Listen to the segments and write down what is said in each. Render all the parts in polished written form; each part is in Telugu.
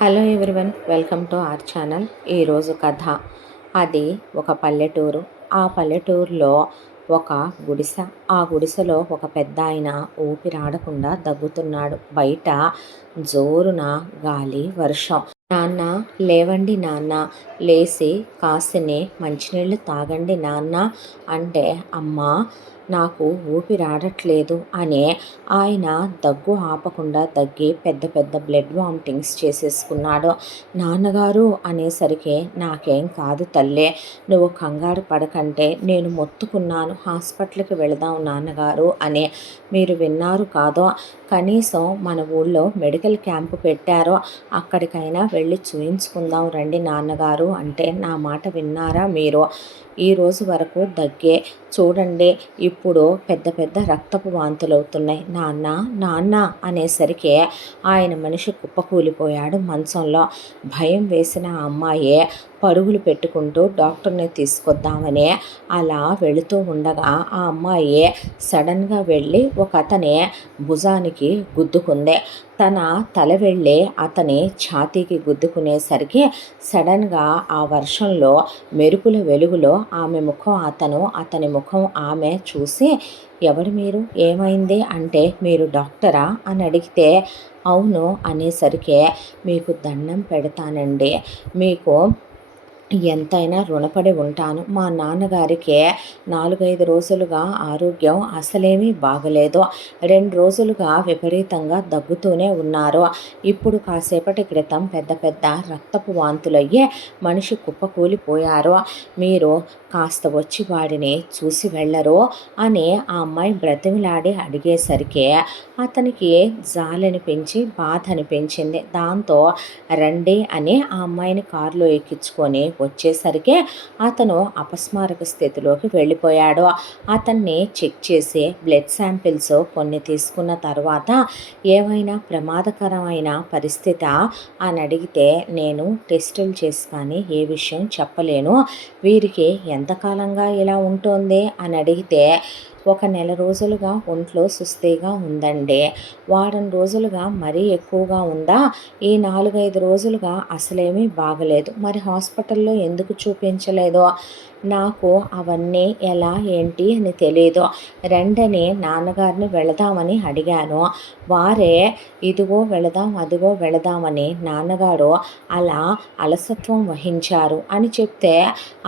Hello everyone, welcome to our channel. ఈరోజు కథ. అది ఒక పల్లెటూరు. ఆ పల్లెటూరులో ఒక గుడిసె. ఆ గుడిసెలో ఒక పెద్ద ఆయన ఊపిరాడకుండా దగ్గుతున్నాడు. బయట జోరున గాలి, వర్షం. నాన్న, లేవండి నాన్న, లేచి కాసిని మంచినీళ్ళు తాగండి నాన్న అంటే, అమ్మా నాకు ఊపిరాడట్లేదు అనే ఆయన దగ్గు ఆపకుండా దగ్గి పెద్ద పెద్ద బ్లడ్ వామిటింగ్స్ చేసేసుకున్నాడు. నాన్నగారు అనేసరికి, నాకేం కాదు తల్లే, నువ్వు కంగారు పడకంటే నేను మొత్తుకున్నాను, హాస్పిటల్కి వెళదాం నాన్నగారు అని. మీరు విన్నారు కాదో, కనీసం మన ఊళ్ళో మెడికల్ క్యాంపు పెట్టారో, అక్కడికైనా వెళ్ళి చూయించుకుందాం రండి నాన్నగారు అంటే, నా మాట విన్నారా మీరు? ఈరోజు వరకు దగ్గే, చూడండి ఇప్పుడు పెద్ద పెద్ద రక్తపు వాంతులు అవుతున్నాయి నాన్న నాన్న అనేసరికి ఆయన మనిషి కుప్పకూలిపోయాడు మంచంలో. భయం వేసిన ఆ అమ్మాయి పరుగులు పెట్టుకుంటూ డాక్టర్ని తీసుకొద్దామని అలా వెళుతూ ఉండగా ఆ అమ్మాయి సడన్గా వెళ్ళి ఒక అతని భుజానికి గుద్దుకుంది. తన తల వెళ్ళి అతని ఛాతీకి గుద్దుకునేసరికి సడన్గా ఆ వర్షంలో మెరుపుల వెలుగులో ఆమె ముఖం అతని ముఖం ఆమె చూసి, ఎవరు మీరు, ఏమైంది అంటే, మీరు డాక్టరా అని అడిగితే, అవును అనేసరికి, మీకు దండం పెడతానండి, మీకు ఎంతైనా రుణపడి ఉంటాను. మా నాన్నగారికి 4-5 రోజులుగా ఆరోగ్యం అసలేమీ బాగలేదు. 2 రోజులుగా విపరీతంగా దగ్గుతూనే ఉన్నారు. ఇప్పుడు కాసేపటి క్రితం పెద్ద పెద్ద రక్తపు వాంతులయ్యి మనిషి కుప్పకూలిపోయారు. మీరు కాస్త వచ్చి వాడిని చూసి వెళ్ళరు అని ఆ అమ్మాయి బ్రతిమిలాడి అడిగేసరికి అతనికి జాలనిపించి బాధ అనిపించింది. దాంతో రండి అని ఆ అమ్మాయిని కారులో ఎక్కించుకొని వచ్చేసరికి అతను అపస్మారక స్థితిలోకి వెళ్ళిపోయాడు. అతన్ని చెక్ చేసి బ్లడ్ శాంపిల్స్ కొన్ని తీసుకున్న తర్వాత, ఏమైనా ప్రమాదకరమైన పరిస్థితి అని అడిగితే, నేను టెస్టులు చేసి కానీ ఏ విషయం చెప్పలేను, వీరికి ఎంతకాలంగా ఇలా ఉంటుంది అని అడిగితే, ఒక నెల రోజులుగా ఒంట్లో సుస్థిగా ఉందండి, వారం రోజులుగా మరీ ఎక్కువగా ఉందా, ఈ 4-5 రోజులుగా అసలేమీ బాగలేదు, మరి హాస్పిటల్లో ఎందుకు చూపించలేదో, నాకు అవన్నీ ఎలా ఏంటి అని తెలియదు, రెండని నాన్నగారిని వెళదామని అడిగాను, వారే ఇదిగో వెళదాం అదిగో వెళదామని నాన్నగారు అలా అలసత్వం వహించారు అని చెప్తే,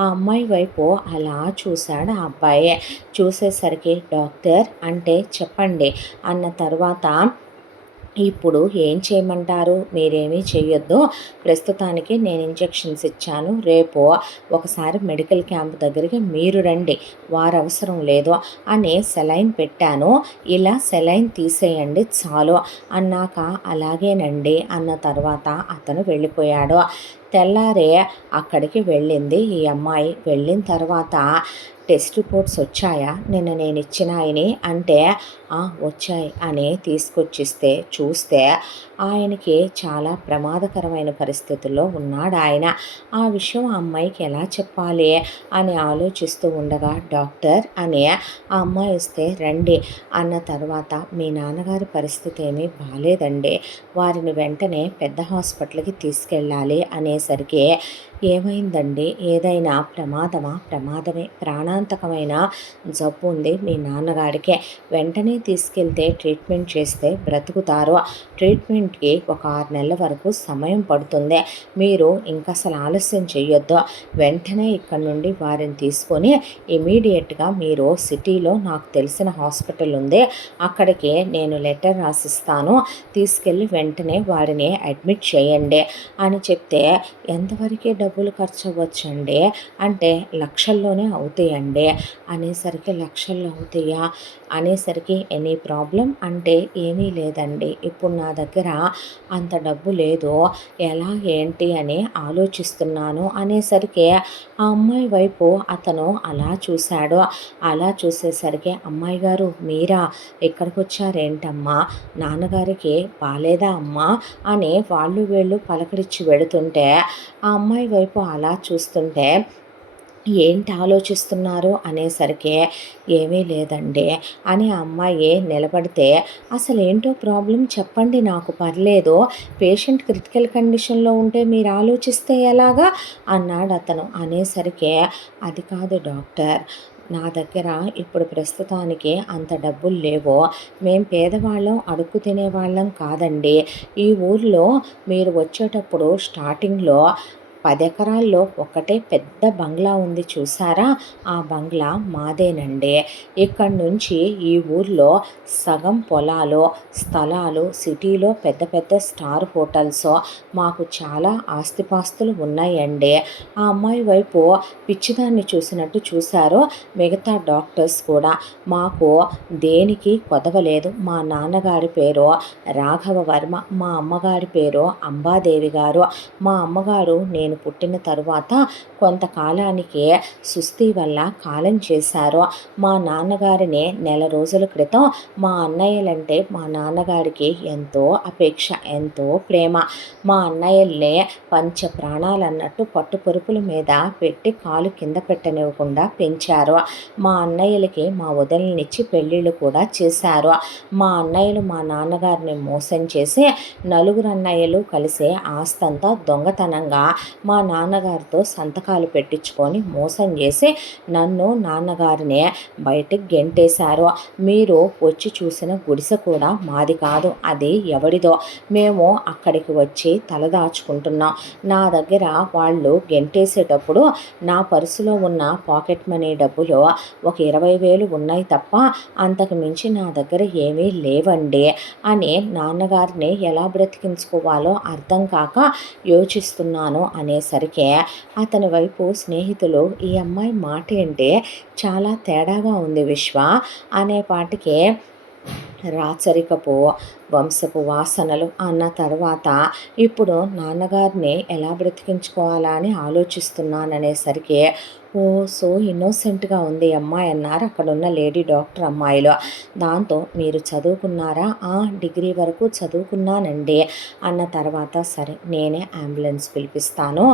ఆ అమ్మాయి వైపు అలా చూశాడు ఆ అబ్బాయి. చూసేసరికి, డాక్టర్ అంటే చెప్పండి అన్న తర్వాత, ఇప్పుడు ఏం చేయమంటారు, మీరేమీ చేయొద్దు, ప్రస్తుతానికి నేను ఇంజెక్షన్స్ ఇచ్చాను, రేపు ఒకసారి మెడికల్ క్యాంప్ దగ్గరికి మీరు రండి, వారు అవసరం లేదు అని సెలైన్ పెట్టాను, ఇలా సెలైన్ తీసేయండి చాలు అన్నాక, అలాగేనండి అన్న తర్వాత అతను వెళ్ళిపోయాడు. తెల్లారే అక్కడికి వెళ్ళింది ఈ అమ్మాయి. వెళ్ళిన తర్వాత, టెస్ట్ రిపోర్ట్స్ వచ్చాయా నిన్న నేను ఇచ్చినాయని అంటే, వచ్చాయి అని తీసుకొచ్చిస్తే చూస్తే, ఆయనకి చాలా ప్రమాదకరమైన పరిస్థితుల్లో ఉన్నాడు ఆయన. ఆ విషయం ఆ అమ్మాయికి ఎలా చెప్పాలి అని ఆలోచిస్తూ ఉండగా, డాక్టర్ అని ఆ అమ్మాయి వస్తే, రండి అన్న తర్వాత, మీ నాన్నగారి పరిస్థితి ఏమీ బాగాలేదండి, వారిని వెంటనే పెద్ద హాస్పిటల్కి తీసుకెళ్ళాలి అనేసరికి, ఏమైందండి, ఏదైనా ప్రమాదమా, ప్రమాదమే, ప్రాణాంతకమైన జబ్బు ఉంది మీ నాన్నగారికి, వెంటనే తీసుకెళ్తే ట్రీట్మెంట్ చేస్తే బ్రతుకుతారు, ట్రీట్మెంట్కి ఒక 6 నెలల వరకు సమయం పడుతుంది, మీరు ఇంకా అసలు ఆలస్యం చేయొద్దు, వెంటనే ఇక్కడ నుండి వారిని తీసుకొని ఇమీడియట్గా మీరు సిటీలో నాకు తెలిసిన హాస్పిటల్ ఉంది, అక్కడికి నేను లెటర్ రాసిస్తాను, తీసుకెళ్ళి వెంటనే వారిని అడ్మిట్ చేయండి అని చెప్తే, ఎంతవరకు డబ్బులు ఖర్చు అవ్వచ్చండి అంటే, లక్షల్లోనే అవుతాయండి అనేసరికి, లక్షల్లో అవుతాయా అనేసరికి, ఎనీ ప్రాబ్లం అంటే, ఏమీ లేదండి, ఇప్పుడు నా దగ్గర అంత డబ్బు లేదు, ఎలా ఏంటి అని ఆలోచిస్తున్నాను అనేసరికి, ఆ అమ్మాయి వైపు అతను అలా చూశాడు. అలా చూసేసరికి, అమ్మాయి గారు మీరా, ఎక్కడికి వచ్చారేంటమ్మా, నాన్నగారికి బాలేదా అమ్మా అని వాళ్ళు వీళ్ళు పలకరించి వెడుతుంటే, ఆ అమ్మాయి వైపు అలా చూస్తుంటే, ఏంటి ఆలోచిస్తున్నారు అనేసరికి ఏమీ లేదండి అని ఆ అమ్మాయి నిలబడితే, అసలేంటో ప్రాబ్లం చెప్పండి, నాకు పర్లేదు, పేషెంట్ క్రిటికల్ కండిషన్లో ఉంటే మీరు ఆలోచిస్తే ఎలాగా అన్నాడు అతను. అనేసరికి అది కాదు డాక్టర్, నా దగ్గర ఇప్పుడు ప్రస్తుతానికి అంత డబ్బులు లేవు, మేం పేదవాళ్ళం, అడుక్కు తినేవాళ్ళం కాదండి. ఈ ఊర్లో మీరు వచ్చేటప్పుడు స్టార్టింగ్లో 10 ఎకరాల్లో ఒకటే పెద్ద బంగ్లా ఉంది చూసారా, ఆ బంగ్లా మాదేనండి. ఇక్కడి నుంచి ఈ ఊర్లో సగం పొలాలు, స్థలాలు, సిటీలో పెద్ద పెద్ద స్టార్ హోటల్స్, మాకు చాలా ఆస్తిపాస్తులు ఉన్నాయండి. ఆ అమ్మాయి వైపు పిచ్చిదాన్ని చూసినట్టు చూశారు మిగతా డాక్టర్స్ కూడా. మాకు దేనికి కొదవలేదు. మా నాన్నగారి పేరు రాఘవ వర్మ, మా అమ్మగారి పేరు అంబాదేవి గారు. మా అమ్మగారు నేను పుట్టిన తరువాత కొంతకాలానికి సుస్థి వల్ల కాలం చేశారు. మా నాన్నగారిని నెల రోజుల క్రితం మా అన్నయ్యలంటే మా నాన్నగారికి ఎంతో అపేక్ష, ఎంతో ప్రేమ. మా అన్నయ్యల్ని పంచ ప్రాణాలన్నట్టు పట్టుపరుపుల మీద పెట్టి కాలు కింద పెట్టనివ్వకుండా పెంచారు. మా అన్నయ్యలకి మా వదిననిచ్చి పెళ్ళిళ్ళు కూడా చేశారు. మా అన్నయ్యలు మా నాన్నగారిని మోసం చేసి నలుగురు అన్నయ్యలు కలిసి ఆస్తంతా దొంగతనంగా మా నాన్నగారితో సంతకాలు పెట్టించుకొని మోసం చేసి నన్ను, నాన్నగారిని బయటికి గెంటేశారు. మీరు వచ్చి చూసిన గుడిసె కూడా మాది కాదు, అది ఎవడిదో. మేము అక్కడికి వచ్చి తలదాచుకుంటున్నాం. నా దగ్గర వాళ్ళు గెంటేసేటప్పుడు నా పర్సులో ఉన్న పాకెట్ మనీ డబ్బులు ఒక 20,000 ఉన్నాయి తప్ప అంతకు మించి నా దగ్గర ఏమీ లేవండి అని నాన్నగారిని ఎలా బ్రతికించుకోవాలో అర్థం కాక యోచిస్తున్నాను అనేసరికి అతని వైపు స్నేహితులు, ఈ అమ్మాయి మాట ఏంటి చాలా తేడాగా ఉంది విశ్వ అనేపాటికి రాచరికపు వంశపు వాసనలు అన్న తర్వాత ఇప్పుడు నాన్నగారిని ఎలా బ్రతికించుకోవాలా అని ఆలోచిస్తున్నాననేసరికి, ఓ సో ఇన్నోసెంట్గా ఉంది అమ్మాయి అన్నారు అక్కడున్న లేడీ డాక్టర్ అమ్మాయిలు. దాంతో మీరు చదువుకున్నారా? డిగ్రీ వరకు చదువుకున్నానండి అన్న తర్వాత, సరే నేనే అంబులెన్స్ పిలిపిస్తాను,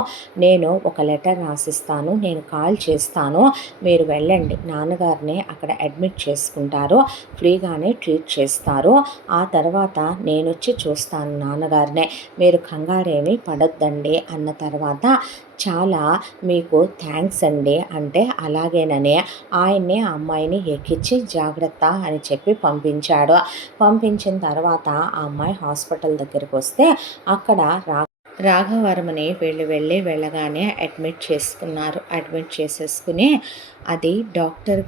నేను ఒక లెటర్ రాసిస్తాను, నేను కాల్ చేస్తాను, మీరు వెళ్ళండి, నాన్నగారిని అక్కడ అడ్మిట్ చేసుకుంటారు, ఫ్రీగానే ట్రీట్ చేస్తారు, ఆ తర్వాత నేను వచ్చి చూస్తాను నాన్నగారినే, మీరు కంగారేమీ పడొద్దండి అన్న తర్వాత, చాలా మీకు థ్యాంక్స్ అండి అంటే అలాగేనని ఆయన్నే ఆ అమ్మాయిని ఎక్కించి జాగ్రత్త అని చెప్పి పంపించాడు. పంపించిన తర్వాత ఆ అమ్మాయి హాస్పిటల్ దగ్గరికి వస్తే అక్కడ రాఘవవర్మని వెళ్ళగానే అడ్మిట్ చేసుకున్నారు. అడ్మిట్ చేసేసుకుని, అది డాక్టర్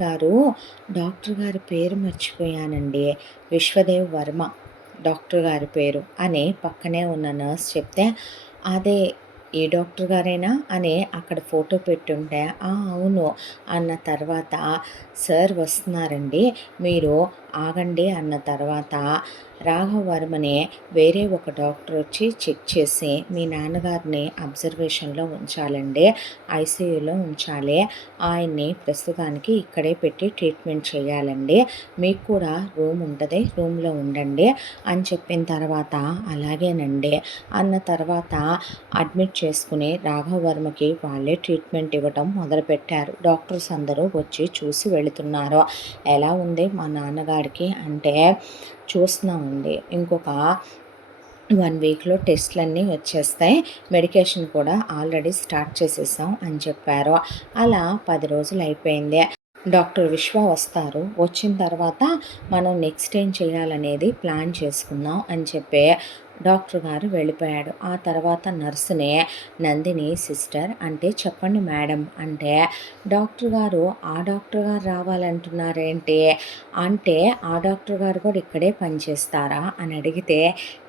గారి పేరు మర్చిపోయానండి, విశ్వదేవ్ వర్మ డాక్టర్ గారి పేరు అని పక్కనే ఉన్న నర్స్ చెప్తే, అదే ఏ డాక్టర్ గారైనా అని అక్కడ ఫోటో పెట్టుంటే, అవును అన్న తర్వాత, సార్ వస్తున్నారండి మీరు ఆగండి అన్న తర్వాత, రాఘవవర్మని వేరే ఒక డాక్టర్ వచ్చి చెక్ చేసి మీ నాన్నగారిని అబ్జర్వేషన్లో ఉంచాలండి, ఐసీయూలో ఉంచాలి, ఆయన్ని ప్రస్తుతానికి ఇక్కడే పెట్టి ట్రీట్మెంట్ చేయాలండి, మీకు కూడా రూమ్ ఉంటుంది, రూమ్లో ఉండండి అని చెప్పిన తర్వాత, అలాగేనండి అన్న తర్వాత అడ్మిట్ చేసుకుని రాఘవవర్మకి వాళ్ళే ట్రీట్మెంట్ ఇవ్వటం మొదలుపెట్టారు. డాక్టర్స్ అందరూ వచ్చి చూసి వెళుతున్నారు. ఎలా ఉంది మా నాన్నగారికి అంటే, చూస్తున్నామండి ఇంకొక 1 వీక్లో టెస్ట్లన్నీ వచ్చేస్తాయి, మెడికేషన్ కూడా ఆల్రెడీ స్టార్ట్ చేసేసాం అని చెప్పారు. అలా 10 రోజులు అయిపోయింది. డాక్టర్ విశ్వ వస్తారు, వచ్చిన తర్వాత మనం నెక్స్ట్ ఏం చేయాలనేది ప్లాన్ చేసుకుందాం అని చెప్పి డాక్టర్ గారు వెళ్ళిపోయాడు. ఆ తర్వాత నర్సునే నందిని సిస్టర్ అంటే, చెప్పండి మేడం అంటే, డాక్టర్ గారు రావాలంటున్నారేంటి అంటే, ఆ డాక్టర్ గారు కూడా ఇక్కడే పనిచేస్తారా అని అడిగితే,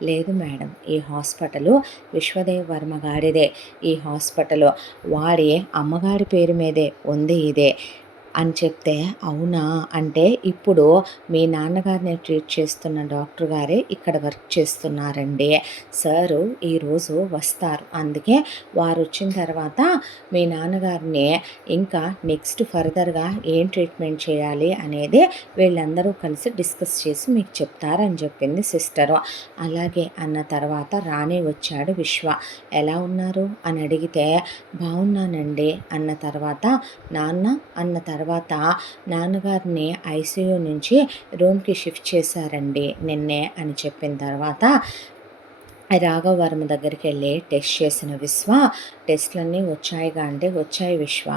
లేదు మేడం, ఈ హాస్పిటల్ విశ్వదేవ్ వర్మ గారిదే, ఈ హాస్పిటల్ వాడి అమ్మగారి పేరు మీదే ఉంది, ఇదే అని చెప్తే, అవునా! అంటే ఇప్పుడు మీ నాన్నగారిని ట్రీట్ చేస్తున్న డాక్టర్ గారే ఇక్కడ వర్క్ చేస్తున్నారండి. సారు ఈరోజు వస్తారు. అందుకే వారొచ్చిన తర్వాత మీ నాన్నగారిని ఇంకా నెక్స్ట్ ఫర్దర్‌గా ఏం ట్రీట్మెంట్ చేయాలి అనేది వీళ్ళందరూ కలిసి డిస్కస్ చేసి మీకు చెప్తారని చెప్పింది సిస్టరు. అలాగే అన్న తర్వాత రానే వచ్చాడు విశ్వ. ఎలా ఉన్నారు అని అడిగితే, బాగున్నానండి అన్న తర్వాత, నాన్న అన్న తర్వాత, నాన్నగారిని ఐసీయూ నుంచి రూమ్‌కి షిఫ్ట్ చేశారండి నిన్నే అని చెప్పిన తర్వాత, రాఘవ వర్మ దగ్గరికెళ్ళి టెస్ట్ చేసిన విశ్వ, టెస్ట్‌లన్నీ వచ్చాయిగా అంటే, వచ్చాయి విశ్వ,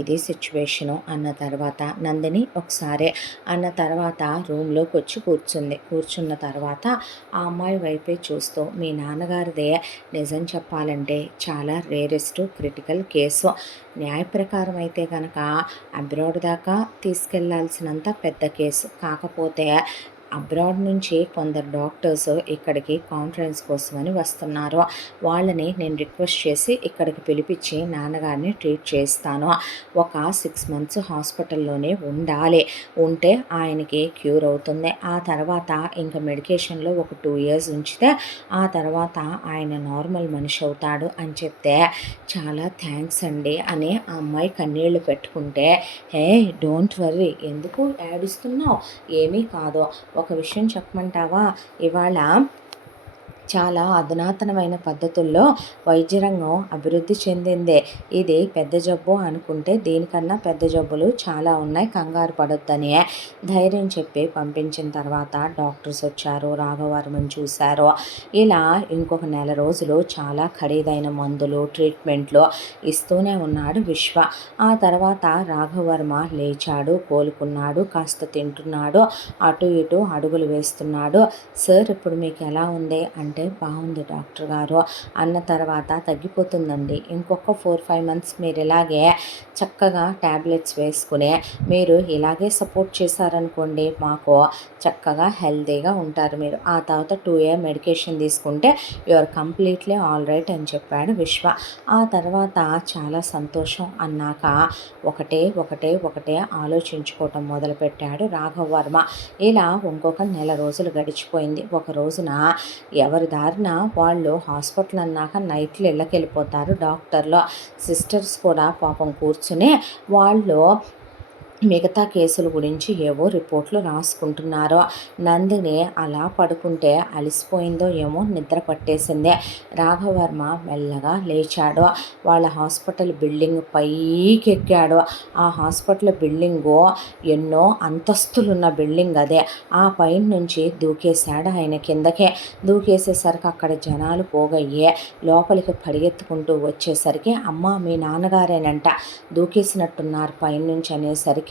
ఇది సిచ్యువేషను అన్న తర్వాత, నందిని ఒకసారి అన్న తర్వాత రూమ్‌లోకొచ్చి కూర్చుంది. కూర్చున్న తర్వాత ఆ అమ్మాయి వైపే చూస్తూ, మీ నాన్నగారిదే నిజం చెప్పాలంటే చాలా రేరెస్ట్ క్రిటికల్ కేసు. న్యాయ ప్రకారం అయితే గనక అబ్రాడ్ దాకా తీసుకెళ్లాల్సినంత పెద్ద కేసు. కాకపోతే అబ్రాడ్ నుంచి కొందరు డాక్టర్స్ ఇక్కడికి కాన్ఫరెన్స్ కోసమని వస్తున్నారు. వాళ్ళని నేను రిక్వెస్ట్ చేసి ఇక్కడికి పిలిపించి నాన్నగారిని ట్రీట్ చేస్తాను. ఒక 6 మంత్స్ హాస్పిటల్లోనే ఉండాలి. ఉంటే ఆయనకి క్యూర్ అవుతుంది. ఆ తర్వాత ఇంకా మెడికేషన్లో ఒక 2 ఇయర్స్ ఉంచితే ఆ తర్వాత ఆయన నార్మల్ మనిషి అవుతాడు అని చెప్తే, చాలా థ్యాంక్స్ అండి అని ఆ అమ్మాయి కన్నీళ్లు పెట్టుకుంటే, హే డోంట్ వర్రీ, ఎందుకు ఏడుస్తున్నావు, ఏమీ కాదు. ఒక విషయం చెప్పమంటావా, ఇవాళ చాలా అధునాతనమైన పద్ధతుల్లో వైద్య రంగం అభివృద్ధి చెందిందే. ఇది పెద్ద జబ్బు అనుకుంటే దీనికన్నా పెద్ద జబ్బులు చాలా ఉన్నాయి, కంగారు పడొద్దని ధైర్యం చెప్పి పంపించిన తర్వాత డాక్టర్స్ వచ్చారు, రాఘవర్మని చూశారు. ఇలా ఇంకొక నెల రోజులు చాలా ఖరీదైన మందులు, ట్రీట్మెంట్లు ఇస్తూనే ఉన్నాడు విశ్వ. ఆ తర్వాత రాఘవర్మ లేచాడు, కోలుకున్నాడు, కాస్త తింటున్నాడు, అటు ఇటు అడుగులు వేస్తున్నాడు. సార్ ఇప్పుడు మీకు ఎలా ఉంది అంటే, బాగుంది డాక్టర్ గారు అన్న తర్వాత, తగ్గిపోతుందండి, ఇంకొక 4-5 మంత్స్ మీరు ఇలాగే చక్కగా ట్యాబ్లెట్స్ వేసుకుని మీరు ఇలాగే సపోర్ట్ చేశారనుకోండి, మాకు చక్కగా హెల్తీగా ఉంటారు మీరు. ఆ తర్వాత 2 ఇయర్ మెడికేషన్ తీసుకుంటే యూఆర్ కంప్లీట్లీ ఆల్ రైట్ అని చెప్పాడు విశ్వ. ఆ తర్వాత చాలా సంతోషం అన్నాక ఒకటే ఒకటే ఒకటే ఆలోచించుకోవటం మొదలుపెట్టాడు రాఘవ వర్మ. ఇలా ఇంకొక నెల రోజులు గడిచిపోయింది. ఒక రోజున ఎవరి దారిన వాళ్ళు హాస్పిటల్ అన్నాక నైట్లు ఇళ్ళకెళ్ళిపోతారు డాక్టర్లు. సిస్టర్స్ కూడా పాపం కూర్చుని వాళ్ళు మిగతా కేసుల గురించి ఏవో రిపోర్ట్లు రాసుకుంటున్నారు. నందిని అలా పడుకుంటే అలసిపోయిందో ఏమో నిద్ర పట్టేసింది. రాఘవర్మ మెల్లగా లేచాడు. వాళ్ళ హాస్పిటల్ బిల్డింగ్ పైకి ఎక్కాడు. ఆ హాస్పిటల్ బిల్డింగు ఎన్నో అంతస్తులున్న బిల్డింగ్ అదే. ఆ పైన నుంచి దూకేశాడు ఆయన కిందకే. దూకేసేసరికి అక్కడ జనాలు పోగయ్యే లోపలికి పరిగెత్తుకుంటూ వచ్చేసరికి, అమ్మ మీ నాన్నగారేనంట దూకేసినట్టున్నారు పైనుంచి అనేసరికి,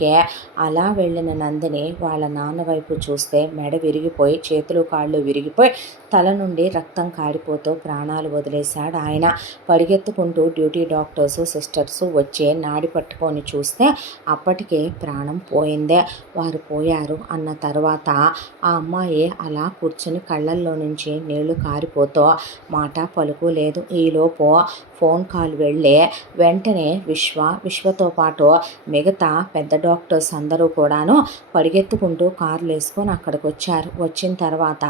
అలా వెళ్ళిన నందిని వాళ్ళ నాన్న వైపు చూస్తే మెడ విరిగిపోయి, చేతులు కాళ్ళు విరిగిపోయి, తల నుండి రక్తం కారిపోతూ ప్రాణాలు వదిలేశాడు ఆయన. పరిగెత్తుకుంటూ డ్యూటీ డాక్టర్సు సిస్టర్సు వచ్చి నాడి పట్టుకొని చూస్తే అప్పటికే ప్రాణం పోయిందే. వారు పోయారు అన్న తర్వాత ఆ అమ్మాయి అలా కూర్చుని కళ్ళల్లో నుంచి నీళ్లు కారిపోతూ మాట పలుకు లేదు. ఈలోపు ఫోన్ కాల్ వెళ్ళి వెంటనే విశ్వతో పాటు మిగతా పెద్ద డాక్టర్స్ అందరూ కూడాను పరిగెత్తుకుంటూ కార్లు వేసుకొని అక్కడికి వచ్చారు. వచ్చిన తర్వాత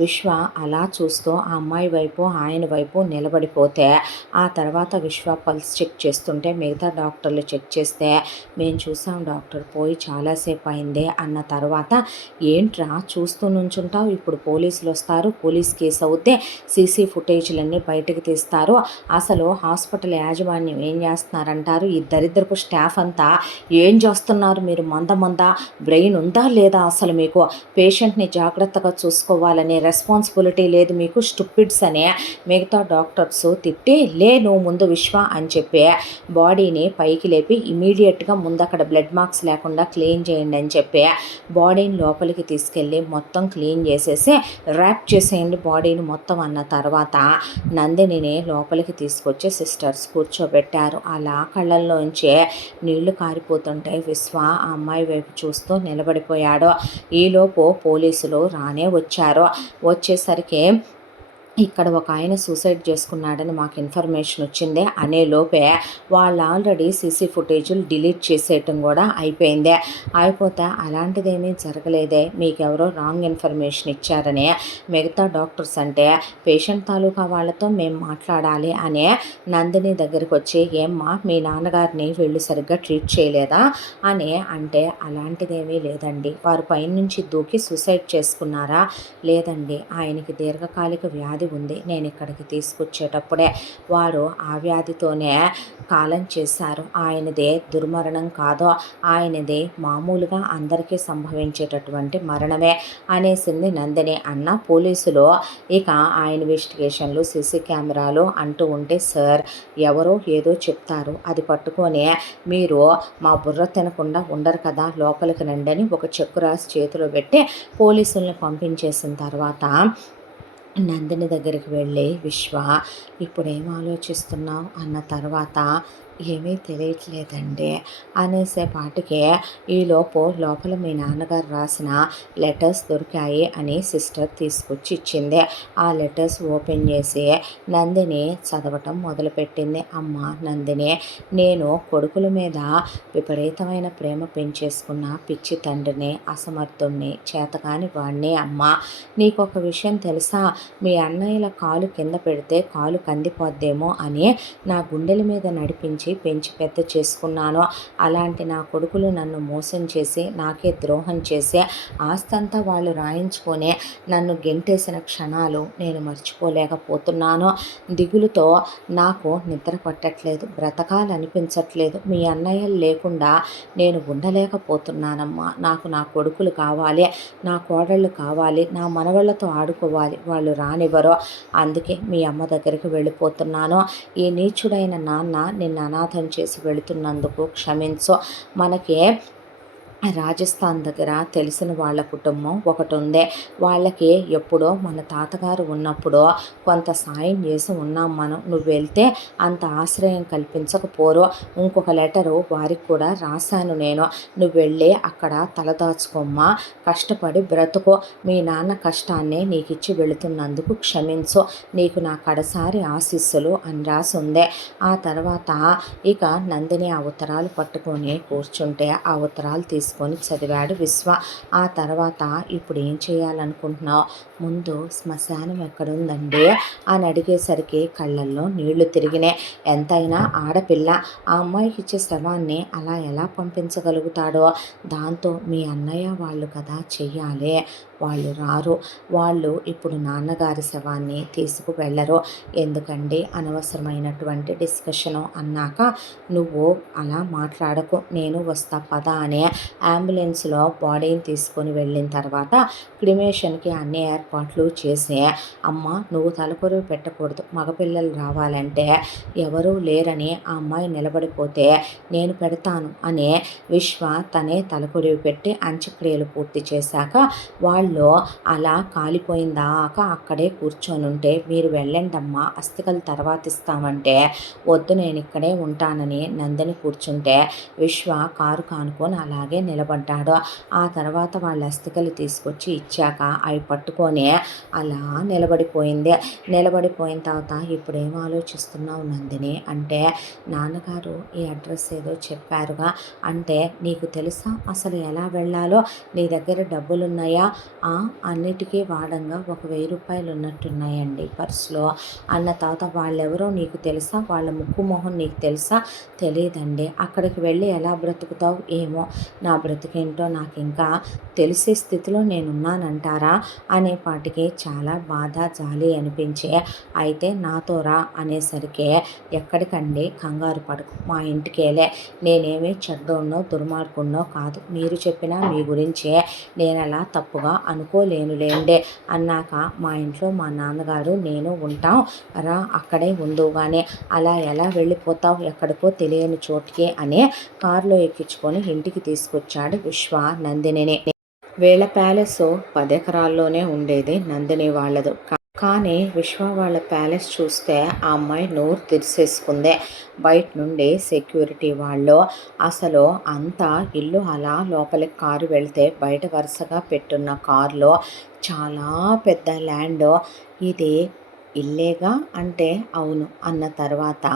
విశ్వ అలా చూస్తూ ఆ అమ్మాయి వైపు ఆయన వైపు నిలబడిపోతే, ఆ తర్వాత విశ్వ పల్స్ చెక్ చేస్తుంటే మిగతా డాక్టర్లు చెక్ చేస్తే, మేము చూసాం డాక్టర్, పోయి చాలాసేపు అయిందే అన్న తర్వాత, ఏంట్రా చూస్తూ నుంచుంటావు, ఇప్పుడు పోలీసులు వస్తారు, పోలీస్ కేసు అవుతే సీసీ ఫుటేజ్లన్నీ బయటకు తీస్తారు, అసలు హాస్పిటల్ యాజమాన్యం ఏం చేస్తున్నారంటారు, ఈ దరిద్రపు స్టాఫ్ అంతా ఏం చేస్తున్నారు, మీరు మంద బ్రెయిన్ ఉందా లేదా, అసలు మీకు పేషెంట్ని జాగ్రత్తగా చూసుకోవాలనే రెస్పాన్సిబిలిటీ లేదు మీకు, స్టూపిడ్స్ అనే మిగతా డాక్టర్స్ తిట్టి, నువ్వు ముందు విశ్వ అని చెప్పి బాడీని పైకి లేపి ఇమీడియట్గా ముందు అక్కడ బ్లడ్ మార్క్స్ లేకుండా క్లీన్ చేయండి అని చెప్పి బాడీని లోపలికి తీసుకెళ్ళి మొత్తం క్లీన్ చేసేసి ర్యాప్ చేసేయండి బాడీని మొత్తం అన్న తర్వాత, నందినిని లోపలికి తీసుకొచ్చి సిస్టర్స్ కూర్చోబెట్టారు. అలా కళ్ళల్లోంచి నీళ్లు కారిపోతుంటే విశ్వ ఆ అమ్మాయి వైపు చూస్తూ నిలబడిపోయాడు. ఈలోపు పోలీసులు రానే వచ్చారు. వచ్చేసరికి ఇక్కడ ఒక ఆయన సూసైడ్ చేసుకున్నాడని మాకు ఇన్ఫర్మేషన్ వచ్చింది అనే లోపే వాళ్ళు ఆల్రెడీ సీసీ ఫుటేజులు డిలీట్ చేసేయటం కూడా అయిపోయింది. అయిపోతే అలాంటిదేమీ జరగలేదే, మీకెవరో రాంగ్ ఇన్ఫర్మేషన్ ఇచ్చారని మిగతా డాక్టర్స్ అంటే పేషెంట్ తాలూకా వాళ్ళతో మేము మాట్లాడాలి అనే నందిని దగ్గరికి వచ్చి, ఏమ్మా మీ నాన్నగారిని వీళ్ళు సరిగ్గా ట్రీట్ చేయలేదా అని అంటే, అలాంటిదేమీ లేదండి, వారు పైనుంచి దూకి సూసైడ్ చేసుకున్నారా, లేదండి ఆయనకి దీర్ఘకాలిక వ్యాధి ఉంది, నేను ఇక్కడికి తీసుకొచ్చేటప్పుడే వారు ఆ వ్యాధితోనే కాలం చేశారు, ఆయనదే దుర్మరణం కాదో, ఆయనది మామూలుగా అందరికీ సంభవించేటటువంటి మరణమే అనేసింది నందిని. అన్న పోలీసులు ఇక ఆ ఇన్వెస్టిగేషన్లు సీసీ కెమెరాలు అంటూ ఉంటే, సార్ ఎవరో ఏదో చెప్తారు, అది పట్టుకొని మీరు మా బుర్ర తినకుండా ఉండరు కదా, లోపలికి రండి అని ఒక చెక్కు రాసి చేతిలో పెట్టి పోలీసుల్ని పంపించేసిన తర్వాత నందిని దగ్గరికి వెళ్ళి, విశ్వ ఇప్పుడేం ఆలోచిస్తున్నావు అన్న తర్వాత, ఏమీ తెలియట్లేదండి అనేసేపాటికే ఈలోపు లోపల మీ నాన్నగారు రాసిన లెటర్స్ దొరికాయి అని సిస్టర్ తీసుకొచ్చి ఇచ్చింది. ఆ లెటర్స్ ఓపెన్ చేసి నందిని చదవటం మొదలుపెట్టింది. అమ్మ నందిని, నేను కొడుకుల మీద విపరీతమైన ప్రేమ పెంచేసుకున్న పిచ్చి తండ్రిని, అసమర్థుణ్ణి, చేతకాని వాణ్ణి. అమ్మ నీకొక విషయం తెలుసా, మీ అన్నయ్యల కాలు కింద పెడితే కాలు కందిపోద్దేమో అని నా గుండెల మీద నడిపించి పెంచి పెద్ద చేసుకున్నాను. అలాంటి నా కొడుకులు నన్ను మోసం చేసి నాకే ద్రోహం చేసి ఆస్తంతా వాళ్ళు రాయించుకొని నన్ను గెంటేసిన క్షణాలు నేను మర్చిపోలేకపోతున్నాను. దిగులుతో నాకు నిద్ర పట్టట్లేదు, బ్రతకాలనిపించట్లేదు. మీ అన్నయ్యలు లేకుండా నేను ఉండలేకపోతున్నానమ్మా. నాకు నా కొడుకులు కావాలి, నా కోడళ్ళు కావాలి, నా మనవళ్ళతో ఆడుకోవాలి, వాళ్ళు రానివ్వరు. అందుకే మీ అమ్మ దగ్గరికి వెళ్ళిపోతున్నాను. ఈ నీచుడైన నాన్న నిన్ను అనాథం చేసి వెళుతున్నందుకు క్షమించు. మనకి రాజస్థాన్ దగ్గర తెలిసిన వాళ్ళ కుటుంబం ఒకటి ఉంది. వాళ్ళకి ఎప్పుడో మన తాతగారు ఉన్నప్పుడు కొంత సాయం చేసి ఉన్నాం మనం. నువ్వు వెళ్తే అంత ఆశ్రయం కల్పించకపోరు. ఇంకొక లెటరు వారికి కూడా రాశాను నేను. నువ్వు వెళ్ళి అక్కడ తలదాచుకోమ్మా, కష్టపడి బ్రతుకు. మీ నాన్న కష్టాన్ని నీకు ఇచ్చి వెళుతున్నందుకు క్షమించు. నీకు నా కడసారి ఆశీస్సులు అని రాసి ఉంది. ఆ తర్వాత ఇక నందిని ఆ ఉత్తరాలు పట్టుకొని కూర్చుంటే ఆ ఉత్తరాలు తీసుకొని చదివాడు విశ్వ. ఆ తర్వాత, ఇప్పుడు ఏం చేయాలనుకుంటున్నావు, ముందు శ్మశానం ఎక్కడుందండి అని అడిగేసరికి కళ్ళల్లో నీళ్లు తిరిగినాయి. ఎంతైనా ఆడపిల్ల, ఆ అమ్మాయికి ఇచ్చే శవాన్ని అలా ఎలా పంపించగలుగుతాడో, దాంతో మీ అన్నయ్య వాళ్ళు కదా చెయ్యాలి, వాళ్ళు రారు. వాళ్ళు ఇప్పుడు నాన్నగారి శవాన్ని తీసుకువెళ్ళరు. ఎందుకండి అనవసరమైనటువంటి డిస్కషను అన్నాక, నువ్వు అలా మాట్లాడకు, నేను వస్తా పద అని అంబులెన్స్లో బాడీని తీసుకొని వెళ్ళిన తర్వాత క్రిమేషన్కి అన్ని ఏర్పాట్లు చేసి, అమ్మ నువ్వు తలకొరువు పెట్టకూడదు, మగపిల్లలు రావాలంటే ఎవరూ లేరని ఆ అమ్మాయి నిలబడిపోతే నేను పెడతాను అని విశ్వ తనే తలకొరివి పెట్టి అంత్యక్రియలు పూర్తి చేశాక వాళ్ళు అలా కాలిపోయిందాక అక్కడే కూర్చొని ఉంటే, మీరు వెళ్ళండమ్మా అస్థికలు తర్వాత ఇస్తామంటే, వద్దు నేను ఇక్కడే ఉంటానని నందిని కూర్చుంటే విశ్వ కారు కానుకొని అలాగే నిలబడ్డాడు. ఆ తర్వాత వాళ్ళ అస్థికలు తీసుకొచ్చి ఇచ్చాక అవి పట్టుకొని అలా నిలబడిపోయింది. నిలబడిపోయిన తర్వాత, ఇప్పుడు ఏం ఆలోచిస్తున్నావు నందిని అంటే, నాన్నగారు ఈ అడ్రస్ ఏదో చెప్పారుగా అంటే, నీకు తెలుసా అసలు ఎలా వెళ్ళాలో, నీ దగ్గర డబ్బులున్నాయా, అన్నిటికీ వాడంగా ఒక 1000 రూపాయలు ఉన్నట్టున్నాయండి పర్సులో అన్న తర్వాత, వాళ్ళెవరో నీకు తెలుసా, వాళ్ళ ముక్కు మొహం నీకు తెలుసా, తెలియదండి. అక్కడికి వెళ్ళి ఎలా బ్రతుకుతావు ఏమో, నా బ్రతికేంటో నాకు ఇంకా తెలిసే స్థితిలో నేనున్నానంటారా అనేపాటికి చాలా బాధ జాలి అనిపించే, అయితే నాతో రా అనేసరికి, ఎక్కడికండి కంగారు పడకు, మా ఇంటికేలే, నేనేమీ చెడ్డోన్నో దుర్మార్గున్నో కాదు, మీరు చెప్పినా మీ గురించే, నేను అలా తప్పుగా అనుకోలేనులేండే అన్నాక, మా ఇంట్లో మా నాన్నగారు నేను ఉంటాం రా, అక్కడే ఉందుగానే, అలా ఎలా వెళ్ళిపోతావు ఎక్కడికో తెలియని చోటికి అని కారులో ఎక్కించుకొని ఇంటికి తీసుకొచ్చాడు విశ్వ నందినిని. వీళ్ళ ప్యాలెస్ 10 ఎకరాల్లోనే ఉండేది నందిని వాళ్ళదు. కానీ విశ్వ వాళ్ళ ప్యాలెస్ చూస్తే ఆ అమ్మాయి నోరు తెరిసేసుకుంది. బయట నుండి సెక్యూరిటీ వాళ్ళు అసలు అంతా ఇల్లు అలా లోపలికి కారు వెళ్తే బయట వరుసగా పెట్టున్న కారులో చాలా పెద్ద ల్యాండ్ ఇది, ఇల్లేగా అంటే అవును అన్న తర్వాత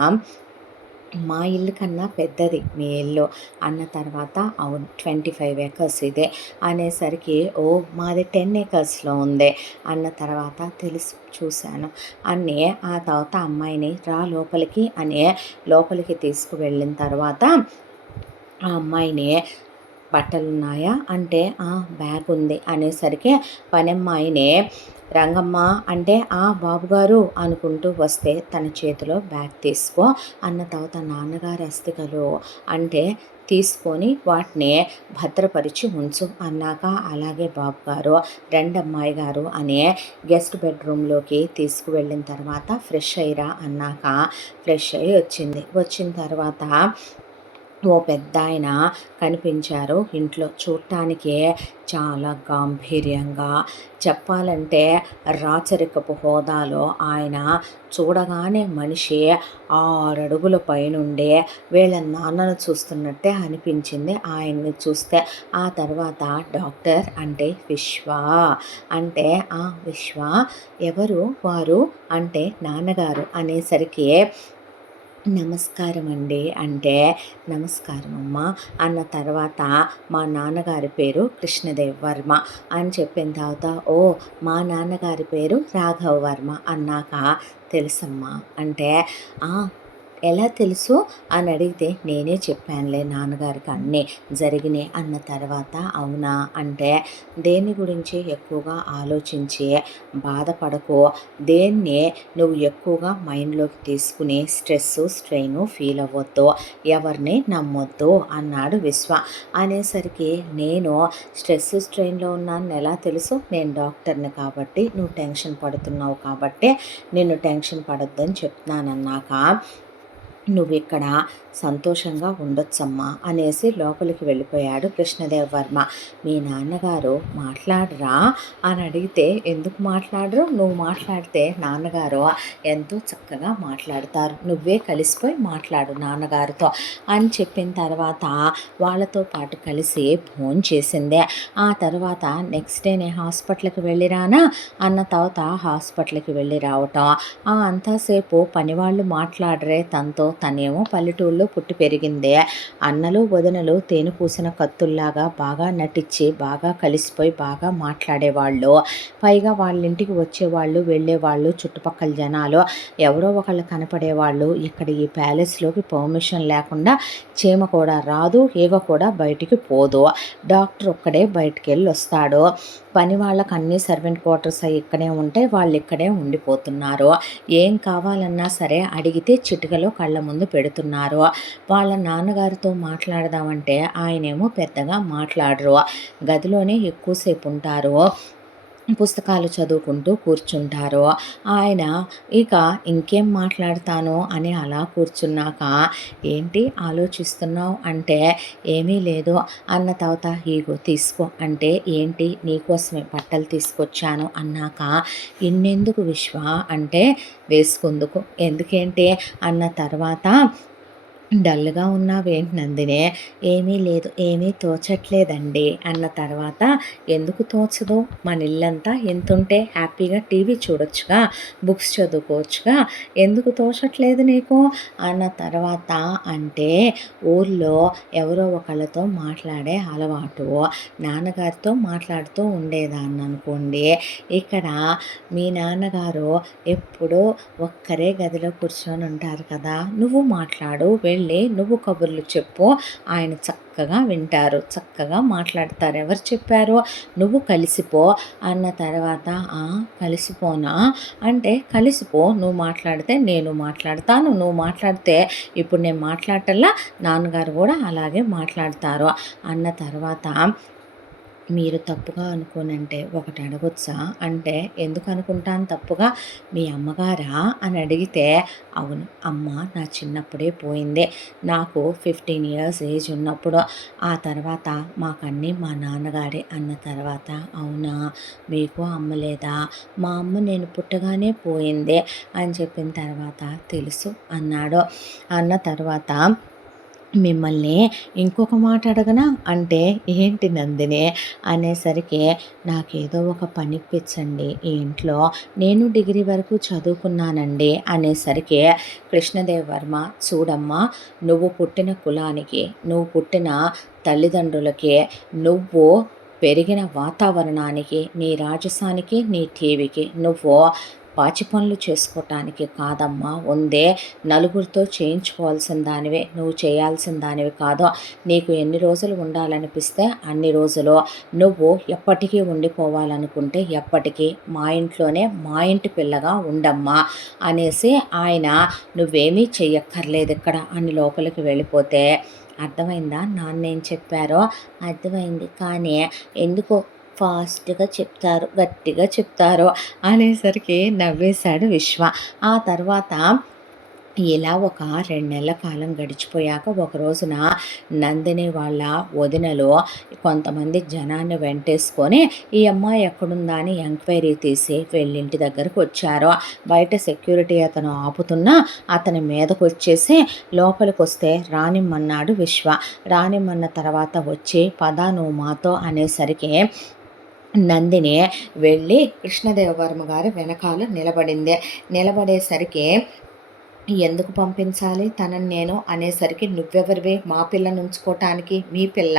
మా ఇల్లు కన్నా పెద్దది మీ ఇల్లు అన్న తర్వాత అవును 25 ఎకర్స్ ఇదే అనేసరికి ఓ మాది 10 ఎకర్స్లో ఉంది అన్న తర్వాత తెలిసి చూశాను అన్నీ ఆ తర్వాత అమ్మాయిని రా లోపలికి అనే లోపలికి తీసుకువెళ్ళిన తర్వాత ఆ అమ్మాయిని బట్టలున్నాయా అంటే బ్యాగ్ ఉంది అనేసరికి పనమ్మాయిని రంగమ్మ అంటే బాబుగారు అనుకుంటూ వస్తే తన చేతిలో బ్యాగ్ తీసుకో అన్న తర్వాత నాన్నగారు అస్థికలు అంటే తీసుకొని వాటిని భద్రపరిచి ఉంచు అన్నాక అలాగే బాబుగారు రెండమ్మాయి గారు అనే గెస్ట్ బెడ్రూమ్లోకి తీసుకువెళ్ళిన తర్వాత ఫ్రెష్ అయ్యిరా అన్నాక ఫ్రెష్ అయ్యి వచ్చిన తర్వాత ఓ పెద్దాయన కనిపించారు ఇంట్లో. చూడటానికి చాలా గాంభీర్యంగా, చెప్పాలంటే రాచరికపు హోదాలో ఆయన. చూడగానే మనిషి 6 అడుగుల పైనుండి వీళ్ళ నాన్నను చూస్తున్నట్టే అనిపించింది ఆయన్ని చూస్తే. ఆ తర్వాత డాక్టర్ అంటే విశ్వ అంటే విశ్వ ఎవరు వారు అంటే నాన్నగారు అనేసరికి నమస్కారం అండి అంటే నమస్కారం అమ్మ అన్న తర్వాత మా నాన్నగారి పేరు కృష్ణదేవ్ వర్మ అని చెప్పిన తర్వాత మా నాన్నగారి పేరు రాఘవ్ వర్మ అన్నాక తెలుసమ్మా అంటే ఎలా తెలుసు అని అడిగితే నేనే చెప్పానులే నాన్నగారికి అన్నీ జరిగినాయి అన్న తర్వాత అవునా అంటే దేని గురించి ఎక్కువగా ఆలోచించి బాధపడకు, దేన్ని నువ్వు ఎక్కువగా మైండ్లోకి తీసుకుని స్ట్రెయిన్ ఫీల్ అవ్వద్దు, ఎవరిని నమ్మొద్దు అన్నాడు విశ్వ. అనేసరికి నేను స్ట్రెయిన్లో ఉన్నాను ఎలా తెలుసు, నేను డాక్టర్ని కాబట్టి నువ్వు టెన్షన్ పడుతున్నావు కాబట్టి నేను టెన్షన్ పడొద్దని చెప్తున్నానన్నాక నువ్వు ఇక్కడ సంతోషంగా ఉండొచ్చమ్మా అనేసి లోపలికి వెళ్ళిపోయాడు కృష్ణదేవ్ వర్మ. మీ నాన్నగారు మాట్లాడరా అని అడిగితే ఎందుకు మాట్లాడరు, నువ్వు మాట్లాడితే నాన్నగారు ఎంతో చక్కగా మాట్లాడతారు, నువ్వే కలిసిపోయి మాట్లాడు నాన్నగారితో అని చెప్పిన తర్వాత వాళ్ళతో పాటు కలిసి భోంచేసిందే. ఆ తర్వాత నెక్స్ట్ డే నేను హాస్పిటల్కి వెళ్ళిరానా అన్న తర్వాత హాస్పిటల్కి వెళ్ళి రావటం అంతసేపు పనివాళ్ళు మాట్లాడరే తనతో, తనేమో పల్లెటూరులో పుట్టి పెరిగిందే. అన్నలు వదినలు తేనె పూసిన కత్తుల్లాగా బాగా నటించి బాగా కలిసిపోయి బాగా మాట్లాడేవాళ్ళు. పైగా వాళ్ళ ఇంటికి వచ్చేవాళ్ళు వెళ్ళేవాళ్ళు, చుట్టుపక్కల జనాలు ఎవరో ఒకళ్ళు కనపడేవాళ్ళు. ఇక్కడ ఈ ప్యాలెస్లోకి పర్మిషన్ లేకుండా చీమ కూడా రాదు, ఈగ కూడా బయటికి పోదు, డాక్టర్ ఒక్కడే బయటికి వెళ్ళి వస్తాడు. పని వాళ్ళకి అన్ని సర్వెంట్ క్వార్టర్స్ ఇక్కడే ఉంటే వాళ్ళు ఇక్కడే ఉండిపోతున్నారు. ఏం కావాలన్నా సరే అడిగితే చిటికలో కళ్ళ ముందు పెడుతున్నారు. వాళ్ళ నాన్నగారితో మాట్లాడదామంటే ఆయనేమో పెద్దగా మాట్లాడరు, గదిలోనే ఎక్కువసేపు ఉంటారు, పుస్తకాలు చదువుకుంటూ కూర్చుంటారు. ఆయన ఇక ఇంకేం మాట్లాడతాను అని అలా కూర్చున్నాక ఏంటి ఆలోచిస్తున్నావు అంటే ఏమీ లేదు అన్న తర్వాత ఇగో తీసుకో అంటే ఏంటి నీకోసమే బట్టలు తీసుకొచ్చాను అన్నాక ఇన్నెందుకు విశ్వ అంటే వేసుకుందుకు, ఎందుకేంటి అన్న తర్వాత డల్గా ఉన్నావేంటి నందినే, ఏమీ లేదు ఏమీ తోచట్లేదండి అన్న తర్వాత ఎందుకు తోచదు, మన ఇల్లంతా ఎంతుంటే హ్యాపీగా టీవీ చూడొచ్చుగా, బుక్స్ చదువుకోవచ్చుగా, ఎందుకు తోచట్లేదు నీకు అన్న తర్వాత అంటే ఊర్లో ఎవరో ఒకళ్ళతో మాట్లాడే అలవాటు నాన్నగారితో మాట్లాడుతూ ఉండేదాన్ని అనుకోండి. ఇక్కడ మీ నాన్నగారు ఎప్పుడూ ఒక్కరే గదిలో కూర్చొని ఉంటారు కదా, నువ్వు మాట్లాడు వెళ్ళి నువ్వు కబుర్లు చెప్పు, ఆయన చక్కగా వింటారు, చక్కగా మాట్లాడతారు. ఎవరు చెప్పారు, నువ్వు కలిసిపో అన్న తర్వాత కలిసిపోనా అంటే కలిసిపో, నువ్వు మాట్లాడితే నేను మాట్లాడతాను, నువ్వు మాట్లాడితే ఇప్పుడు నేను మాట్లాడటల్లా నాన్నగారు కూడా అలాగే మాట్లాడతారు అన్న తర్వాత మీరు తప్పుగా అనుకోనంటే ఒకటి అడగొచ్చా అంటే ఎందుకు అనుకుంటాను తప్పుగా, మీ అమ్మగారా అని అడిగితే అవును అమ్మ నా చిన్నప్పుడే పోయిందే, నాకు 15 ఇయర్స్ ఏజ్ ఉన్నప్పుడు, ఆ తర్వాత మాకన్నీ మా నాన్నగారే అన్న తర్వాత అవునా మీకు అమ్మ లేదా, మా అమ్మ నేను పుట్టగానే పోయిందే అని చెప్పిన తర్వాత తెలుసు అన్నాడు. అన్న తర్వాత మిమ్మల్ని ఇంకొక మాట అడగనా అంటే ఏంటి నందిని అనేసరికి నాకేదో ఒక పని ఇప్పించండి ఈ ఇంట్లో నేను డిగ్రీ వరకు చదువుకున్నానండి అనేసరికి కృష్ణదేవ్ వర్మ చూడమ్మా నువ్వు పుట్టిన కులానికి నువ్వు పుట్టిన తల్లిదండ్రులకి నువ్వు పెరిగిన వాతావరణానికి నీ రాజసానికి నీ టీవీకి నువ్వు పాచి పనులు చేసుకోవటానికి కాదమ్మా ఉందే నలుగురితో చేయించుకోవాల్సిన దానివే నువ్వు చేయాల్సిన దానివి కాదు నీకు ఎన్ని రోజులు ఉండాలనిపిస్తే అన్ని రోజులు నువ్వు ఎప్పటికీ ఉండిపోవాలనుకుంటే ఎప్పటికీ మా ఇంట్లోనే మా ఇంటి పిల్లగా ఉండమ్మా అనేసి ఆయన నువ్వేమీ చెయ్యక్కర్లేదు ఇక్కడ అని లోపలికి వెళ్ళిపోతే అర్థమైందా నాన్న ఏం చెప్పారో అర్థమైంది కానీ ఎందుకో ఫాస్ట్గా చెప్తారు గట్టిగా చెప్తారు అనేసరికి నవ్వేశాడు విశ్వ. ఆ తర్వాత ఇలా ఒక 2 నెలల కాలం గడిచిపోయాక ఒక రోజున నందిని వాళ్ళ వదినలో కొంతమంది జనాన్ని వెంటేసుకొని ఈ అమ్మాయి ఎక్కడుందా అని ఎంక్వైరీ తీసి వీళ్ళింటి దగ్గరకు వచ్చారు. బయట సెక్యూరిటీ అతను ఆపుతున్నా అతని మీదకు వచ్చేసి లోపలికి వస్తే రానిమ్మన్నాడు విశ్వ. రానిమ్మన్న తర్వాత వచ్చి పద నువ్వు మాతో అనేసరికి నందిని వెళ్ళి కృష్ణదేవవర్మ గారి వెనకాల నిలబడేసరికి ఎందుకు పంపించాలి తనని నేను అనేసరికి నువ్వెవరివే మా పిల్లని ఉంచుకోవటానికి మీ పిల్ల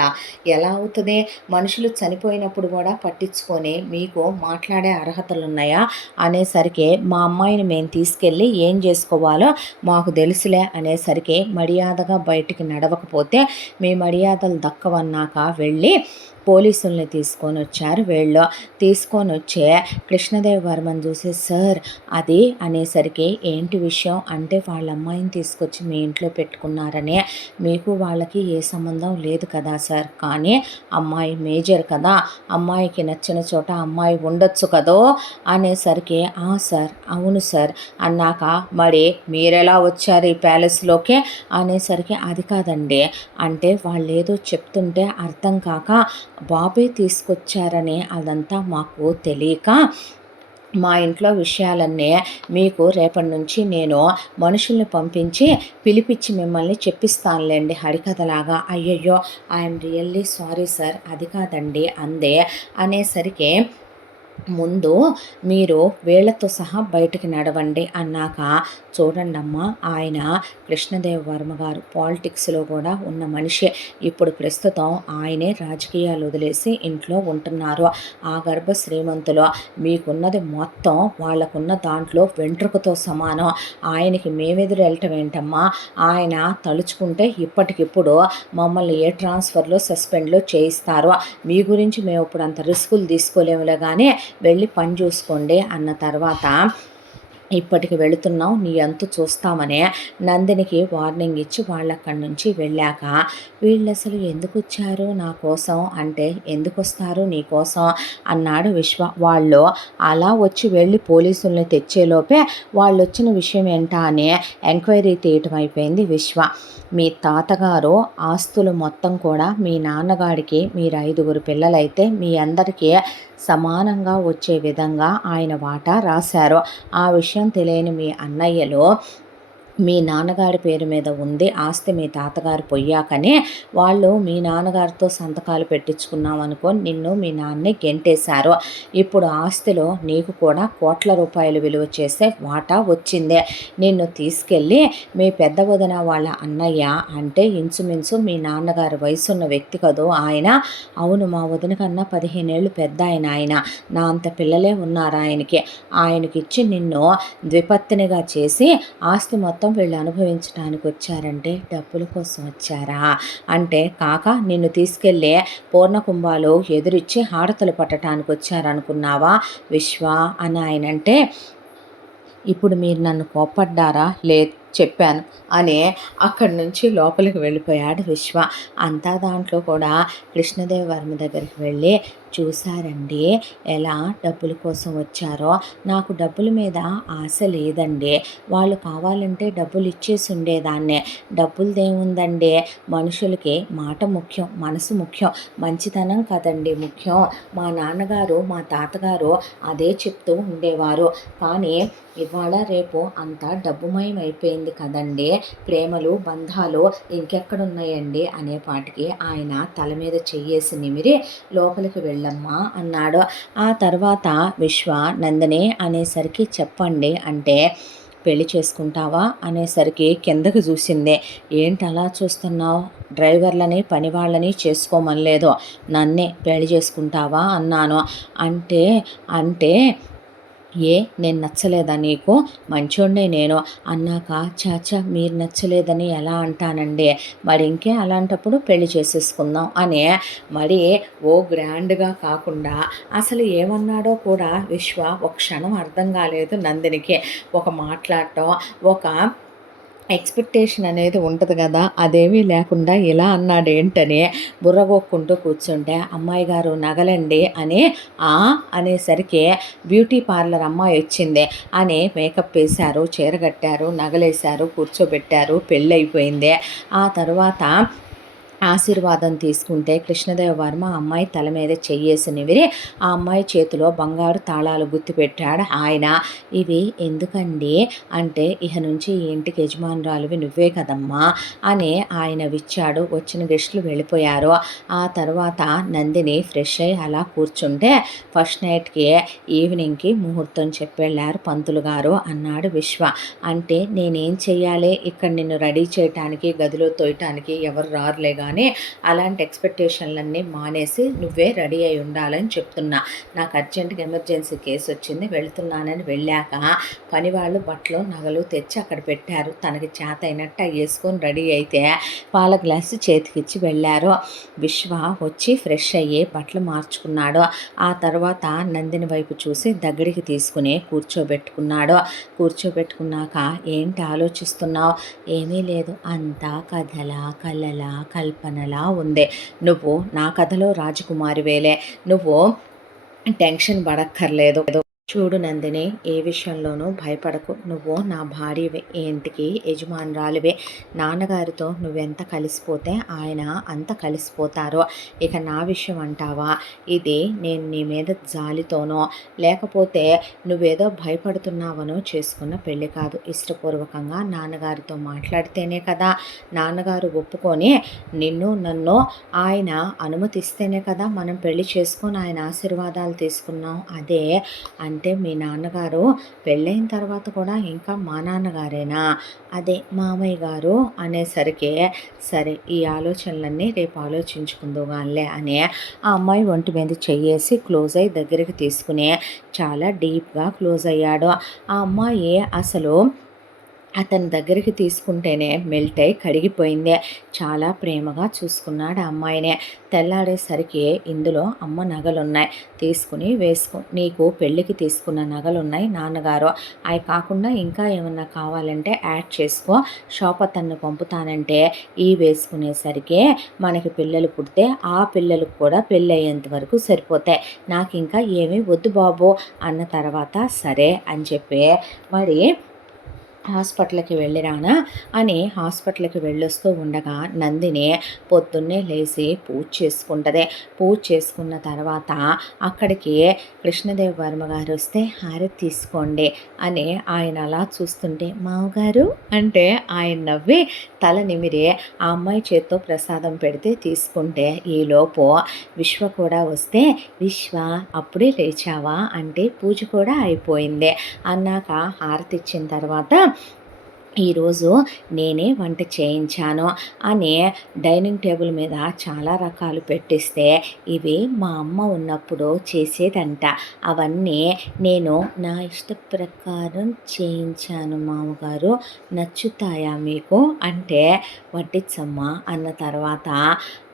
ఎలా అవుతుంది మనుషులు చనిపోయినప్పుడు కూడా పట్టించుకొని మీకు మాట్లాడే అర్హతలు ఉన్నాయా అనేసరికి మా అమ్మాయిని మేము తీసుకెళ్ళి ఏం చేసుకోవాలో మాకు తెలుసులే అనేసరికి మర్యాదగా బయటికి నడవకపోతే మీ మర్యాదలు దక్కవన్నాక వెళ్ళి పోలీసుల్ని తీసుకొని వచ్చారు. వీళ్ళు తీసుకొని వచ్చే కృష్ణదేవ్ వర్మని చూసి సార్ అది అనేసరికి ఏంటి విషయం అంటే వాళ్ళ అమ్మాయిని తీసుకొచ్చి మీ ఇంట్లో పెట్టుకున్నారనే మీకు వాళ్ళకి ఏ సంబంధం లేదు కదా సార్ కానీ అమ్మాయి మేజర్ కదా అమ్మాయికి నచ్చిన చోట అమ్మాయి ఉండొచ్చు కదో అనేసరికి సార్ అవును సార్ అన్నాక మరి మీరెలా వచ్చారు ఈ ప్యాలెస్లోకి అనేసరికి అది కాదండి అంటే వాళ్ళు ఏదో చెప్తుంటే అర్థం కాక బాబే తీసుకొచ్చారని అదంతా మాకు తెలియక మా ఇంట్లో విషయాలన్నీ మీకు రేపటి నుంచి నేను మనుషుల్ని పంపించి పిలిపించి మిమ్మల్ని చెప్పిస్తానులేండి హరికథలాగా అయ్యయ్యో ఐఎమ్ రియల్లీ సారీ సార్ అది కాదండి అందే అనేసరికి ముందు మీరు వేళ్లతో సహా బయటికి నడవండి అన్నాక చూడండమ్మా ఆయన కృష్ణదేవ్ వర్మ గారు పాలిటిక్స్లో కూడా ఉన్న మనిషి ఇప్పుడు ప్రస్తుతం ఆయనే రాజకీయాలు వదిలేసి ఇంట్లో ఉంటున్నారు ఆ గర్భ శ్రీమంతులో మీకున్నది మొత్తం వాళ్ళకున్న దాంట్లో వెంట్రుకతో సమానం ఆయనకి మేమెదురు వెళ్ళటం ఏంటమ్మా ఆయన తలుచుకుంటే ఇప్పటికిప్పుడు మమ్మల్ని ఏ ట్రాన్స్ఫర్లో సస్పెండ్లో చేయిస్తారు మీ గురించి మేము ఇప్పుడు అంత రిస్కులు తీసుకోలేములే కానీ వెళ్ళి పని చూసుకోండి అన్న తర్వాత ఇప్పటికి వెళుతున్నావు నీ అంతు చూస్తామనే నందినికి వార్నింగ్ ఇచ్చి వాళ్ళు అక్కడి నుంచి వెళ్ళాక వీళ్ళు అసలు ఎందుకు వచ్చారు నా కోసం అంటే ఎందుకు వస్తారు నీ కోసం అన్నాడు విశ్వ. వాళ్ళు అలా వచ్చి వెళ్ళి పోలీసుల్ని తెచ్చేలోపే వాళ్ళు వచ్చిన విషయం ఏంటా అని ఎంక్వైరీ తీయటం అయిపోయింది విశ్వ. మీ తాతగారు ఆస్తులు మొత్తం కూడా మీ నాన్నగారికి మీరు 5 పిల్లలైతే మీ అందరికీ సమానంగా వచ్చే విధంగా ఆయన వాటా రాశారు. ఆ విషయం తెలియని మీ అన్నయ్యలు మీ నాన్నగారి పేరు మీద ఉంది ఆస్తి మీ తాతగారు పోయాకనే వాళ్ళు మీ నాన్నగారితో సంతకాలు పెట్టించుకున్నాం అనుకో నిన్ను మీ నాన్నే గెంటేశారు. ఇప్పుడు ఆస్తిలో నీకు కూడా కోట్ల రూపాయలు విలువ చేసే వాటా వచ్చిందే. నిన్ను తీసుకెళ్ళి మీ పెద్ద వదిన వాళ్ళ అన్నయ్య అంటే ఇంచుమించు మీ నాన్నగారి వయసున్న వ్యక్తి కదూ ఆయన. అవును మా వదిన కన్నా 15 ఏళ్ళు పెద్ద ఆయన నా అంత పిల్లలే ఉన్నారు ఆయనకిచ్చి నిన్ను ద్విపత్నిగా చేసి ఆస్తి మొత్తం వీళ్ళు అనుభవించడానికి వచ్చారంటే డబ్బుల కోసం వచ్చారా అంటే కాక నిన్ను తీసుకెళ్ళే పూర్ణకుంభాలు ఎదురిచ్చి హారతలు పట్టడానికి వచ్చారనుకున్నావా విశ్వ అని ఆయనంటే ఇప్పుడు మీరు నన్ను కోప్పడ్డారా లేదు చెప్పాను అని అక్కడి నుంచి లోపలికి వెళ్ళిపోయాడు విశ్వ. అంతా దాంట్లో కూడా కృష్ణదేవ్ వర్మ దగ్గరికి వెళ్ళి చూసారండి ఎలా డబ్బుల కోసం వచ్చారో. నాకు డబ్బుల మీద ఆశ లేదండి. వాళ్ళు కావాలంటే డబ్బులు ఇచ్చేసి ఉండేదాన్నే. డబ్బులదేముందండి, మనుషులకి మాట ముఖ్యం, మనసు ముఖ్యం, మంచితనం కదండి ముఖ్యం. మా నాన్నగారు మా తాతగారు అదే చెప్తూ ఉండేవారు. కానీ ఇవాళ రేపు అంతా డబ్బుమయం అయిపోయింది కదండి. ప్రేమలు బంధాలు ఇంకెక్కడున్నాయండి అనేపాటికి ఆయన తల మీద చెయ్యేసి నిమిరి లోపలికి వెళ్ళమ్మా అన్నాడు. ఆ తర్వాత విశ్వ నందిని అనేసరికి చెప్పండి అంటే, పెళ్లి చేసుకుంటావా అనేసరికి కిందకి చూసిందే. ఏంటి అలా చూస్తున్నావు, డ్రైవర్లని పనివాళ్ళని చేసుకోమనలేదు, నన్నే పెళ్లి చేసుకుంటావా అన్నాను. అంటే అంటే ఏ నేను నచ్చలేదా నీకు, మంచోడినే నేను అన్నాక, చాచా మీరు నచ్చలేదని ఎలా అంటానండి, మరి ఇంకే అలాంటప్పుడు పెళ్లి చేసేసుకుందాం అని మరి ఓ గ్రాండ్గా కాకుండా అసలు ఏమన్నాడో కూడా విశ్వ ఒక క్షణం అర్థం కాలేదు నందినికి. ఒక మాట్లాడటం, ఒక ఎక్స్పెక్టేషన్ అనేది ఉంటుంది కదా, అదేమీ లేకుండా ఇలా అన్నాడు ఏంటని బుర్రగొక్కుంటూ కూర్చుంటే, అమ్మాయి గారు నగలండి అని అనేసరికి బ్యూటీ పార్లర్ అమ్మాయి వచ్చింది అని మేకప్ వేశారు, చీర కట్టారు, నగలేశారు, కూర్చోబెట్టారు, పెళ్ళి అయిపోయింది. ఆ తర్వాత ఆశీర్వాదం తీసుకుంటే కృష్ణదేవ వర్మ అమ్మాయి తల మీద చెయ్యేసి నివిరి ఆ అమ్మాయి చేతిలో బంగారు తాళాలు గుర్తుపెట్టాడు ఆయన. ఇవి ఎందుకండి అంటే, ఇహ నుంచి ఈ ఇంటికి యజమానురాలువి నువ్వే కదమ్మా అని ఆయన విచ్చాడు. వచ్చిన గెస్టులు వెళ్ళిపోయారు. ఆ తర్వాత నందిని ఫ్రెష్ అయ్యి అలా కూర్చుంటే, ఫస్ట్ నైట్కి ఈవినింగ్కి ముహూర్తం చెప్పెళ్ళారు పంతులు గారు అన్నాడు విశ్వ. అంటే నేనేం చెయ్యాలి ఇక్కడ నిన్ను రెడీ చేయటానికి, గదిలో తోయటానికి ఎవరు రారులే కానీ అలాంటి ఎక్స్పెక్టేషన్లన్నీ మానేసి నువ్వే రెడీ అయి ఉండాలని చెప్తున్నా. నాకు అర్జెంటుగా ఎమర్జెన్సీ కేసు వచ్చింది, వెళుతున్నానని వెళ్ళాక పనివాళ్ళు బట్టలు నగలు తెచ్చి అక్కడ పెట్టారు. తనకి చేత అయినట్టు వేసుకొని రెడీ అయితే పాల గ్లాసు చేతికిచ్చి వెళ్ళారు. విశ్వ వచ్చి ఫ్రెష్ అయ్యి బట్టలు మార్చుకున్నాడు. ఆ తర్వాత నందిని వైపు చూసి దగ్గరికి తీసుకుని కూర్చోబెట్టుకున్నాడు. కూర్చోబెట్టుకున్నాక ఏంటి ఆలోచిస్తున్నావు, ఏమీ లేదు, అంతా కథలా కలలా కల్పనలా ఉంది, నువ్వు నా కథలో రాజకుమారివేలే, నువ్వు టెన్షన్ పడక్కర్లేదు. చూడు నందిని, ఏ విషయంలోనూ భయపడకు, నువ్వు నా భార్యవే, ఇంటికి యజమానురాలివే. నాన్నగారితో నువ్వెంత కలిసిపోతే ఆయన అంత కలిసిపోతారో. ఇక నా విషయం అంటావా, ఇది నేను నీ మీద జాలితోనో లేకపోతే నువ్వేదో భయపడుతున్నావనో చేసుకున్న పెళ్ళి కాదు. ఇష్టపూర్వకంగా నాన్నగారితో మాట్లాడితేనే కదా, నాన్నగారు ఒప్పుకొని నిన్ను నన్ను ఆయన అనుమతిస్తేనే కదా మనం పెళ్లి చేసుకొని ఆయన ఆశీర్వాదాలు తీసుకున్నాం. అదే అంటే మీ నాన్నగారు పెళ్ళైన తర్వాత కూడా ఇంకా మా నాన్నగారేనా, అదే మామయ్య గారు అనేసరికి, సరే ఈ ఆలోచనలన్నీ రేపు ఆలోచించుకుందుగానిలే అని ఆ అమ్మాయి ఒంటి మీద చెయ్యేసి క్లోజ్ అయ్యి దగ్గరికి తీసుకుని చాలా డీప్గా క్లోజ్ అయ్యాడు. ఆ అమ్మాయి అసలు అతని దగ్గరికి తీసుకుంటేనే మెల్ట్ అయి కడిగిపోయింది. చాలా ప్రేమగా చూసుకున్నాడు ఆ అమ్మాయినే. తెల్లాడేసరికి ఇందులో అమ్మ నగలున్నాయి, తీసుకుని వేసుకో, నీకు పెళ్ళికి తీసుకున్న నగలున్నాయి నాన్నగారు, అవి కాకుండా ఇంకా ఏమన్నా కావాలంటే యాడ్ చేసుకో, షాప్ అతన్ని పంపుతానంటే ఈ వేసుకునేసరికి మనకి పిల్లలు పుడితే ఆ పిల్లలకు కూడా పెళ్ళి అయ్యేంత వరకు సరిపోతాయి, నాకు ఇంకా ఏమీ వద్దు బాబు అన్న తర్వాత సరే అని చెప్పి మరి హాస్పిటల్కి వెళ్ళిరానా అని హాస్పిటల్కి వెళ్ళొస్తూ ఉండగా నందిని పొద్దున్నే లేచి పూజ చేసుకుంటుంది. పూజ చేసుకున్న తర్వాత అక్కడికి కృష్ణదేవ వర్మ గారు వస్తే హారతి తీసుకోండి అని ఆయన అలా చూస్తుంటే, మామగారు అంటే ఆయన నవ్వి తల నిమిరి ఆ అమ్మాయి చేత్తో ప్రసాదం పెడితే తీసుకుంటే, ఈలోపు విశ్వ కూడా వస్తే, విశ్వ అప్పుడే లేచావా అంటే పూజ కూడా అయిపోయింది అన్నాక హారతి ఇచ్చిన తర్వాత, ఈరోజు నేనే వంట చేయించాను అని డైనింగ్ టేబుల్ మీద చాలా రకాలు పెట్టిస్తే, ఇవి మా అమ్మ ఉన్నప్పుడు చేసేదంట, అవన్నీ నేను నా ఇష్ట ప్రకారం చేయించాను మామగారు, నచ్చుతాయా మీకు అంటే, వడ్డించమ్మా అన్న తర్వాత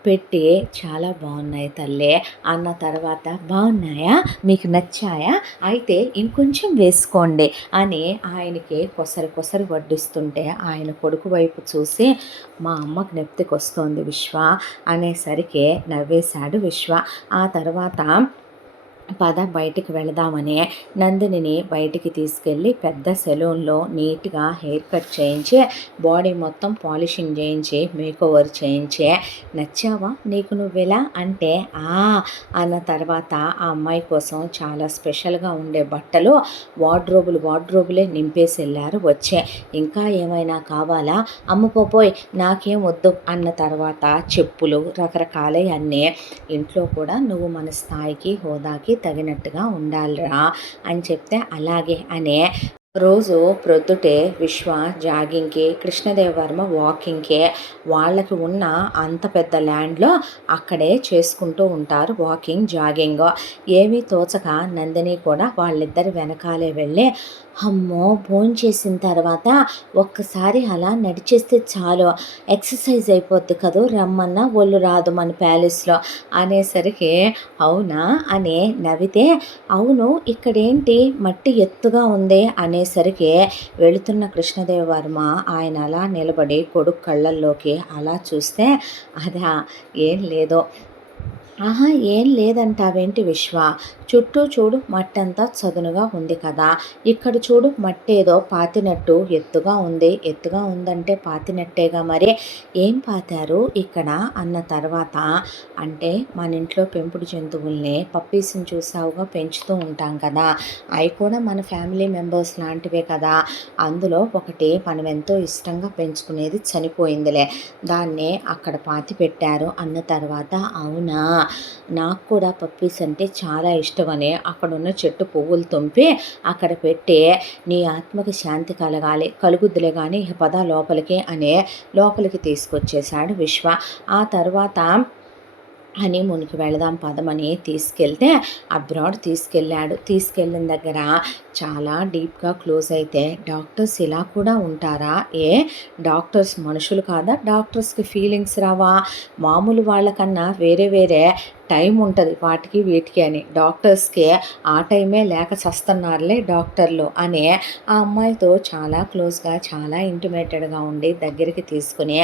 పెట్టి చాలా బాగున్నాయి తల్లి అన్న తర్వాత, బాగున్నాయా, మీకు నచ్చాయా, అయితే ఇంకొంచెం వేసుకోండి అని ఆయనకి కొసరి కొసరి వడ్డిస్తుంటే ఆయన కొడుకు వైపు చూసి, మా అమ్మకు నెప్తికొస్తోంది విశ్వ అనేసరికి నవ్వేశాడు విశ్వ. ఆ తర్వాత పద బయటికి వెళదామని నందినిని బయటికి తీసుకెళ్ళి పెద్ద సెలూన్లో నీట్గా హెయిర్ కట్ చేయించి, బాడీ మొత్తం పాలిషింగ్ చేయించి, మేకోవర్ చేయించి, నచ్చావా నీకు నువ్వెలా అంటే అన్న తర్వాత ఆ అమ్మాయి కోసం చాలా స్పెషల్గా ఉండే బట్టలు వార్డ్రోబులే నింపేసి వెళ్ళారు. వచ్చే ఇంకా ఏమైనా కావాలా, అమ్మపోపోయ్ నాకేం వద్దు అన్న తర్వాత చెప్పులు రకరకాలే అన్నీ, ఇంట్లో కూడా నువ్వు మన స్థాయికి హోదాకి తగినట్టుగా ఉండాలిరా అని చెప్తే, అలాగే అనే రోజు ప్రొద్దుటే విశ్వ జాగింగ్కి, కృష్ణదేవవర్మ వాకింగ్కి, వాళ్ళకి ఉన్న అంత పెద్ద ల్యాండ్లో అక్కడే చేసుకుంటూ ఉంటారు వాకింగ్ జాగింగ్. ఏమీ తోచక నందిని కూడా వాళ్ళిద్దరి వెనకాలే వెళ్ళి, అమ్మో భోంచేసిన తర్వాత ఒక్కసారి అలా నడిచేస్తే చాలు, ఎక్సర్సైజ్ అయిపోద్ది కదూ, రమ్మన్నా ఒళ్ళు రాదు మన ప్యాలెస్లో అనేసరికి, అవునా అని నవ్వితే, అవును ఇక్కడేంటి మట్టి ఎత్తుగా ఉంది అనేసరికి, వెళుతున్న కృష్ణదేవవర్మ ఆయన అలా నిలబడి కొడుకు కళ్ళల్లోకి అలా చూస్తే, అదా ఏం లేదో, ఏం లేదంటావేంటి విశ్వ, చుట్టూ చూడు మట్టంతా చదునుగా ఉంది కదా, ఇక్కడ చూడు మట్టేదో పాతినట్టు ఎత్తుగా ఉంది, ఎత్తుగా ఉందంటే పాతినట్టేగా, మరి ఏం పాతారు ఇక్కడ అన్న తర్వాత, అంటే మన ఇంట్లో పెంపుడు జంతువుల్ని పప్పీస్ని చూసావుగా పెంచుతూ ఉంటాం కదా, అవి కూడా మన ఫ్యామిలీ మెంబర్స్ లాంటివే కదా, అందులో ఒకటి మనం ఎంతో ఇష్టంగా పెంచుకునేది చనిపోయిందిలే, దాన్నే అక్కడ పాతి పెట్టారు అన్న తర్వాత, అవునా నాకు కూడా పప్పీస్ అంటే చాలా ఇష్టమని అక్కడున్న చెట్టు పువ్వులు తుంపి అక్కడ పెట్టి, నీ ఆత్మకి శాంతి కలుగుద్దులే కానీ పద లోపలికి అనే లోపలికి తీసుకొచ్చేశాడు విశ్వ. ఆ తర్వాత హనీమూన్కి వెళదాం పదమని తీసుకెళ్తే అబ్రాడ్ తీసుకెళ్ళాడు. తీసుకెళ్ళిన దగ్గర చాలా డీప్గా క్లోజ్ అయితే, డాక్టర్స్ ఇలా కూడా ఉంటారా, డాక్టర్స్ మనుషులు కాదా, డాక్టర్స్కి ఫీలింగ్స్ రావా, మామూలు వాళ్ళకన్నా వేరే టైం ఉంటుంది వాటికి వీటికి అని, డాక్టర్స్కి ఆ టైమే లేక చస్తున్నారులే డాక్టర్లు అని ఆ అమ్మాయితో చాలా క్లోజ్గా చాలా ఇంటిమేటెడ్గా ఉండి దగ్గరికి తీసుకుని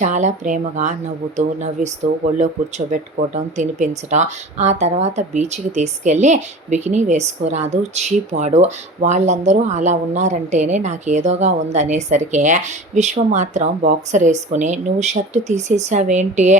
చాలా ప్రేమగా నవ్విస్తూ ఒళ్ళో కూర్చోబెట్టుకోవటం, తినిపించటం, ఆ తర్వాత బీచ్కి తీసుకెళ్ళి బికినీ వేసుకోరాదు చీపాడు, వాళ్ళందరూ అలా ఉన్నారంటేనే నాకు ఏదోగా ఉందనేసరికి విశ్వ మాత్రం బాక్సర్ వేసుకుని, నువ్వు షర్టు తీసేసావేంటి,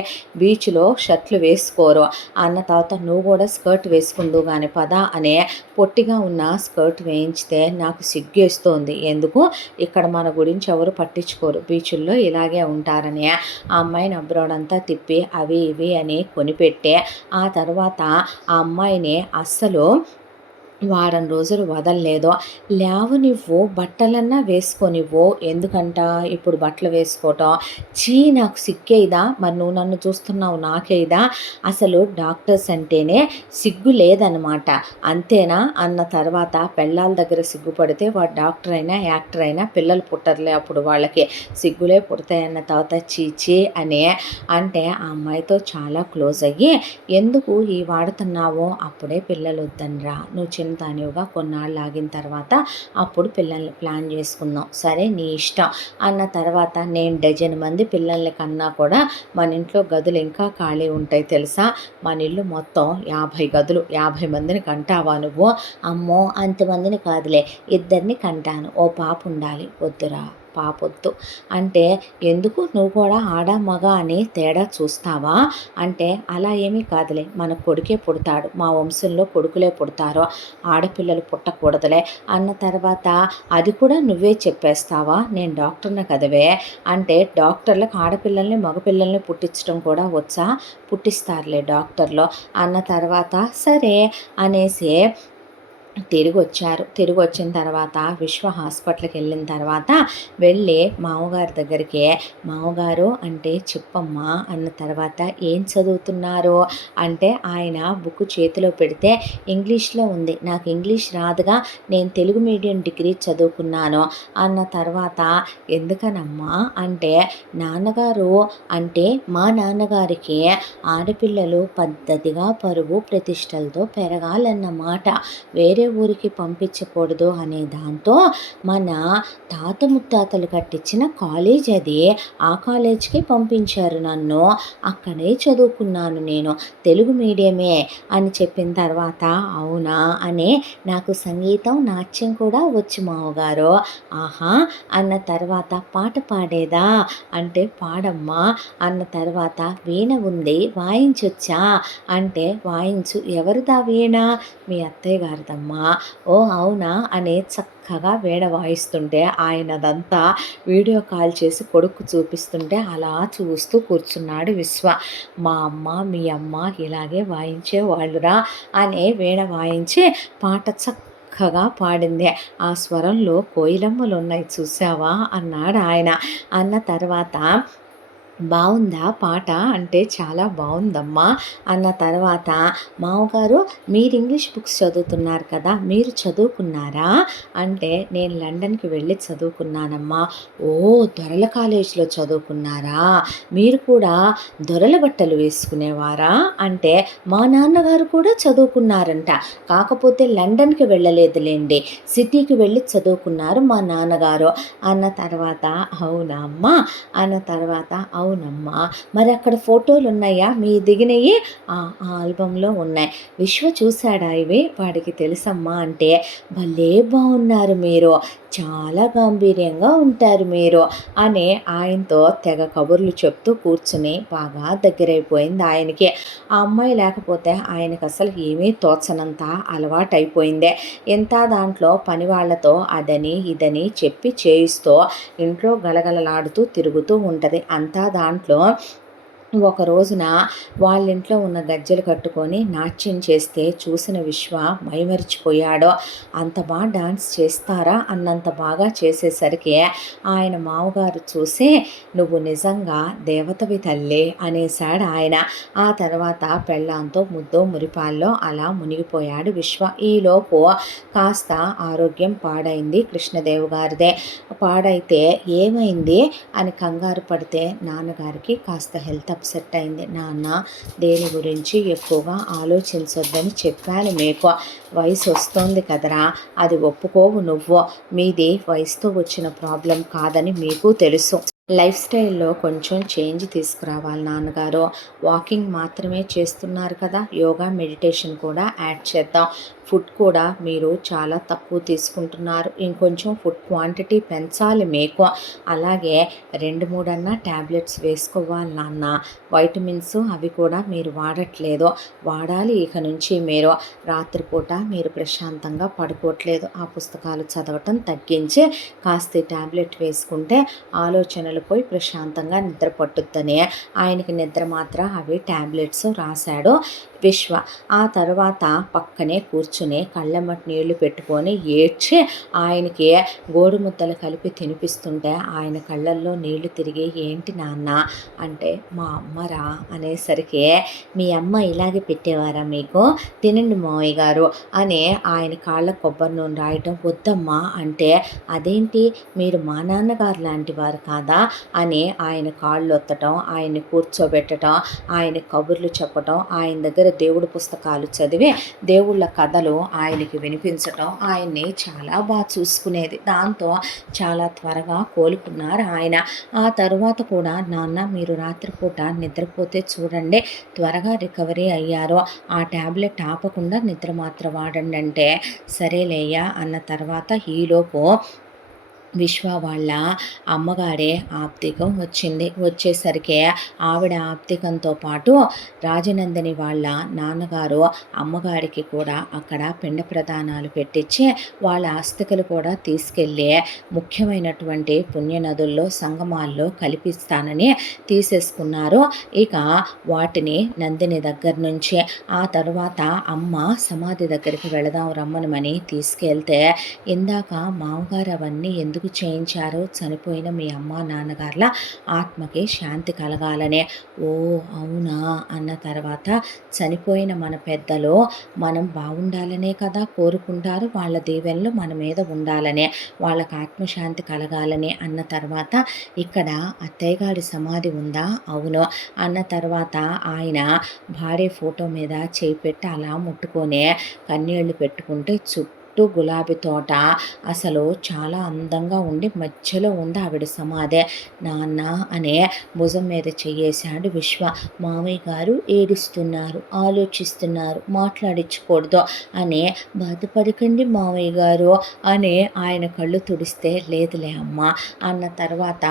బీచ్లో షర్ట్లు వేసుకోరు అన్న తర్వాత, నువ్వు కూడా స్కర్ట్ వేసుకుందు కానీ పదా అనే పొట్టిగా ఉన్న స్కర్ట్ వేయించితే నాకు సిగ్గేస్తోంది, ఎందుకు ఇక్కడ మన గురించి ఎవరు పట్టించుకోరు, బీచుల్లో ఇలాగే ఉంటారని ఆ అమ్మాయిని అబ్రాడంతా తిప్పి అవి ఇవి అని కొనిపెట్టే, ఆ తర్వాత ఆ అమ్మాయిని అస్సలు వారం రోజులు వదలలేదు. లేవు నువ్వు బట్టలన్నా వేసుకోనివ్వు, ఎందుకంట ఇప్పుడు బట్టలు వేసుకోవటం, నాకు సిగ్గేదా, మరి నువ్వు నన్ను చూస్తున్నావు నాకేదా, అసలు డాక్టర్స్ అంటేనే సిగ్గు లేదనమాట, అంతేనా అన్న తర్వాత, పెళ్ళాల దగ్గర సిగ్గుపడితే వాడు డాక్టర్ అయినా యాక్టర్ అయినా పిల్లలు పుట్టరులే, అప్పుడు వాళ్ళకి సిగ్గులే పుడతాయన్న తర్వాత చీచి అని అంటే, ఆ అమ్మాయితో చాలా క్లోజ్ అయ్యి, ఎందుకు ఈ వాడుతున్నావో, అప్పుడే పిల్లలు వద్దనరా, నువ్వు దానివిగా కొన్నాళ్ళు ఆగిన తర్వాత అప్పుడు పిల్లల్ని ప్లాన్ చేసుకుందాం, సరే నీ ఇష్టం అన్న తర్వాత, నేను డజన్ మంది పిల్లల్ని కన్నా కూడా మన ఇంట్లో గదులు ఇంకా ఖాళీ ఉంటాయి తెలుసా, మన ఇల్లు మొత్తం 50 గదులు, 50 మందిని కంటావా నువ్వు, అమ్మో అంతమందిని కాదులే, ఇద్దరిని కంటాను, ఓ పాప ఉండాలి, వద్దురా పాపొద్దు అంటే, ఎందుకు నువ్వు కూడా ఆడ మగ అని తేడా చూస్తావా అంటే, అలా ఏమీ కాదులే, మన కొడుకే పుడతాడు, మా వంశంలో కొడుకులే పుడతారో, ఆడపిల్లలు పుట్టకూడదులే అన్న తర్వాత, అది కూడా నువ్వే చెప్పేస్తావా, నేను డాక్టర్ని కదవే అంటే, డాక్టర్లకు ఆడపిల్లల్ని మగపిల్లల్ని పుట్టించడం కూడా వచ్చా, పుట్టిస్తారులే డాక్టర్లు అన్న తర్వాత, సరే అనేసి తిరిగొచ్చిన తర్వాత విశ్వ హాస్పిటల్‌కి వెళ్ళిన తర్వాత వెళ్ళి మామగారి దగ్గరికి, మామగారు అంటే చెప్పమ్మా అన్న తర్వాత ఏం చదువుతున్నారు అంటే ఆయన బుక్ చేతిలో పెడితే ఇంగ్లీష్‌లో ఉంది. నాకు ఇంగ్లీష్ రాదుగా, నేను తెలుగు మీడియం డిగ్రీ చదువుకున్నాను అన్న తర్వాత ఎందుకనమ్మా అంటే నాన్నగారు అంటే మా నాన్నగారికి ఆడపిల్లలు పద్ధతిగా పరువు ప్రతిష్టలతో పెరగాలన్నమాట. వేరే ఊరికి పంపించకూడదు అనే దాంతో మన తాత ముత్తాతలు కట్టించిన కాలేజ్ అది. ఆ కాలేజ్కి పంపించారు నన్ను. అక్కడే చదువుకున్నాను నేను, తెలుగు మీడియమే అని చెప్పిన తర్వాత అవునా అని నాకు సంగీతం నాట్యం కూడా వచ్చు మావగారు. ఆహా అన్న తర్వాత పాట పాడేదా అంటే పాడమ్మా అన్న తర్వాత వీణ ఉంది వాయించొచ్చా అంటే వాయించు. ఎవరిదా వీణ? మీ అత్తయ్య గారిదమ్మా. ఓ అవునా అని చక్కగా వీణ వాయిస్తుంటే ఆయనదంతా వీడియో కాల్ చేసి కొడుకు చూపిస్తుంటే అలా చూస్తూ కూర్చున్నాడు విశ్వ. మా అమ్మ మీ అమ్మ ఇలాగే వాయించేవాళ్ళురా అని వీణ వాయించి పాట చక్కగా పాడింది. ఆ స్వరంలో కోయిలమ్మలు ఉన్నాయి చూసావా అన్నాడు ఆయన. అన్న తర్వాత బావుందా పాట అంటే చాలా బావుందమ్మా అన్న తర్వాత మామగారు మీరు ఇంగ్లీష్ బుక్స్ చదువుతున్నారు కదా, మీరు చదువుకున్నారా అంటే నేను లండన్కి వెళ్ళి చదువుకున్నానమ్మా. ఓ దొరల కాలేజీలో చదువుకున్నారా, మీరు కూడా దొరల బట్టలు వేసుకునేవారా అంటే మా నాన్నగారు కూడా చదువుకున్నారంట, కాకపోతే లండన్కి వెళ్ళలేదులేండి, సిటీకి వెళ్ళి చదువుకున్నారు మా నాన్నగారు అన్న తర్వాత అవునా అమ్మా అన్న తర్వాత అవునమ్మా మరి అక్కడ ఫోటోలు ఉన్నాయా మీ దిగినవి? ఆ ఆల్బంలో ఉన్నాయి. విశ్వ చూశాడా ఇవి? వాడికి తెలుసమ్మా అంటే భలే బాగున్నారు మీరు, చాలా గాంభీర్యంగా ఉంటారు మీరు అని ఆయనతో తెగ కబుర్లు చెప్తూ కూర్చుని బాగా దగ్గరైపోయింది ఆయనకి. ఆ అమ్మాయి లేకపోతే ఆయనకు అసలు ఏమీ తోచనంత అలవాటైపోయిందే. ఇంత దాంట్లో పని వాళ్ళతో అదని ఇదని చెప్పి చేయిస్తూ ఇంట్లో గలగలలాడుతూ తిరుగుతూ ఉంటుంది. అంతా దాంట్లో ఒక రోజున వాళ్ళ ఇంట్లో ఉన్న గజ్జెలు కట్టుకొని నాట్యం చేస్తే చూసిన విశ్వ మైమరిచిపోయాడు. అంత బాగా డాన్స్ చేస్తారా అన్నంత బాగా చేసేసరికి ఆయన మామగారు చూసి నువ్వు నిజంగా దేవతవి తల్లి అనేశాడు ఆయన. ఆ తర్వాత పెళ్ళాంతో ముద్దో మురిపాల్లో అలా మునిగిపోయాడు విశ్వ. ఈలోపు కాస్త ఆరోగ్యం పాడైంది కృష్ణదేవ్ గారిదే. పాడైతే ఏమైంది అని కంగారు పడితే నాన్నగారికి కాస్త హెల్త్ అప్సెట్ అయింది. నాన్న దేని గురించి ఎక్కువగా ఆలోచించొద్దని చెప్పాను మీకు, వయసు వస్తోంది కదరా, అది ఒప్పుకోవు నువ్వు, మీది వయసుతో వచ్చిన ప్రాబ్లం కాదని మీకు తెలుసు. లైఫ్ స్టైల్లో కొంచెం చేంజ్ తీసుకురావాలి నాన్నగారు. వాకింగ్ మాత్రమే చేస్తున్నారు కదా, యోగా మెడిటేషన్ కూడా యాడ్ చేద్దాం. ఫుడ్ కూడా మీరు చాలా తక్కువ తీసుకుంటున్నారు, ఇంకొంచెం ఫుడ్ క్వాంటిటీ పెంచాలి మీకు. అలాగే 2-3 అన్నా ట్యాబ్లెట్స్ వేసుకోవాలి నాన్న. వైటమిన్స్ అవి కూడా మీరు వాడట్లేదు, వాడాలి ఇక నుంచి మీరు. రాత్రిపూట మీరు ప్రశాంతంగా పడుకోవట్లేదు, ఆ పుస్తకాలు చదవటం తగ్గించి కాస్త ట్యాబ్లెట్ వేసుకుంటే ఆలోచనలు పోయి ప్రశాంతంగా నిద్ర పట్టుద్దని ఆయనకి నిద్ర మాత్రం అవి ట్యాబ్లెట్స్ రాశాడు విశ్వ. ఆ తర్వాత పక్కనే కూర్చుని కళ్ళెమ్మటి నీళ్లు పెట్టుకొని ఏడ్చి ఆయనకి గోడుముద్దలు కలిపి తినిపిస్తుంటే ఆయన కళ్ళల్లో నీళ్లు తిరిగి ఏంటి నాన్న అంటే మా అమ్మరా అనేసరికి మీ అమ్మ ఇలాగే పెట్టేవారా మీకు, తినండి మావయ్య గారు అని ఆయన కాళ్ళ కొబ్బరి నూనె రాయటం. వద్దమ్మా అంటే అదేంటి మీరు మా నాన్నగారు లాంటి వారు కాదా అని ఆయన కాళ్ళు ఒత్తటం, ఆయన్ని కూర్చోబెట్టడం, ఆయన కబుర్లు చెప్పటం, ఆయన దగ్గర దేవుడి పుస్తకాలు చదివి దేవుళ్ళ కథలు ఆయనకి వినిపించటం, ఆయన్ని చాలా బాగా చూసుకునేది. దాంతో చాలా త్వరగా కోలుకున్నారు ఆయన. ఆ తరువాత కూడా నాన్న మీరు రాత్రిపూట నిద్రపోతే చూడండి త్వరగా రికవరీ అయ్యారు, ఆ ట్యాబ్లెట్ ఆపకుండా నిద్ర మాత్రం వాడండి అంటే సరేలేయ్యా అన్న తర్వాత ఈలోపు విశ్వ వాళ్ళ అమ్మగారే ఆప్తికం వచ్చింది. వచ్చేసరికి ఆవిడ ఆప్తికంతో పాటు రాజనందిని వాళ్ళ నాన్నగారు అమ్మగారికి కూడా అక్కడ పిండ ప్రదానాలు పెట్టించి వాళ్ళ అస్థికలు కూడా తీసుకెళ్ళి ముఖ్యమైనటువంటి పుణ్యనదుల్లో సంగమాల్లో కలిపిస్తానని తీసేసుకున్నారు. ఇక వాటిని నందిని దగ్గర నుంచి ఆ తర్వాత అమ్మ సమాధి దగ్గరికి వెళదాం రమ్మనమని తీసుకెళ్తే, ఇందాక మామగారు అవన్నీ ఎందుకు చేయించారో చనిపోయిన మీ అమ్మ నాన్నగారుల ఆత్మకి శాంతి కలగాలనే. ఓ అవునా అన్న తర్వాత, చనిపోయిన మన పెద్దలు మనం బాగుండాలనే కదా కోరుకుంటారు, వాళ్ళ దీవెనలు మన మీద ఉండాలనే, వాళ్ళకి ఆత్మశాంతి కలగాలని అన్న తర్వాత, ఇక్కడ అత్తయ్య గారి సమాధి ఉందా? అవును అన్న తర్వాత ఆయన భార్య ఫోటో మీద చేయి పెట్టి అలా ముట్టుకొని కన్నీళ్లు పెట్టుకుంటే గులాబీ తోట అసలు చాలా అందంగా ఉండి మధ్యలో ఉంది ఆవిడ సమాధి. నాన్న అనే భుజం మీద చెయ్యేశాడు విశ్వ. మామయ్య గారు ఏడుస్తున్నారు, ఆలోచిస్తున్నారు, మాట్లాడించకూడదు అని. బాధపడకండి మామయ్య గారు అని ఆయన కళ్ళు తుడిస్తే, లేదులే అమ్మ అన్న తర్వాత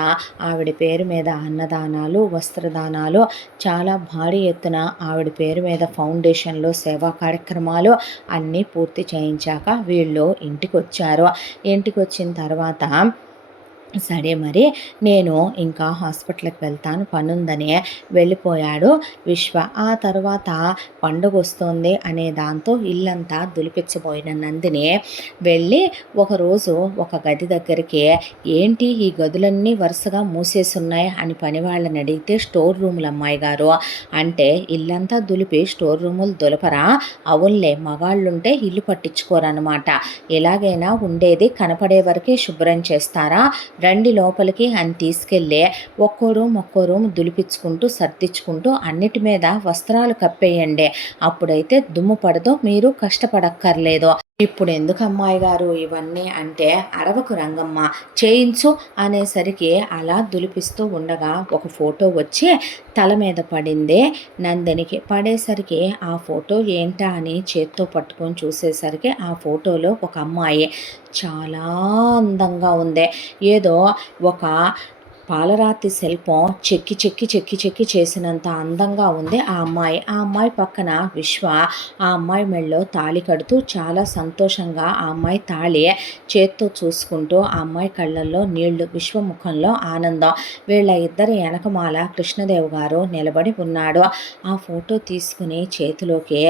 ఆవిడ పేరు మీద అన్నదానాలు, వస్త్రదానాలు చాలా భారీ ఎత్తున ఆవిడ పేరు మీద ఫౌండేషన్లో సేవా కార్యక్రమాలు అన్నీ పూర్తి చేయించాక వీళ్ళు ఇంటికి వచ్చారు. ఇంటికి వచ్చిన తర్వాత, సరే మరి నేను ఇంకా హాస్పిటల్కి వెళ్తాను పనుందని వెళ్ళిపోయాడు విశ్వ. ఆ తర్వాత పండుగ వస్తుంది అనే దాంతో ఇల్లంతా దులిపించబోయిన నందిని వెళ్ళి ఒకరోజు ఒక గది దగ్గరికి, ఏంటి ఈ గదులన్నీ వరుసగా మూసేసున్నాయి అని పని వాళ్ళని అడిగితే, స్టోర్ రూములు అమ్మాయి గారు అంటే, ఇల్లంతా దులిపి స్టోర్ రూములు దులపరా? అవునులే, మగాళ్ళుంటే ఇల్లు పట్టించుకోరనమాట, ఎలాగైనా ఉండేది కనపడే వరకే శుభ్రం చేస్తారా, రండి లోపలికి అని తీసుకెళ్ళి ఒక్కో రూమ్ దులిపించుకుంటూ సర్దించుకుంటూ అన్నిటి మీద వస్త్రాలు కప్పేయండి, అప్పుడైతే దుమ్ము పడదో, మీరు కష్టపడక్కర్లేదు. ఇప్పుడు ఎందుకు అమ్మాయి గారు ఇవన్నీ అంటే, అరవకు రంగమ్మ, చేయించు అనేసరికి అలా దులిపిస్తూ ఉండగా ఒక ఫోటో వచ్చి తల మీద పడింది నందినికి. పడేసరికి ఆ ఫోటో ఏంటా అని చేత్తో పట్టుకొని చూసేసరికి ఆ ఫోటోలో ఒక అమ్మాయి చాలా అందంగా ఉంది. ఏదో ఒక పాలరాతి శిల్పం చెక్కి చేసినంత అందంగా ఉంది ఆ అమ్మాయి. ఆ అమ్మాయి పక్కన విశ్వ ఆ అమ్మాయి మెళ్ళలో తాళి కడుతూ చాలా సంతోషంగా ఆ అమ్మాయి తాళి చేత్తో చూసుకుంటూ, ఆ అమ్మాయి కళ్ళల్లో నీళ్లు, విశ్వముఖంలో ఆనందం. వీళ్ళ ఇద్దరి వెనకమాల కృష్ణదేవ్ గారు నిలబడి ఉన్నాడు. ఆ ఫోటో తీసుకుని చేతిలోకి,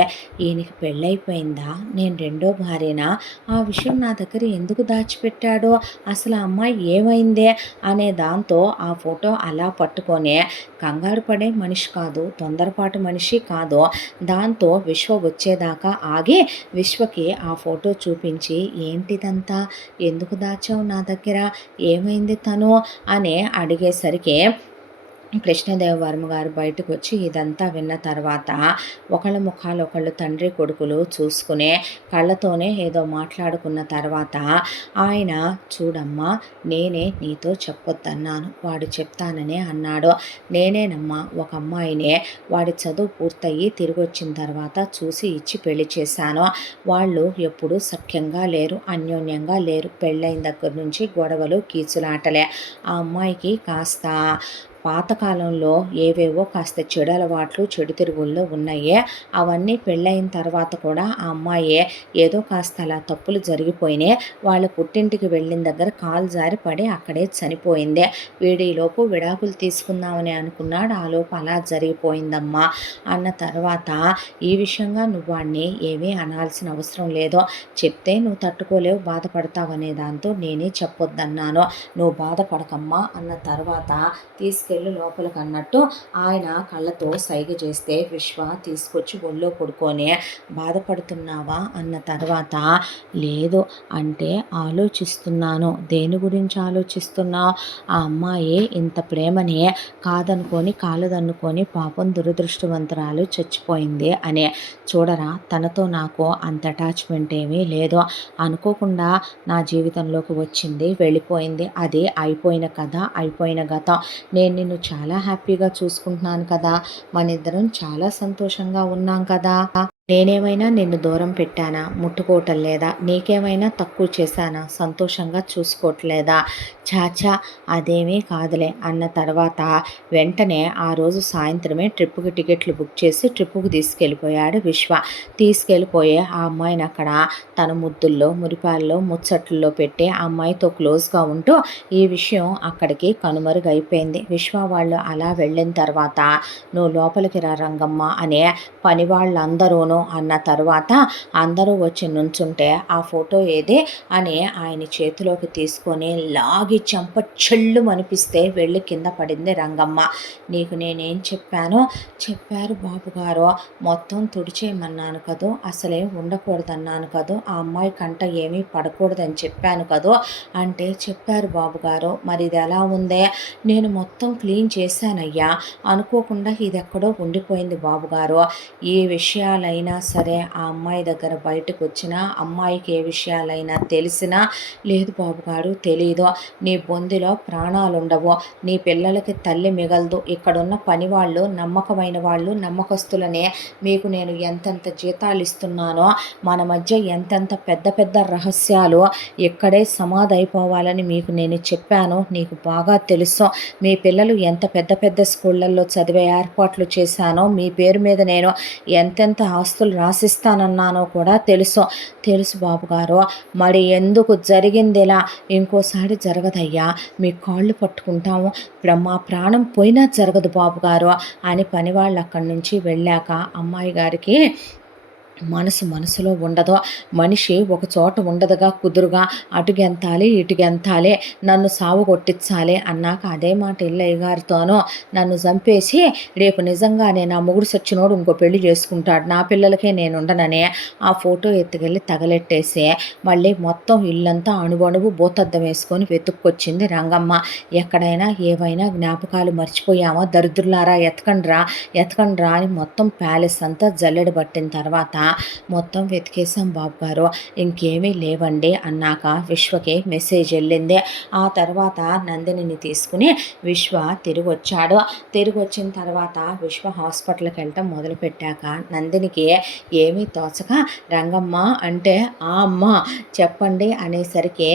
ఈయనకి పెళ్ళైపోయిందా, నేను రెండో భార్యనా, ఆ విషయం నా దగ్గర ఎందుకు దాచిపెట్టాడో, అసలు ఆ అమ్మాయి ఏమైందే అనే దాంతో ఆ ఫోటో అలా పట్టుకొని, కంగారు పడే మనిషి కాదు, తొందరపాటు మనిషి కాదు, దాంతో విశ్వ వచ్చేదాకా ఆగి విశ్వకి ఆ ఫోటో చూపించి, ఏంటిదంతా, ఎందుకు దాచావు నా దగ్గర, ఏమైంది తను అని అడిగేసరికి కృష్ణదేవ వర్మ గారు బయటకు వచ్చి ఇదంతా విన్న తర్వాత ఒకళ్ళ ముఖాలు ఒకళ్ళు తండ్రి కొడుకులు చూసుకునే కళ్ళతోనే ఏదో మాట్లాడుకున్న తర్వాత ఆయన, చూడమ్మా, నేనే నీతో చెప్పొద్దన్నాను, వాడు చెప్తాననే అన్నాడు. నేనేనమ్మా ఒక అమ్మాయినే వాడి చదువు పూర్తయి తిరిగి వచ్చిన తర్వాత చూసి ఇచ్చి పెళ్లి చేశాను. వాళ్ళు ఎప్పుడూ సఖ్యంగా లేరు, అన్యోన్యంగా లేరు, పెళ్ళైన దగ్గర నుంచి గొడవలు కీచులాటలే. ఆ అమ్మాయికి కాస్త పాతకాలంలో ఏవేవో కాస్త చెడు అలవాట్లు, చెడు తిరుగుల్లో ఉన్నాయే, అవన్నీ పెళ్ళయిన తర్వాత కూడా ఆ అమ్మాయే ఏదో కాస్త అలా తప్పులు జరిగిపోయినాయి. వాళ్ళ పుట్టింటికి వెళ్ళిన దగ్గర కాలు జారి పడి అక్కడే చనిపోయింది. వీడిలోపు విడాకులు తీసుకుందామని అనుకున్నాడు, ఆలోపు అలా జరిగిపోయిందమ్మా అన్న తర్వాత, ఈ విషయంగా నువ్వు వాడిని ఏమీ అనాల్సిన అవసరం లేదో, చెప్తే నువ్వు తట్టుకోలేవు, బాధపడతావు అనే దాంతో నేనే చెప్పొద్దన్నాను, నువ్వు బాధపడకమ్మా అన్న తర్వాత తీసుకెళ్ళి లోపలికి అన్నట్టు ఆయన కళ్ళతో సైగ చేస్తే విశ్వ తీసుకొచ్చి ఒళ్ళో పడుకొని, బాధపడుతున్నావా అన్న తర్వాత, లేదు అంటే ఆలోచిస్తున్నాను. దేని గురించి ఆలోచిస్తున్నావు? ఆ అమ్మాయి ఇంత ప్రేమని కాదనుకొని కాలదనుకొని పాపం దురదృష్టవంతురాలు చచ్చిపోయింది అని. చూడరా, తనతో నాకు అంత అటాచ్మెంట్ ఏమీ లేదు, అనుకోకుండా నా జీవితంలోకి వచ్చింది, వెళ్ళిపోయింది, అది అయిపోయిన కథ, అయిపోయిన గతం. నేను నిన్ను చాలా హ్యాపీగా చూసుకుంటున్నాను కదా, మన ఇద్దరం చాలా సంతోషంగా ఉన్నాం కదా. నేనేమైనా నిన్ను దూరం పెట్టానా? ముట్టుకోవటం లేదా? నీకేమైనా తక్కువ చేశానా? సంతోషంగా చూసుకోవట్లేదా? ఛా! అదేమీ కాదులే అన్న తర్వాత వెంటనే ఆ రోజు సాయంత్రమే ట్రిప్పుకి టికెట్లు బుక్ చేసి ట్రిప్పుకి తీసుకెళ్ళిపోయాడు విశ్వ. తీసుకెళ్ళిపోయి ఆ అమ్మాయిని అక్కడ తన ముద్దుల్లో, మురిపాల్లో, ముచ్చట్లలో పెట్టి ఆ అమ్మాయితో క్లోజ్‌గా ఉంటూ ఈ విషయం అక్కడికి కనుమరుగైపోయింది. విశ్వ వాళ్ళు అలా వెళ్ళిన తర్వాత "నువ్వు లోపలికి రా రంగమ్మ" అనే పనివాళ్ళందరూను అన్న తర్వాత అందరూ వచ్చి నుంచుంటే ఆ ఫోటో ఏది అని ఆయన చేతిలోకి తీసుకొని లాగి చెంప చెళ్ళు అనిపిస్తే వెళ్ళి కింద పడింది రంగమ్మ. నీకు నేనేం చెప్పానో చెప్పారు బాబుగారు, మొత్తం తుడిచేయమన్నాను కదూ, అసలే ఉండకూడదన్నాను కదూ, ఆ అమ్మాయి కంట ఏమీ పడకూడదని చెప్పాను కదూ అంటే చెప్పారు బాబుగారు, మరి ఇది ఎలా ఉందే? నేను మొత్తం క్లీన్ చేశానయ్యా, అనుకోకుండా ఇది ఎక్కడో ఉండిపోయింది బాబుగారు. ఏ విషయాలైనా సరే ఆ అమ్మాయి దగ్గర బయటకు వచ్చినా, అమ్మాయికి ఏ విషయాలైనా తెలిసినా, లేదు బాబుగారు తెలీదు, నీ బొందిలో ప్రాణాలుండవు, నీ పిల్లలకి తల్లి మిగలదు, ఇక్కడున్న పని వాళ్ళు నమ్మకమైన వాళ్ళు, నమ్మకస్తులనే, మీకు నేను ఎంతెంత జీతాలు ఇస్తున్నానో, మన మధ్య ఎంతెంత పెద్ద పెద్ద రహస్యాలు ఇక్కడే సమాధైపోవాలని మీకు నేను చెప్పాను, నీకు బాగా తెలుసు. మీ పిల్లలు ఎంత పెద్ద పెద్ద స్కూళ్ళల్లో చదివే ఏర్పాట్లు చేశానో, మీ పేరు మీద నేను ఎంతెంత ఆస్తులు రాసిస్తానన్నానో కూడా తెలుసు బాబుగారు. మరి ఎందుకు జరిగింది ఇలా? ఇంకోసారి జరగదయ్యా, మీ కాళ్ళు పట్టుకుంటాము, మా ప్రాణం పోయినా జరగదు బాబుగారు అని పనివాళ్ళు అక్కడి నుంచి వెళ్ళాక అమ్మాయి గారికి మనసులో ఉండదో, మనిషి ఒక చోట ఉండదుగా కుదురుగా, అటుగెంతాలి ఇటుగెంతాలి, నన్ను సావు కొట్టించాలి అన్నాక అదే మాట ఇల్లయ్య గారితోనూ, నన్ను చంపేసి రేపు నిజంగానే నా మొగుడు సచ్చినోడు ఇంకో పెళ్లి చేసుకుంటాడు, నా పిల్లలకే నేను ఉండనని ఆ ఫోటో ఎత్తుకెళ్ళి తగలెట్టేసి మళ్ళీ మొత్తం ఇల్లంతా అణువణువు భూతద్దం వేసుకొని వెతుక్కొచ్చింది రంగమ్మ. ఎక్కడైనా ఏవైనా జ్ఞాపకాలు మర్చిపోయామో, దరిద్రులారా ఎతకండ్రా అని మొత్తం ప్యాలెస్ అంతా జల్లెడ పట్టిన తర్వాత మొత్తం వెతికేసాం బాబుగారు, ఇంకేమీ లేవండి అన్నాక విశ్వకి మెసేజ్ వెళ్ళింది. ఆ తర్వాత నందినిని తీసుకుని విశ్వ తిరిగి వచ్చాడు. తిరిగి వచ్చిన తర్వాత విశ్వ హాస్పిటల్కి వెళ్ళటం మొదలుపెట్టాక నందినికి ఏమీ తోచక రంగమ్మ అంటే ఆ అమ్మ చెప్పండి అనేసరికి,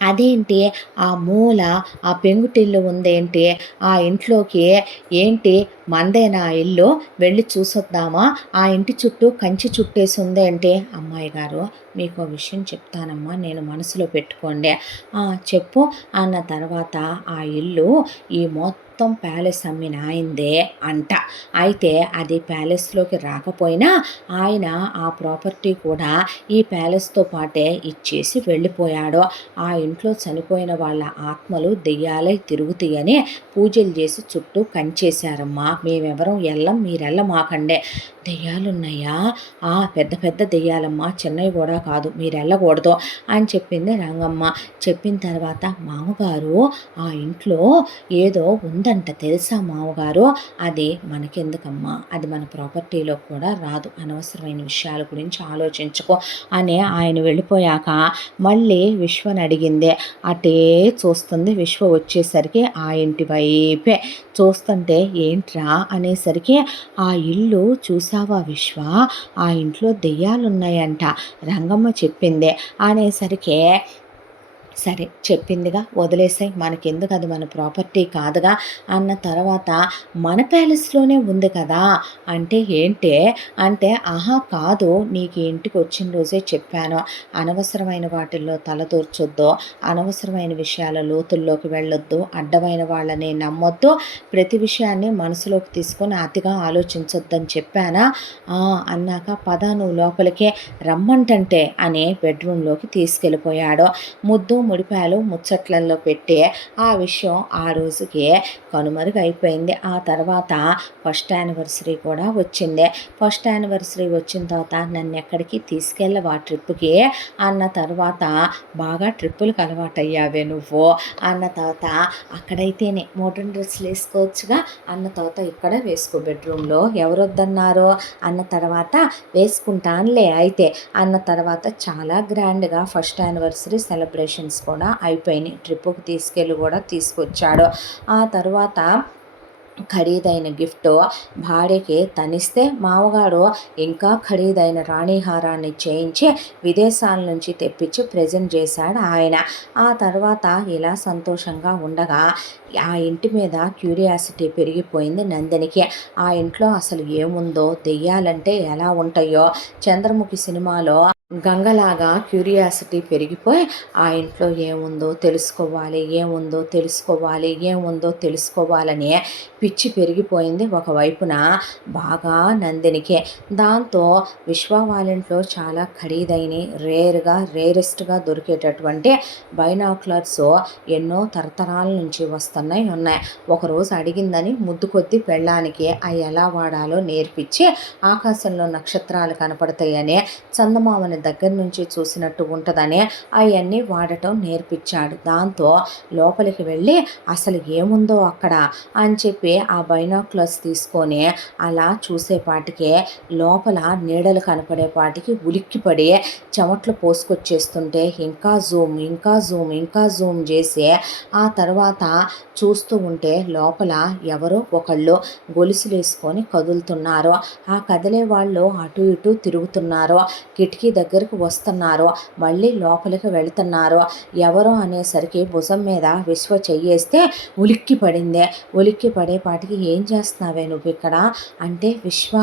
అదేంటి ఆ మూల ఆ పెంకుటిల్లు ఉందేంటి, ఆ ఇంట్లోకి ఏంటి మందేనా ఇల్లు, వెళ్ళి చూసొద్దామా, ఆ ఇంటి చుట్టూ కంచి చుట్టేసి ఉందేంటి? అమ్మాయి గారు మీకు విషయం చెప్తానమ్మా, నేను మనసులో పెట్టుకోండి. చెప్పు అన్న తర్వాత ఆ ఇల్లు ఈ మొత్తం ప్యాలెస్ అమ్మిన ఆయనదే అంట. అయితే అది ప్యాలెస్లోకి రాకపోయినా ఆయన ఆ ప్రాపర్టీ కూడా ఈ ప్యాలెస్తో పాటే ఇచ్చేసి వెళ్ళిపోయాడు. ఆ ఇంట్లో చనిపోయిన వాళ్ళ ఆత్మలు దెయ్యాలై తిరుగుతాయని పూజలు చేసి చుట్టూ కంచేశారమ్మా, మేమెవరం ఎల్లం, మీరెళ్ళమాకండే. దెయ్యాలున్నాయా? పెద్ద పెద్ద దెయ్యాలమ్మా, చిన్నవి కూడా కాదు, మీరు వెళ్ళకూడదు అని చెప్పింది రంగమ్మ. చెప్పిన తర్వాత మామగారు ఆ ఇంట్లో ఏదో ఉందంట తెలుసా మామగారు, అది మనకెందుకమ్మా, అది మన ప్రాపర్టీలో కూడా రాదు, అనవసరమైన విషయాల గురించి ఆలోచించుకో అని ఆయన వెళ్ళిపోయాక మళ్ళీ విశ్వని అడిగింది. అటే చూస్తుంది. విశ్వ వచ్చేసరికి ఆ ఇంటి వైపే చూస్తుంటే ఏంట్రా అనేసరికి, ఆ ఇల్లు చూసావా విశ్వ, ఆ ఇంట్లో దెయ్యాలున్నాయంట రంగమ్మ చెప్పింది అనేసరికి, సరే చెప్పిందిగా వదిలేసాయి, మనకెందుకు, అది మన ప్రాపర్టీ కాదుగా అన్న తర్వాత, మన ప్యాలెస్లోనే ఉంది కదా అంటే ఏంటే అంటే, కాదు, నీకు ఇంటికి వచ్చిన రోజే చెప్పాను, అనవసరమైన వాటిల్లో తలదూర్చొద్దు, అనవసరమైన విషయాల లోతుల్లోకి వెళ్ళొద్దు, అడ్డమైన వాళ్ళని నమ్మొద్దు, ప్రతి విషయాన్ని మనసులోకి తీసుకొని అతిగా ఆలోచించొద్దని చెప్పానా అన్నాక, పద నువ్వు లోపలికే రమ్మంటంటే అని బెడ్రూమ్లోకి తీసుకెళ్ళిపోయాడు. ముద్దు ముడిపాలు ముచ్చట్లలో పెట్టి ఆ విషయం ఆ రోజుకి కనుమరుగైపోయింది. ఆ తర్వాత ఫస్ట్ యానివర్సరీ కూడా వచ్చింది. ఫస్ట్ యానివర్సరీ వచ్చిన తర్వాత నన్ను ఎక్కడికి తీసుకెళ్ళవా ట్రిప్కి అన్న తర్వాత, బాగా ట్రిప్పులకు అలవాటయ్యావే నువ్వు అన్న తర్వాత, అక్కడైతేనే మోడర్న్ డ్రెస్సులు వేసుకోవచ్చుగా అన్న తర్వాత, ఇక్కడ వేసుకో బెడ్రూమ్లో, ఎవరొద్దన్నారు అన్న తర్వాత, వేసుకుంటానులే అయితే అన్న తర్వాత చాలా గ్రాండ్గా ఫస్ట్ యానివర్సరీ సెలబ్రేషన్స్ కూడా అయిపోయినాయి. ట్రిప్పుకి తీసుకెళ్ళి కూడా తీసుకొచ్చాడు. ఆ తర్వాత ఖరీదైన గిఫ్ట్ భార్యకి తనిస్తే మామగారు ఇంకా ఖరీదైన రాణిహారాన్ని చేయించి విదేశాల నుంచి తెప్పించి ప్రజెంట్ చేశాడు ఆయన. ఆ తర్వాత ఇలా సంతోషంగా ఉండగా ఆ ఇంటి మీద క్యూరియాసిటీ పెరిగిపోయింది నందినికి. ఆ ఇంట్లో అసలు ఏముందో, దెయ్యాలంటే ఎలా ఉంటాయో, చంద్రముఖి సినిమాలో గంగలాగా క్యూరియాసిటీ పెరిగిపోయి ఆ ఇంట్లో ఏముందో తెలుసుకోవాలి, ఏముందో తెలుసుకోవాలి, ఏముందో తెలుసుకోవాలని పిచ్చి పెరిగిపోయింది ఒకవైపున బాగా నందినికి. దాంతో విశ్వ వాళ్ళ ఇంట్లో చాలా ఖరీదైన రేరెస్ట్గా దొరికేటటువంటి బైనాక్యులర్స్ ఎన్నో తరతరాల నుంచి ఉన్నాయి. ఒకరోజు అడిగిందని ముద్దు కొద్ది పెళ్ళానికి అవి ఎలా వాడాలో నేర్పించి ఆకాశంలో నక్షత్రాలు కనపడతాయని, చందమామని దగ్గర నుంచి చూసినట్టు ఉంటుందని అవన్నీ వాడటం నేర్పించాడు. దాంతో లోపలికి వెళ్ళి అసలు ఏముందో అక్కడ అని చెప్పి ఆ బైనాక్యులర్స్ తీసుకొని అలా చూసేపాటికి లోపల నీడలు కనపడేపాటికి ఉలిక్కిపడి చెమట్లు పోసుకొచ్చేస్తుంటే ఇంకా జూమ్ చేసి ఆ తర్వాత చూస్తూ ఉంటే లోపల ఎవరో ఒకళ్ళు గొలుసులు వేసుకొని కదులుతున్నారు. ఆ కదిలే వాళ్ళు అటు ఇటు తిరుగుతున్నారు, కిటికీ దగ్గరకు వస్తున్నారు, మళ్ళీ లోపలికి వెళుతున్నారు. ఎవరో అనేసరికి భుజం మీద విశ్వ చెయ్యేస్తే ఉలిక్కి పడేపాటికి ఏం చేస్తున్నావే నువ్వు ఇక్కడ అంటే, విశ్వ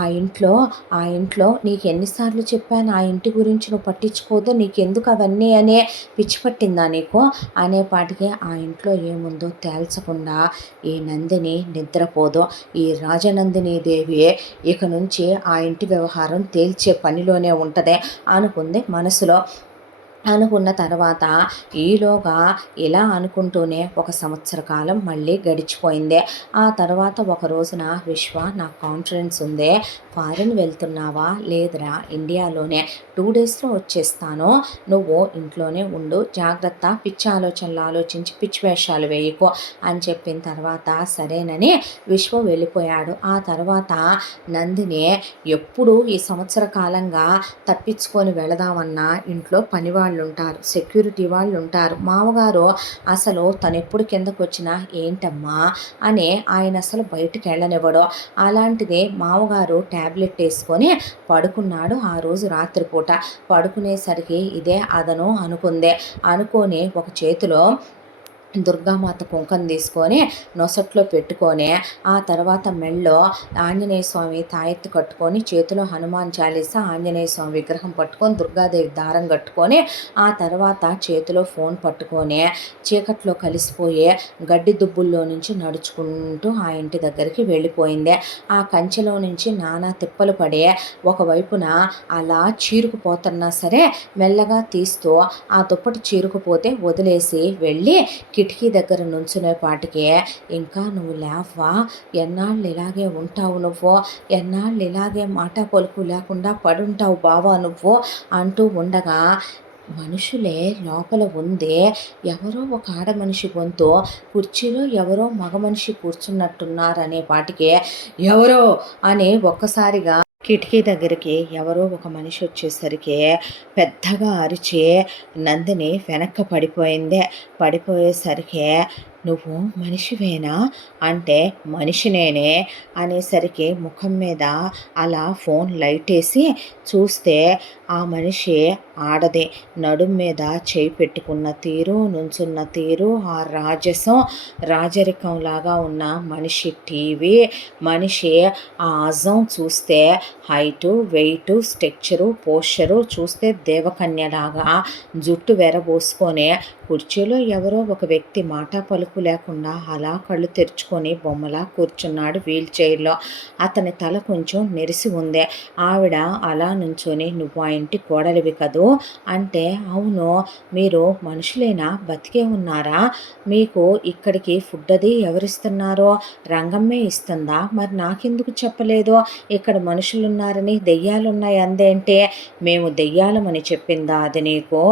ఆ ఇంట్లో నీకు ఎన్నిసార్లు చెప్పాను ఆ ఇంటి గురించి నువ్వు పట్టించుకోదు, నీకెందుకు అవన్నీ అనే పిచ్చి పట్టిందా నీకు అనేపాటికి ఆ ఇంట్లో ఏముందో తేల్చకుండా ఈ నందిని నిద్రపోదు. ఈ రాజనందిని దేవి ఇక నుంచి ఆ ఇంటి వ్యవహారం తేల్చే పనిలోనే ఉంటుంది అనుకుంది మనసులో. అనుకున్న తర్వాత ఈలోగా ఇలా అనుకుంటూనే 1 సంవత్సర కాలం మళ్ళీ గడిచిపోయింది. ఆ తర్వాత ఒక రోజున విశ్వ నాకు కాన్ఫరెన్స్ ఉంది, ఫారిన్ వెళ్తున్నావా? లేదురా, ఇండియాలోనే 2 డేస్లో వచ్చేస్తాను, నువ్వు ఇంట్లోనే ఉండు, జాగ్రత్త, పిచ్చి ఆలోచనలు ఆలోచించి పిచ్చి వేషాలు వేయకు అని చెప్పిన తర్వాత సరేనని విశ్వ వెళ్ళిపోయాడు. ఆ తర్వాత నందిని ఎప్పుడు ఈ సంవత్సర కాలంగా తప్పించుకొని వెళదామన్నా ఇంట్లో పనివాళ్ళు ఉంటారు, సెక్యూరిటీ వాళ్ళు ఉంటారు. మామగారు అసలు తను ఎప్పుడు కిందకు వచ్చినా ఏంటమ్మా అని ఆయన అసలు బయటికి వెళ్ళనివ్వడు. అలాంటిది మామగారు ట్యాబ్లెట్ వేసుకొని పడుకున్నాడు. ఆ రోజు రాత్రిపూట పడుకునేసరికి ఇదే అదను అనుకొని ఒక చేతిలో దుర్గామాత కుంకం తీసుకొని నొసట్లో పెట్టుకొని ఆ తర్వాత మెళ్ళో ఆంజనేయ స్వామి తాయెత్తు కట్టుకొని చేతిలో హనుమాన్ చాలీసా ఆంజనేయ స్వామి విగ్రహం పట్టుకొని దుర్గాదేవి దారం కట్టుకొని ఆ తర్వాత చేతిలో ఫోన్ పట్టుకొని చీకట్లో కలిసిపోయే గడ్డి దుబ్బుల్లో నుంచి నడుచుకుంటూ ఆ ఇంటి దగ్గరికి వెళ్ళిపోయింది. ఆ కంచెలో నుంచి నానా తిప్పలు పడే ఒకవైపున అలా చీరుకుపోతున్నా సరే మెల్లగా తీస్తూ ఆ దుప్పటి చీరుకుపోతే వదిలేసి వెళ్ళి కిటికీ దగ్గర నుంచునేపాటికి ఇంకా నువ్వు లేవా, ఎన్నాళ్ళు ఇలాగే ఉంటావు, నువ్వు ఎన్నాళ్ళు ఇలాగే మాట పలుకు లేకుండా పడుంటావు బావా నువ్వు అంటూ ఉండగా మనుషులే లోపల ఉందే, ఎవరో ఒక ఆడ మనిషి గొంతు కుర్చీలో ఎవరో మగ మనిషి కూర్చున్నట్టున్నారనే పాటికి ఎవరో అని ఒక్కసారిగా కిటికీ దగ్గరికి ఎవరో ఒక మనిషి వచ్చేసరికి పెద్దగా అరిచి నందిని వెనక్కి పడిపోయేసరికి నువ్వు మనిషివేనా అంటే మనిషినేనే అనేసరికి ముఖం మీద అలా ఫోన్ లైట్ వేసి చూస్తే ఆ మనిషి ఆడదే, నడుం మీద చేయి పెట్టుకున్న తీరు, నుంచున్న తీరు, ఆ రాజరికంలాగా ఉన్న మనిషి టీవీ మనిషి ఆ అజం చూస్తే హైటు వెయిటు స్ట్రక్చరు పోస్చరు చూస్తే దేవకన్యలాగా జుట్టు వెరబోసుకొని కుర్చీలో ఎవరో ఒక వ్యక్తి మాట పలుకు లేకుండా అలా కళ్ళు తెరుచుకొని బొమ్మలా కూర్చున్నాడు వీల్ చైర్లో. అతని తల కొంచెం నెరిసి ఉంది. ఆవిడ అలా నుంచొని నువ్వు ఆ ఇంటి కోడలివి కదూ అంటే అవును, మీరు మనుషులేనా, బతికే ఉన్నారా, మీకు ఇక్కడికి ఫుడ్ అది ఎవరిస్తున్నారో, రంగమ్మే ఇస్తుందా, మరి నాకెందుకు చెప్పలేదు, ఇక్కడ మనుషులున్నారని దెయ్యాలున్నాయి అందేంటే, మేము దెయ్యాలమని చెప్పిందా అది నీకు,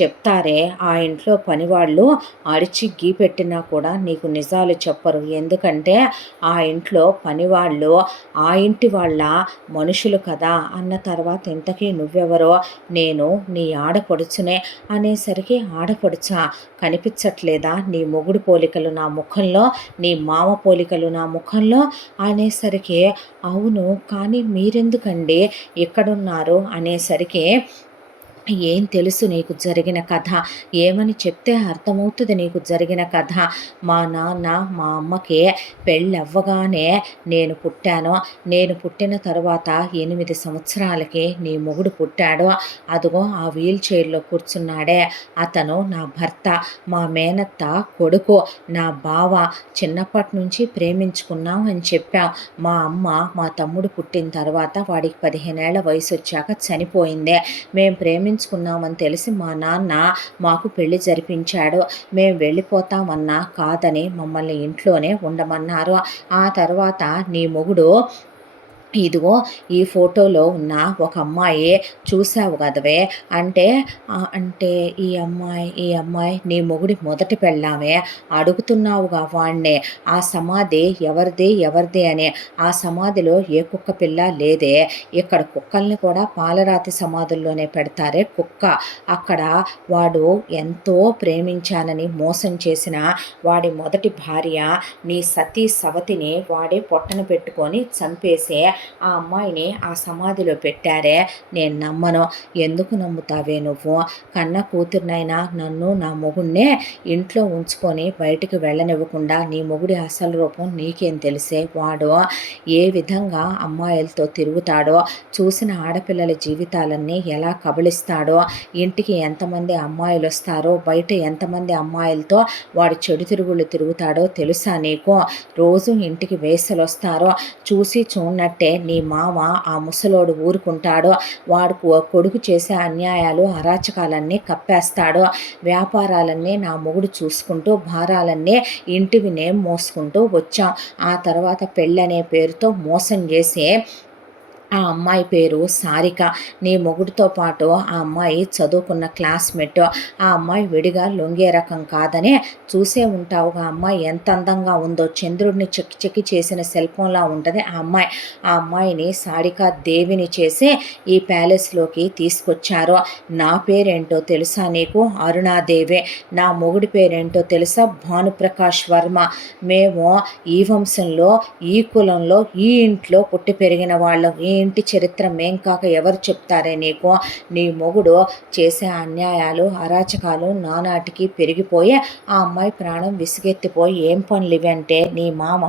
చెప్తారే ఆ ఇంట్లో పనివాళ్ళు అరిచి గీ పెట్టినా కూడా నీకు నిజాలు చెప్పరు. ఎందుకంటే ఆ ఇంట్లో పనివాళ్ళు ఆ ఇంటి వాళ్ళ మనుషులు కదా అన్న తర్వాత ఇంతకీ నువ్వెవరో, నేను నీ ఆడపడుచునే అనేసరికి ఆడపడుచా కనిపించట్లేదా నీ మొగుడు పోలికలు నా ముఖంలో, నీ మామ పోలికలు నా ముఖంలో అనేసరికి అవును కానీ మీరెందుకండి ఎక్కడున్నారు అనేసరికి ఏం తెలుసు నీకు జరిగిన కథ, ఏమని చెప్తే అర్థమవుతుంది నీకు జరిగిన కథ. మా నాన్న మా అమ్మకి పెళ్ళవ్వగానే నేను పుట్టాను. నేను పుట్టిన తరువాత 8 సంవత్సరాలకి నీ మొగుడు పుట్టాడు. అదిగో ఆ వీల్ చైర్లో కూర్చున్నాడే అతను నా భర్త, మా మేనత్త కొడుకు, నా బావ. చిన్నప్పటి నుంచి ప్రేమించుకున్నాం అని చెప్పాం. మా అమ్మ మా తమ్ముడు పుట్టిన తర్వాత వాడికి 15 ఏళ్ల వయసు వచ్చాక చనిపోయింది. మేము ప్రేమించుకున్నామని తెలిసి మా నాన్న మాకు పెళ్లి జరిపించాడు. మేము వెళ్ళిపోతామన్నా కాదని మమ్మల్ని ఇంట్లోనే ఉండమన్నారు. ఆ తర్వాత నీ మొగుడు ఇదిగో ఈ ఫోటోలో ఉన్న ఒక అమ్మాయి చూసావు కదవే అంటే అంటే ఈ అమ్మాయి నీ మొగుడి మొదటి పెళ్ళామే. అడుగుతున్నావుగా వాణ్ణే ఆ సమాధి ఎవరిది అని. ఆ సమాధిలో ఏ కుక్క పిల్ల లేదే. ఇక్కడ కుక్కల్ని కూడా పాలరాతి సమాధుల్లోనే పెడతారే కుక్క. అక్కడ వాడు ఎంతో ప్రేమించానని మోసం చేసిన వాడి మొదటి భార్య నీ సతీ సవతిని వాడే పొట్టన పెట్టుకొని చంపేసే ఆ అమ్మాయిని ఆ సమాధిలో పెట్టారే. నేను నమ్మను. ఎందుకు నమ్ముతావే నువ్వు? కన్న కూతుర్నైనా నన్ను నా మొగుడినే ఇంట్లో ఉంచుకొని బయటికి వెళ్ళనివ్వకుండా నీ మొగుడి అసలు రూపం నీకేం తెలిసే? వాడు ఏ విధంగా అమ్మాయిలతో తిరుగుతాడో, చూసిన ఆడపిల్లల జీవితాలన్నీ ఎలా కబళిస్తాడో, ఇంటికి ఎంతమంది అమ్మాయిలు వస్తారో, బయట ఎంతమంది అమ్మాయిలతో వాడు చెడు తిరుగుళ్ళు తిరుగుతాడో తెలుసా నీకు? రోజు ఇంటికి వేసలు వస్తారో చూసి చూడనట్టే నీ మామ ఆ ముసలోడు ఊరుకుంటాడో? వాడు కొడుకు చేసే అన్యాయాలు అరాచకాలన్నీ కప్పేస్తాడో? వ్యాపారాలన్నీ నా మొగుడు చూసుకుంటూ భారాలన్నీ ఇంటివి నేమ్ మోసుకుంటూ వచ్చాం. ఆ తర్వాత పెళ్ళనే పేరుతో మోసం చేసి ఆ అమ్మాయి పేరు సారిక. నీ మొగుడితో పాటు ఆ అమ్మాయి చదువుకున్న క్లాస్మేట్. ఆ అమ్మాయి విడిగా లొంగే రకం కాదనే చూసే ఉంటావుగా అమ్మాయి ఎంత అందంగా ఉందో. చంద్రుడిని చెక్కి చెక్కి చేసిన శిల్పంలా ఉంటుంది ఆ అమ్మాయి. ఆ అమ్మాయిని సారిక దేవిని చేసి ఈ ప్యాలెస్లోకి తీసుకొచ్చారు. నా పేరేంటో తెలుసా నీకు? అరుణాదేవి. నా మొగుడి పేరేంటో తెలుసా? భానుప్రకాష్ వర్మ. మేము ఈ వంశంలో, ఈ కులంలో, ఈ ఇంట్లో పుట్టి పెరిగిన వాళ్ళం. ఈ ఇంటి చరిత్ర మేం కాక ఎవరు చెప్తారే నీకు? నీ మొగుడు చేసే అన్యాయాలు అరాచకాలు నానాటికి పెరిగిపోయి ఆ అమ్మాయి ప్రాణం విసిగెత్తిపోయి ఏం పనులు ఇవి అంటే, నీ మామ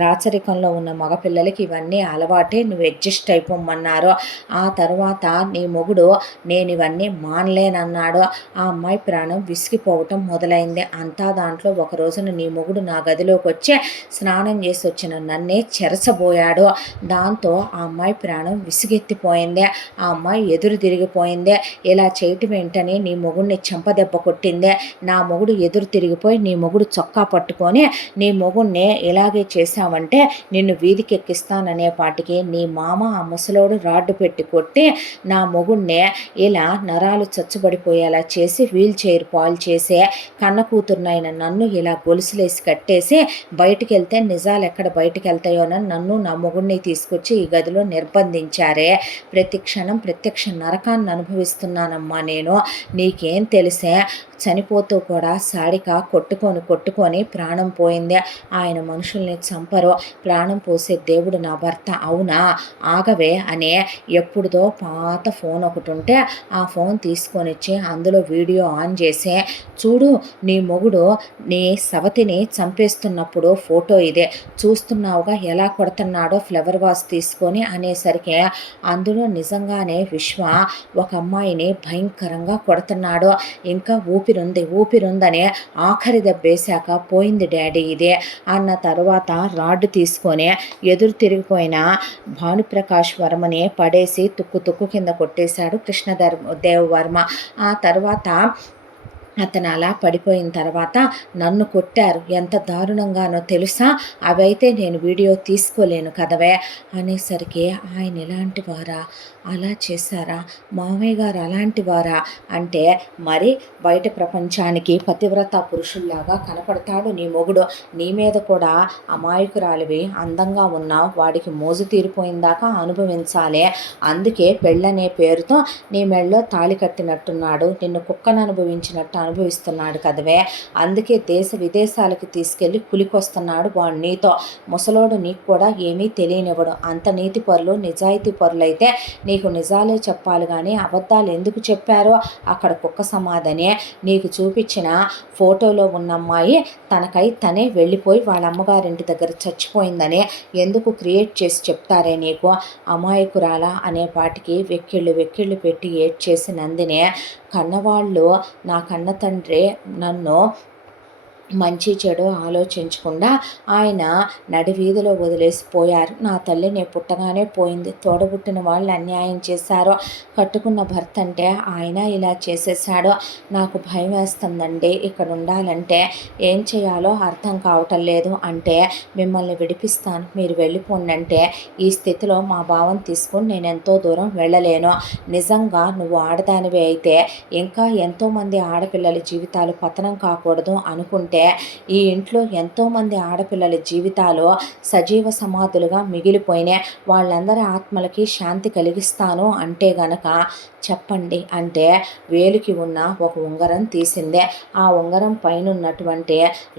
రాచరికంలో ఉన్న మగపిల్లలకి ఇవన్నీ అలవాటే, నువ్వు అడ్జస్ట్ అయిపోమన్నారు. ఆ తర్వాత నీ మొగుడు నేను ఇవన్నీ మానలేనన్నాడు. ఆ అమ్మాయి ప్రాణం విసిగిపోవటం మొదలైంది. అంతా దాంట్లో ఒక రోజున నీ మొగుడు నా గదిలోకి వచ్చి స్నానం చేసి వచ్చిన నన్నే చెరచబోయాడు. దాంతో ఆ అమ్మాయి ప్రాణం విసిగెత్తిపోయిందే. ఆ అమ్మాయి ఎదురు తిరిగిపోయిందే. ఇలా చేయటం ఏంటని నీ మొగుడిని చెంపదెబ్బ కొట్టిందే. నా మొగుడు ఎదురు తిరిగిపోయి నీ మొగుడు చొక్కా పట్టుకొని నీ మొగుడిని ఇలాగే చేశావంటే నిన్ను వీధికి ఎక్కిస్తాననే పాటికి నీ మామ ఆ ముసలోడు రాడ్డు పెట్టి కొట్టి నా మొగుడిని ఇలా నరాలు చచ్చుబడిపోయేలా చేసి వీల్ చైర్ పాలు చేసే కన్న కూతురునైన నన్ను ఇలా గొలుసులేసి కట్టేసి బయటికి వెళ్తే నిజాలు ఎక్కడ బయటికి వెళ్తాయోనని నన్ను నా మొగుడిని తీసుకొచ్చి ఈ గదిలో నిర్బంధించారే. ప్రతి క్షణం ప్రత్యక్ష నరకాన్ని అనుభవిస్తున్నానమ్మా నేను. నీకేం తెలిసే? చనిపోతూ కూడా సారిక కొట్టుకొని ప్రాణం పోయింది. ఆయన మనుషుల్ని చంపరు, ప్రాణం పోసే దేవుడు నా భర్త. అవునా? ఆగవే అనే ఎప్పుడుదో పాత ఫోన్ ఒకటి ఉంటే ఆ ఫోన్ తీసుకొని వచ్చి అందులో వీడియో ఆన్ చేసి చూడు నీ మొగుడు నీ సవతిని చంపేస్తున్నప్పుడు ఫోటో ఇదే చూస్తున్నావుగా ఎలా కొడుతున్నాడో ఫ్లవర్ వాస్ తీసుకొని అనేసరికి అందులో నిజంగానే విశ్వ ఒక అమ్మాయిని భయంకరంగా కొడుతున్నాడు. ఇంకా ఊపిరుందని ఆఖరి దెబ్బేశాక పోయింది డాడీ ఇదే అన్న తర్వాత రాడ్డు తీసుకొని ఎదురు తిరిగిపోయిన భానుప్రకాష్ వర్మని పడేసి తుక్కు కింద కొట్టేశాడు కృష్ణదేవ్ వర్మ. ఆ తర్వాత అతను అలా పడిపోయిన తర్వాత నన్ను కొట్టారు, ఎంత దారుణంగానో తెలుసా, అవైతే నేను వీడియో తీసుకోలేను కదవే అనేసరికి ఆయన ఎలాంటి వారా, అలా చేశారా, మామయ్య గారు అలాంటి వారా అంటే, మరి బయట ప్రపంచానికి పతివ్రత పురుషుల్లాగా కనపడతాడు నీ మొగుడు, నీ మీద కూడా అమాయకురాలివి, అందంగా ఉన్నావు, వాడికి మోజు తీరిపోయిందాకా అనుభవించాలి, అందుకే పెళ్ళనే పేరుతో నీ మెళ్ళో తాళి కట్టినట్టున్నాడు, నిన్ను కుక్కను అనుభవించినట్టు అనుభవిస్తున్నాడు కదవే, అందుకే దేశ విదేశాలకు తీసుకెళ్ళి పులికొస్తున్నాడు వాడు నీతో, ముసలోడు నీకు కూడా ఏమీ తెలియనివ్వడు, అంత నీతి పరులు నిజాయితీ పరులైతే నీకు నిజాలే చెప్పాలి కానీ అబద్ధాలు ఎందుకు చెప్పారో, అక్కడ కుక్క సమాధనే నీకు చూపించిన ఫోటోలో ఉన్న అమ్మాయి తనకై తనే వెళ్ళిపోయి వాళ్ళ అమ్మగారింటి దగ్గర చచ్చిపోయిందని ఎందుకు క్రియేట్ చేసి చెప్తారే నీకు, అమాయకురాల అనే పాటికి వెక్కిళ్ళు పెట్టి ఏడ్చేసి నందినే, కన్నవాళ్ళు నా కన్న తండ్రి నన్ను మంచి చెడు ఆలోచించకుండా ఆయన నడివీధిలో వదిలేసిపోయారు, నా తల్లి నేను పుట్టగానే పోయింది, తోడబుట్టిన వాళ్ళు అన్యాయం చేశారు, కట్టుకున్న భర్త అంటే ఆయన ఇలా చేసేసాడు, నాకు భయం వేస్తుందండి, ఇక్కడ ఉండాలంటే ఏం చేయాలో అర్థం కావటం లేదు అంటే, మిమ్మల్ని విడిపిస్తాను మీరు వెళ్ళిపోండి అంటే, ఈ స్థితిలో మా భావం తీసుకుని నేను ఎంతో దూరం వెళ్ళలేను, నిజంగా నువ్వు ఆడదానివి అయితే ఇంకా ఎంతోమంది ఆడపిల్లల జీవితాలు పతనం కాకూడదు అనుకుంటే, ఈ ఇంట్లో ఎంతోమంది ఆడపిల్లల జీవితాలు సజీవ సమాధులుగా మిగిలిపోయినాయి, వాళ్ళందరి ఆత్మలకి శాంతి కలిగిస్తాను అంటే గనక చెప్పండి అంటే, వేలికి ఉన్న ఒక ఉంగరం తీసిందే, ఆ ఉంగరం పైన ఉన్నటువంటి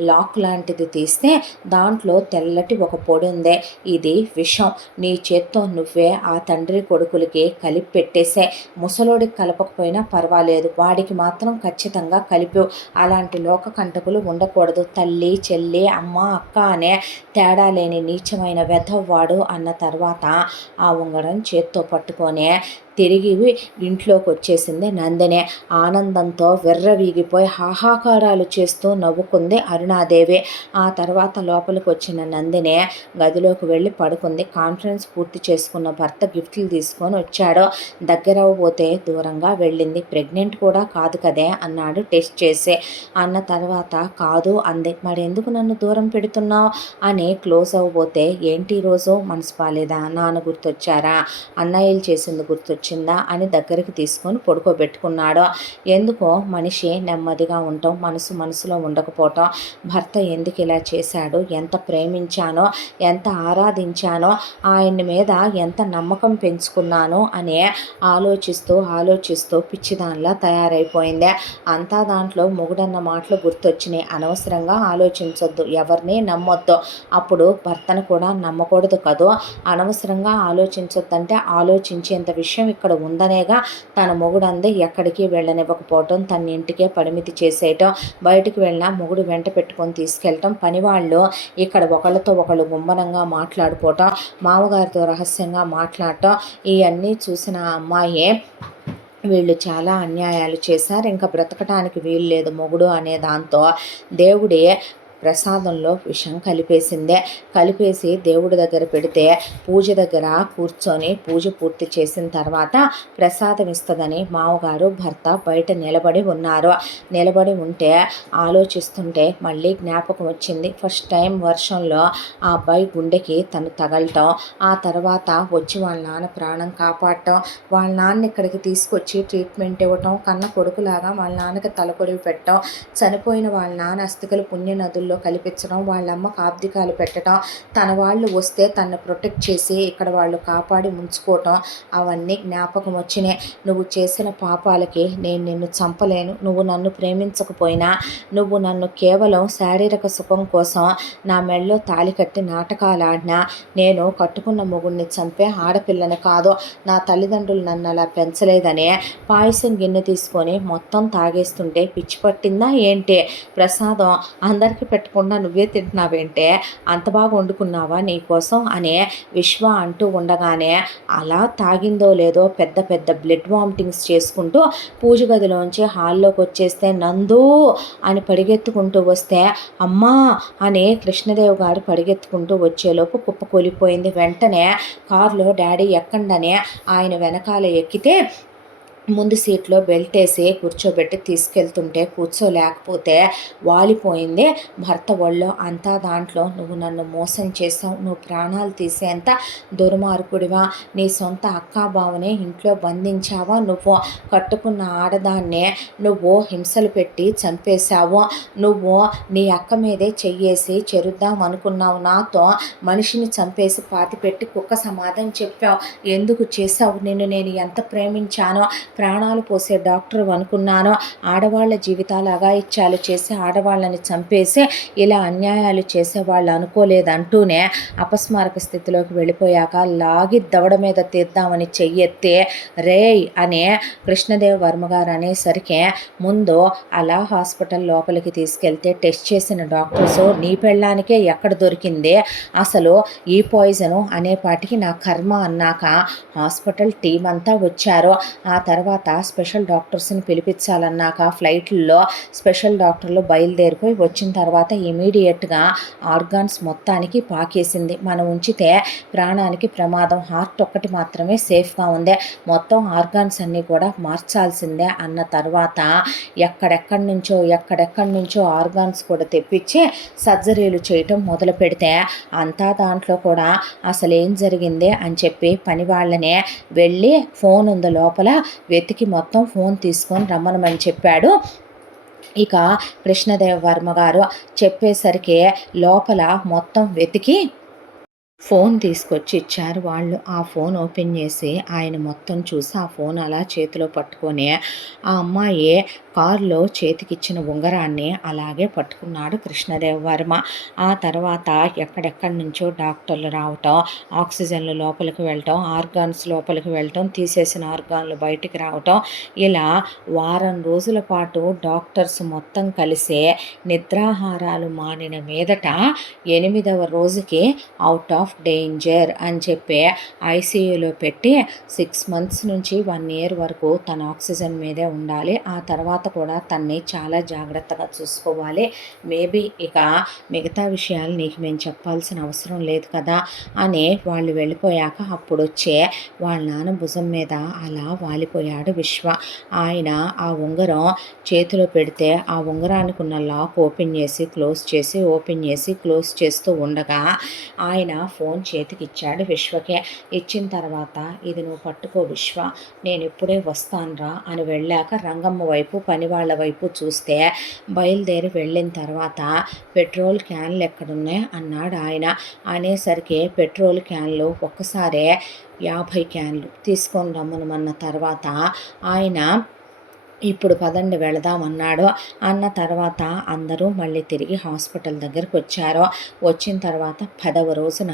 లాక్ లాంటిది తీస్తే దాంట్లో తెల్లటి ఒక పొడి ఉంది, ఇది విషం, నీ చేత్తో నువ్వే ఆ తండ్రి కొడుకులకి కలిపి పెట్టేసే, ముసలోడికి కలపకపోయినా పర్వాలేదు, వాడికి మాత్రం ఖచ్చితంగా కలిపి, అలాంటి లోక కంటకులు ఉండకూడదు, తల్లి చెల్లి అమ్మ అక్క అనే తేడా లేని నీచమైన వెధవ్వాడు అన్న తర్వాత ఆ ఉంగరం చేత్తో పట్టుకొనే తిరిగి ఇంట్లోకి వచ్చేసింది నందిని, ఆనందంతో విర్రవీగిపోయి హాహాకారాలు చేస్తూ నవ్వుకుంది అరుణాదేవి. ఆ తర్వాత లోపలికి వచ్చిన నందిని గదిలోకి వెళ్ళి పడుకుంది. కాన్ఫరెన్స్ పూర్తి చేసుకున్న భర్త గిఫ్ట్లు తీసుకొని వచ్చాడు, దగ్గర అవ్వబోతే దూరంగా వెళ్ళింది, ప్రెగ్నెంట్ కూడా కాదు కదే అన్నాడు టెస్ట్ చేసి, అన్న తర్వాత కాదు అంది, మరి ఎందుకు నన్ను దూరం పెడుతున్నావు అని క్లోజ్ అవ్వబోతే, ఏంటి ఈరోజు మనసు బాలేదా, నాన్న గుర్తొచ్చారా, అన్నయ్యలు చేసింది గుర్తొచ్చిందా అని దగ్గరికి తీసుకొని పడుకోబెట్టుకున్నాడు. ఎందుకో మనిషి నెమ్మదిగా ఉండటం, మనసులో ఉండకపోవటం, భర్త ఎందుకు ఇలా చేశాడు, ఎంత ప్రేమించానో ఎంత ఆరాధించానో, ఆయన మీద ఎంత నమ్మకం పెంచుకున్నాను అని ఆలోచిస్తూ పిచ్చిదానిలా తయారైపోయింది. అంతా దాంట్లో మొగుడన్న మాటలు గుర్తొచ్చినాయి, అనవసరంగా ఆలోచించొద్దు, ఎవరిని నమ్మొద్దు, అప్పుడు భర్తను కూడా నమ్మకూడదు కదూ, అనవసరంగా ఆలోచించొద్దంటే ఆలోచించేంత విషయం ఇక్కడ ఉందనేగా తన మొగుడంది ఎక్కడికి వెళ్ళనివ్వకపోవటం, తన ఇంటికే పరిమితి చేసేయటం, బయటికి వెళ్ళినా మొగుడు వెంట పెట్టుకొని తీసుకెళ్ళటం, పనివాళ్ళు ఇక్కడ ఒకళ్ళతో ఒకళ్ళు గుమ్మనంగా మాట్లాడుకోవటం, మామగారితో రహస్యంగా మాట్లాడటం, ఇవన్నీ చూసిన అమ్మాయి వీళ్ళు చాలా అన్యాయాలు చేశారు, ఇంకా బ్రతకటానికి వీలు లేదు మొగుడు అనే దాంతో దేవుడే ప్రసాదంలో విషం కలిపేసి దేవుడి దగ్గర పెడితే పూజ దగ్గర కూర్చొని పూజ పూర్తి చేసిన తర్వాత ప్రసాదం ఇస్తుందని మామగారు భర్త బయట నిలబడి ఉంటే ఆలోచిస్తుంటే మళ్ళీ జ్ఞాపకం వచ్చింది, ఫస్ట్ టైం వర్షంలో ఆ అబ్బాయి గుండెకి తను తగలటం, ఆ తర్వాత వచ్చి వాళ్ళ నాన్న ప్రాణం కాపాడటం, వాళ్ళ నాన్న ఇక్కడికి తీసుకొచ్చి ట్రీట్మెంట్ ఇవ్వటం, కన్న కొడుకులాగా వాళ్ళ నాన్నకి తలకొడివి పెట్టడం, చనిపోయిన వాళ్ళ నాన్న అస్థికలు పుణ్య నదుల్లో కల్పించడం, వాళ్ళమ్మ కాబ్దికాలు పెట్టడం, తన వాళ్ళు వస్తే తనను ప్రొటెక్ట్ చేసి ఇక్కడ వాళ్ళు కాపాడి ముంచుకోవటం, అవన్నీ జ్ఞాపకం వచ్చినాయి. నువ్వు చేసిన పాపాలకి నేను నిన్ను చంపలేను, నువ్వు నన్ను ప్రేమించకపోయినా, నువ్వు నన్ను కేవలం శారీరక సుఖం కోసం నా మెళ్ళలో తాళి కట్టి నాటకాలు ఆడినా, నేను కట్టుకున్న మొగుడిని చంపే ఆడపిల్లని కాదు, నా తల్లిదండ్రులు నన్ను అలా పెంచలేదనే పాయసం గిన్నె తీసుకొని మొత్తం తాగేస్తుంటే పిచ్చి పట్టిందా ఏంటి, ప్రసాదం అందరికీ పెట్టకుండా నువ్వే తింటున్నావేంటే, అంత బాగా వండుకున్నావా నీకోసం అనే విశ్వ అంటూ ఉండగానే అలా తాగిందో లేదో పెద్ద పెద్ద బ్లడ్ వామిటింగ్స్ చేసుకుంటూ పూజ గదిలోంచి హాల్లోకి వచ్చేస్తే, నందు అని పరిగెత్తుకుంటూ వస్తే, అమ్మా అని కృష్ణదేవ్ గారు పరిగెత్తుకుంటూ వచ్చేలోపు కుప్పకూలిపోయింది. వెంటనే కారులో డాడీ ఎక్కండనే ఆయన వెనకాల ఎక్కితే ముందు సీట్లో బెల్ట్ వేసి కూర్చోబెట్టి తీసుకెళ్తుంటే కూర్చోలేకపోతే వాలిపోయింది భర్త ఒళ్ళో. అంతా దాంట్లో నువ్వు నన్ను మోసం చేసావు, నువ్వు ప్రాణాలు తీసేంత దుర్మార్గుడివా, నీ సొంత అక్కాబావని ఇంట్లో బంధించావా, నువ్వు కట్టుకున్న ఆడదాన్నే నువ్వు హింసలు పెట్టి చంపేశావు, నువ్వు నీ అక్క మీదే చెయ్యేసి చెరుద్దాం అనుకున్నావు, నాతో మనిషిని చంపేసి పాతిపెట్టి కుక్క సమాధానం చెప్పావు, ఎందుకు చేశావు, నేను ఎంత ప్రేమించానో, ప్రాణాలు పోసే డాక్టర్ అనుకున్నాను, ఆడవాళ్ళ జీవితాలు అఘాయిత్యాలు చేసి ఆడవాళ్ళని చంపేసి ఇలా అన్యాయాలు చేసేవాళ్ళు అనుకోలేదంటూనే అపస్మారక స్థితిలోకి వెళ్ళిపోయాక లాగి దవడ మీద తీద్దామని చెయ్యెత్తే రేయ్ అనే కృష్ణదేవ్ వర్మ గారు అనేసరికి ముందు అలా హాస్పిటల్ లోపలికి తీసుకెళ్తే టెస్ట్ చేసిన డాక్టర్స్ నీ పెళ్ళానికే ఎక్కడ దొరికింది అసలు ఈ పాయిజను అనేపాటికి నా కర్మ అన్నాక హాస్పిటల్ టీం అంతా వచ్చారు. ఆ తర్వాత స్పెషల్ డాక్టర్స్ని పిలిపించాలన్నాక ఫ్లైట్లో స్పెషల్ డాక్టర్లు బయలుదేరిపోయి వచ్చిన తర్వాత ఇమీడియట్గా ఆర్గాన్స్ మొత్తానికి పాకేసింది. మనం ఉంచితే ప్రాణానికి ప్రమాదం, హార్ట్ ఒక్కటి మాత్రమే సేఫ్గా ఉంది, మొత్తం ఆర్గాన్స్ అన్నీ కూడా మార్చాల్సిందే అన్న తర్వాత ఎక్కడెక్కడి నుంచో ఆర్గాన్స్ కూడా తెప్పించి సర్జరీలు చేయటం మొదలు పెడితే అంతా దాంట్లో కూడా అసలు ఏం జరిగింది అని చెప్పి పని వాళ్ళనే వెళ్ళి ఫోన్ ఉంది లోపల వెతికి మొత్తం ఫోన్ తీసుకొని రమ్మనమని చెప్పాడు. ఇక కృష్ణదేవ్ వర్మ గారు చెప్పేసరికి లోపల మొత్తం వెతికి ఫోన్ తీసుకొచ్చి ఇచ్చారు వాళ్ళు. ఆ ఫోన్ ఓపెన్ చేసి ఆయన మొత్తం చూసి ఆ ఫోన్ అలా చేతిలో పట్టుకొని ఆ అమ్మాయి కారులో చేతికిచ్చిన ఉంగరాన్ని అలాగే పట్టుకున్నాడు కృష్ణదేవ్ వర్మ. ఆ తర్వాత ఎక్కడెక్కడి నుంచో డాక్టర్లు రావటం, ఆక్సిజన్లు లోపలికి వెళ్ళటం, ఆర్గాన్స్ లోపలికి వెళ్ళటం, తీసేసిన ఆర్గాన్లు బయటికి రావటం, ఇలా వారం రోజుల పాటు డాక్టర్స్ మొత్తం కలిసి నిద్రాహారాలు మానిన మీదట 8వ రోజుకి అవుట్ ఆఫ్ డేంజర్ అని చెప్పి ఐసీయూలో పెట్టి 6 months నుంచి 1 year వరకు తన ఆక్సిజన్ మీదే ఉండాలి. ఆ తర్వాత కూడా తన్ని చాలా జాగ్రత్తగా చూసుకోవాలి. మేబీ ఇక మిగతా విషయాలు నీకు మేము చెప్పాల్సిన అవసరం లేదు కదా అని వాళ్ళు వెళ్ళిపోయాక అప్పుడు వచ్చే వాళ్ళ నాన్న భుజం మీద అలా వాలిపోయాడు విశ్వ. ఆయన ఆ ఉంగరం చేతిలో పెడితే ఆ ఉంగరానికి ఉన్న లాక్ ఓపెన్ చేసి క్లోజ్ చేసి ఓపెన్ చేసి క్లోజ్ చేస్తూ ఉండగా ఆయన ఫోన్ చేతికి ఇచ్చాడు విశ్వకే. ఇచ్చిన తర్వాత ఇది నువ్వు పట్టుకో విశ్వ, నేను ఇప్పుడే వస్తానురా అని వెళ్ళాక రంగమ్మ వైపు పని వాళ్ళ వైపు చూస్తే బయలుదేరి వెళ్ళిన తర్వాత పెట్రోల్ క్యాన్లు ఎక్కడున్నాయి అన్నాడు ఆయన. అనేసరికి పెట్రోల్ క్యాన్లు ఒక్కసారే 50 క్యాన్లు తీసుకొని రమ్మనమన్న తర్వాత ఆయన ఇప్పుడు పదండి వెళదామన్నాడు. అన్న తర్వాత అందరూ మళ్ళీ తిరిగి హాస్పిటల్ దగ్గరికి వచ్చారు. వచ్చిన తర్వాత 10వ రోజున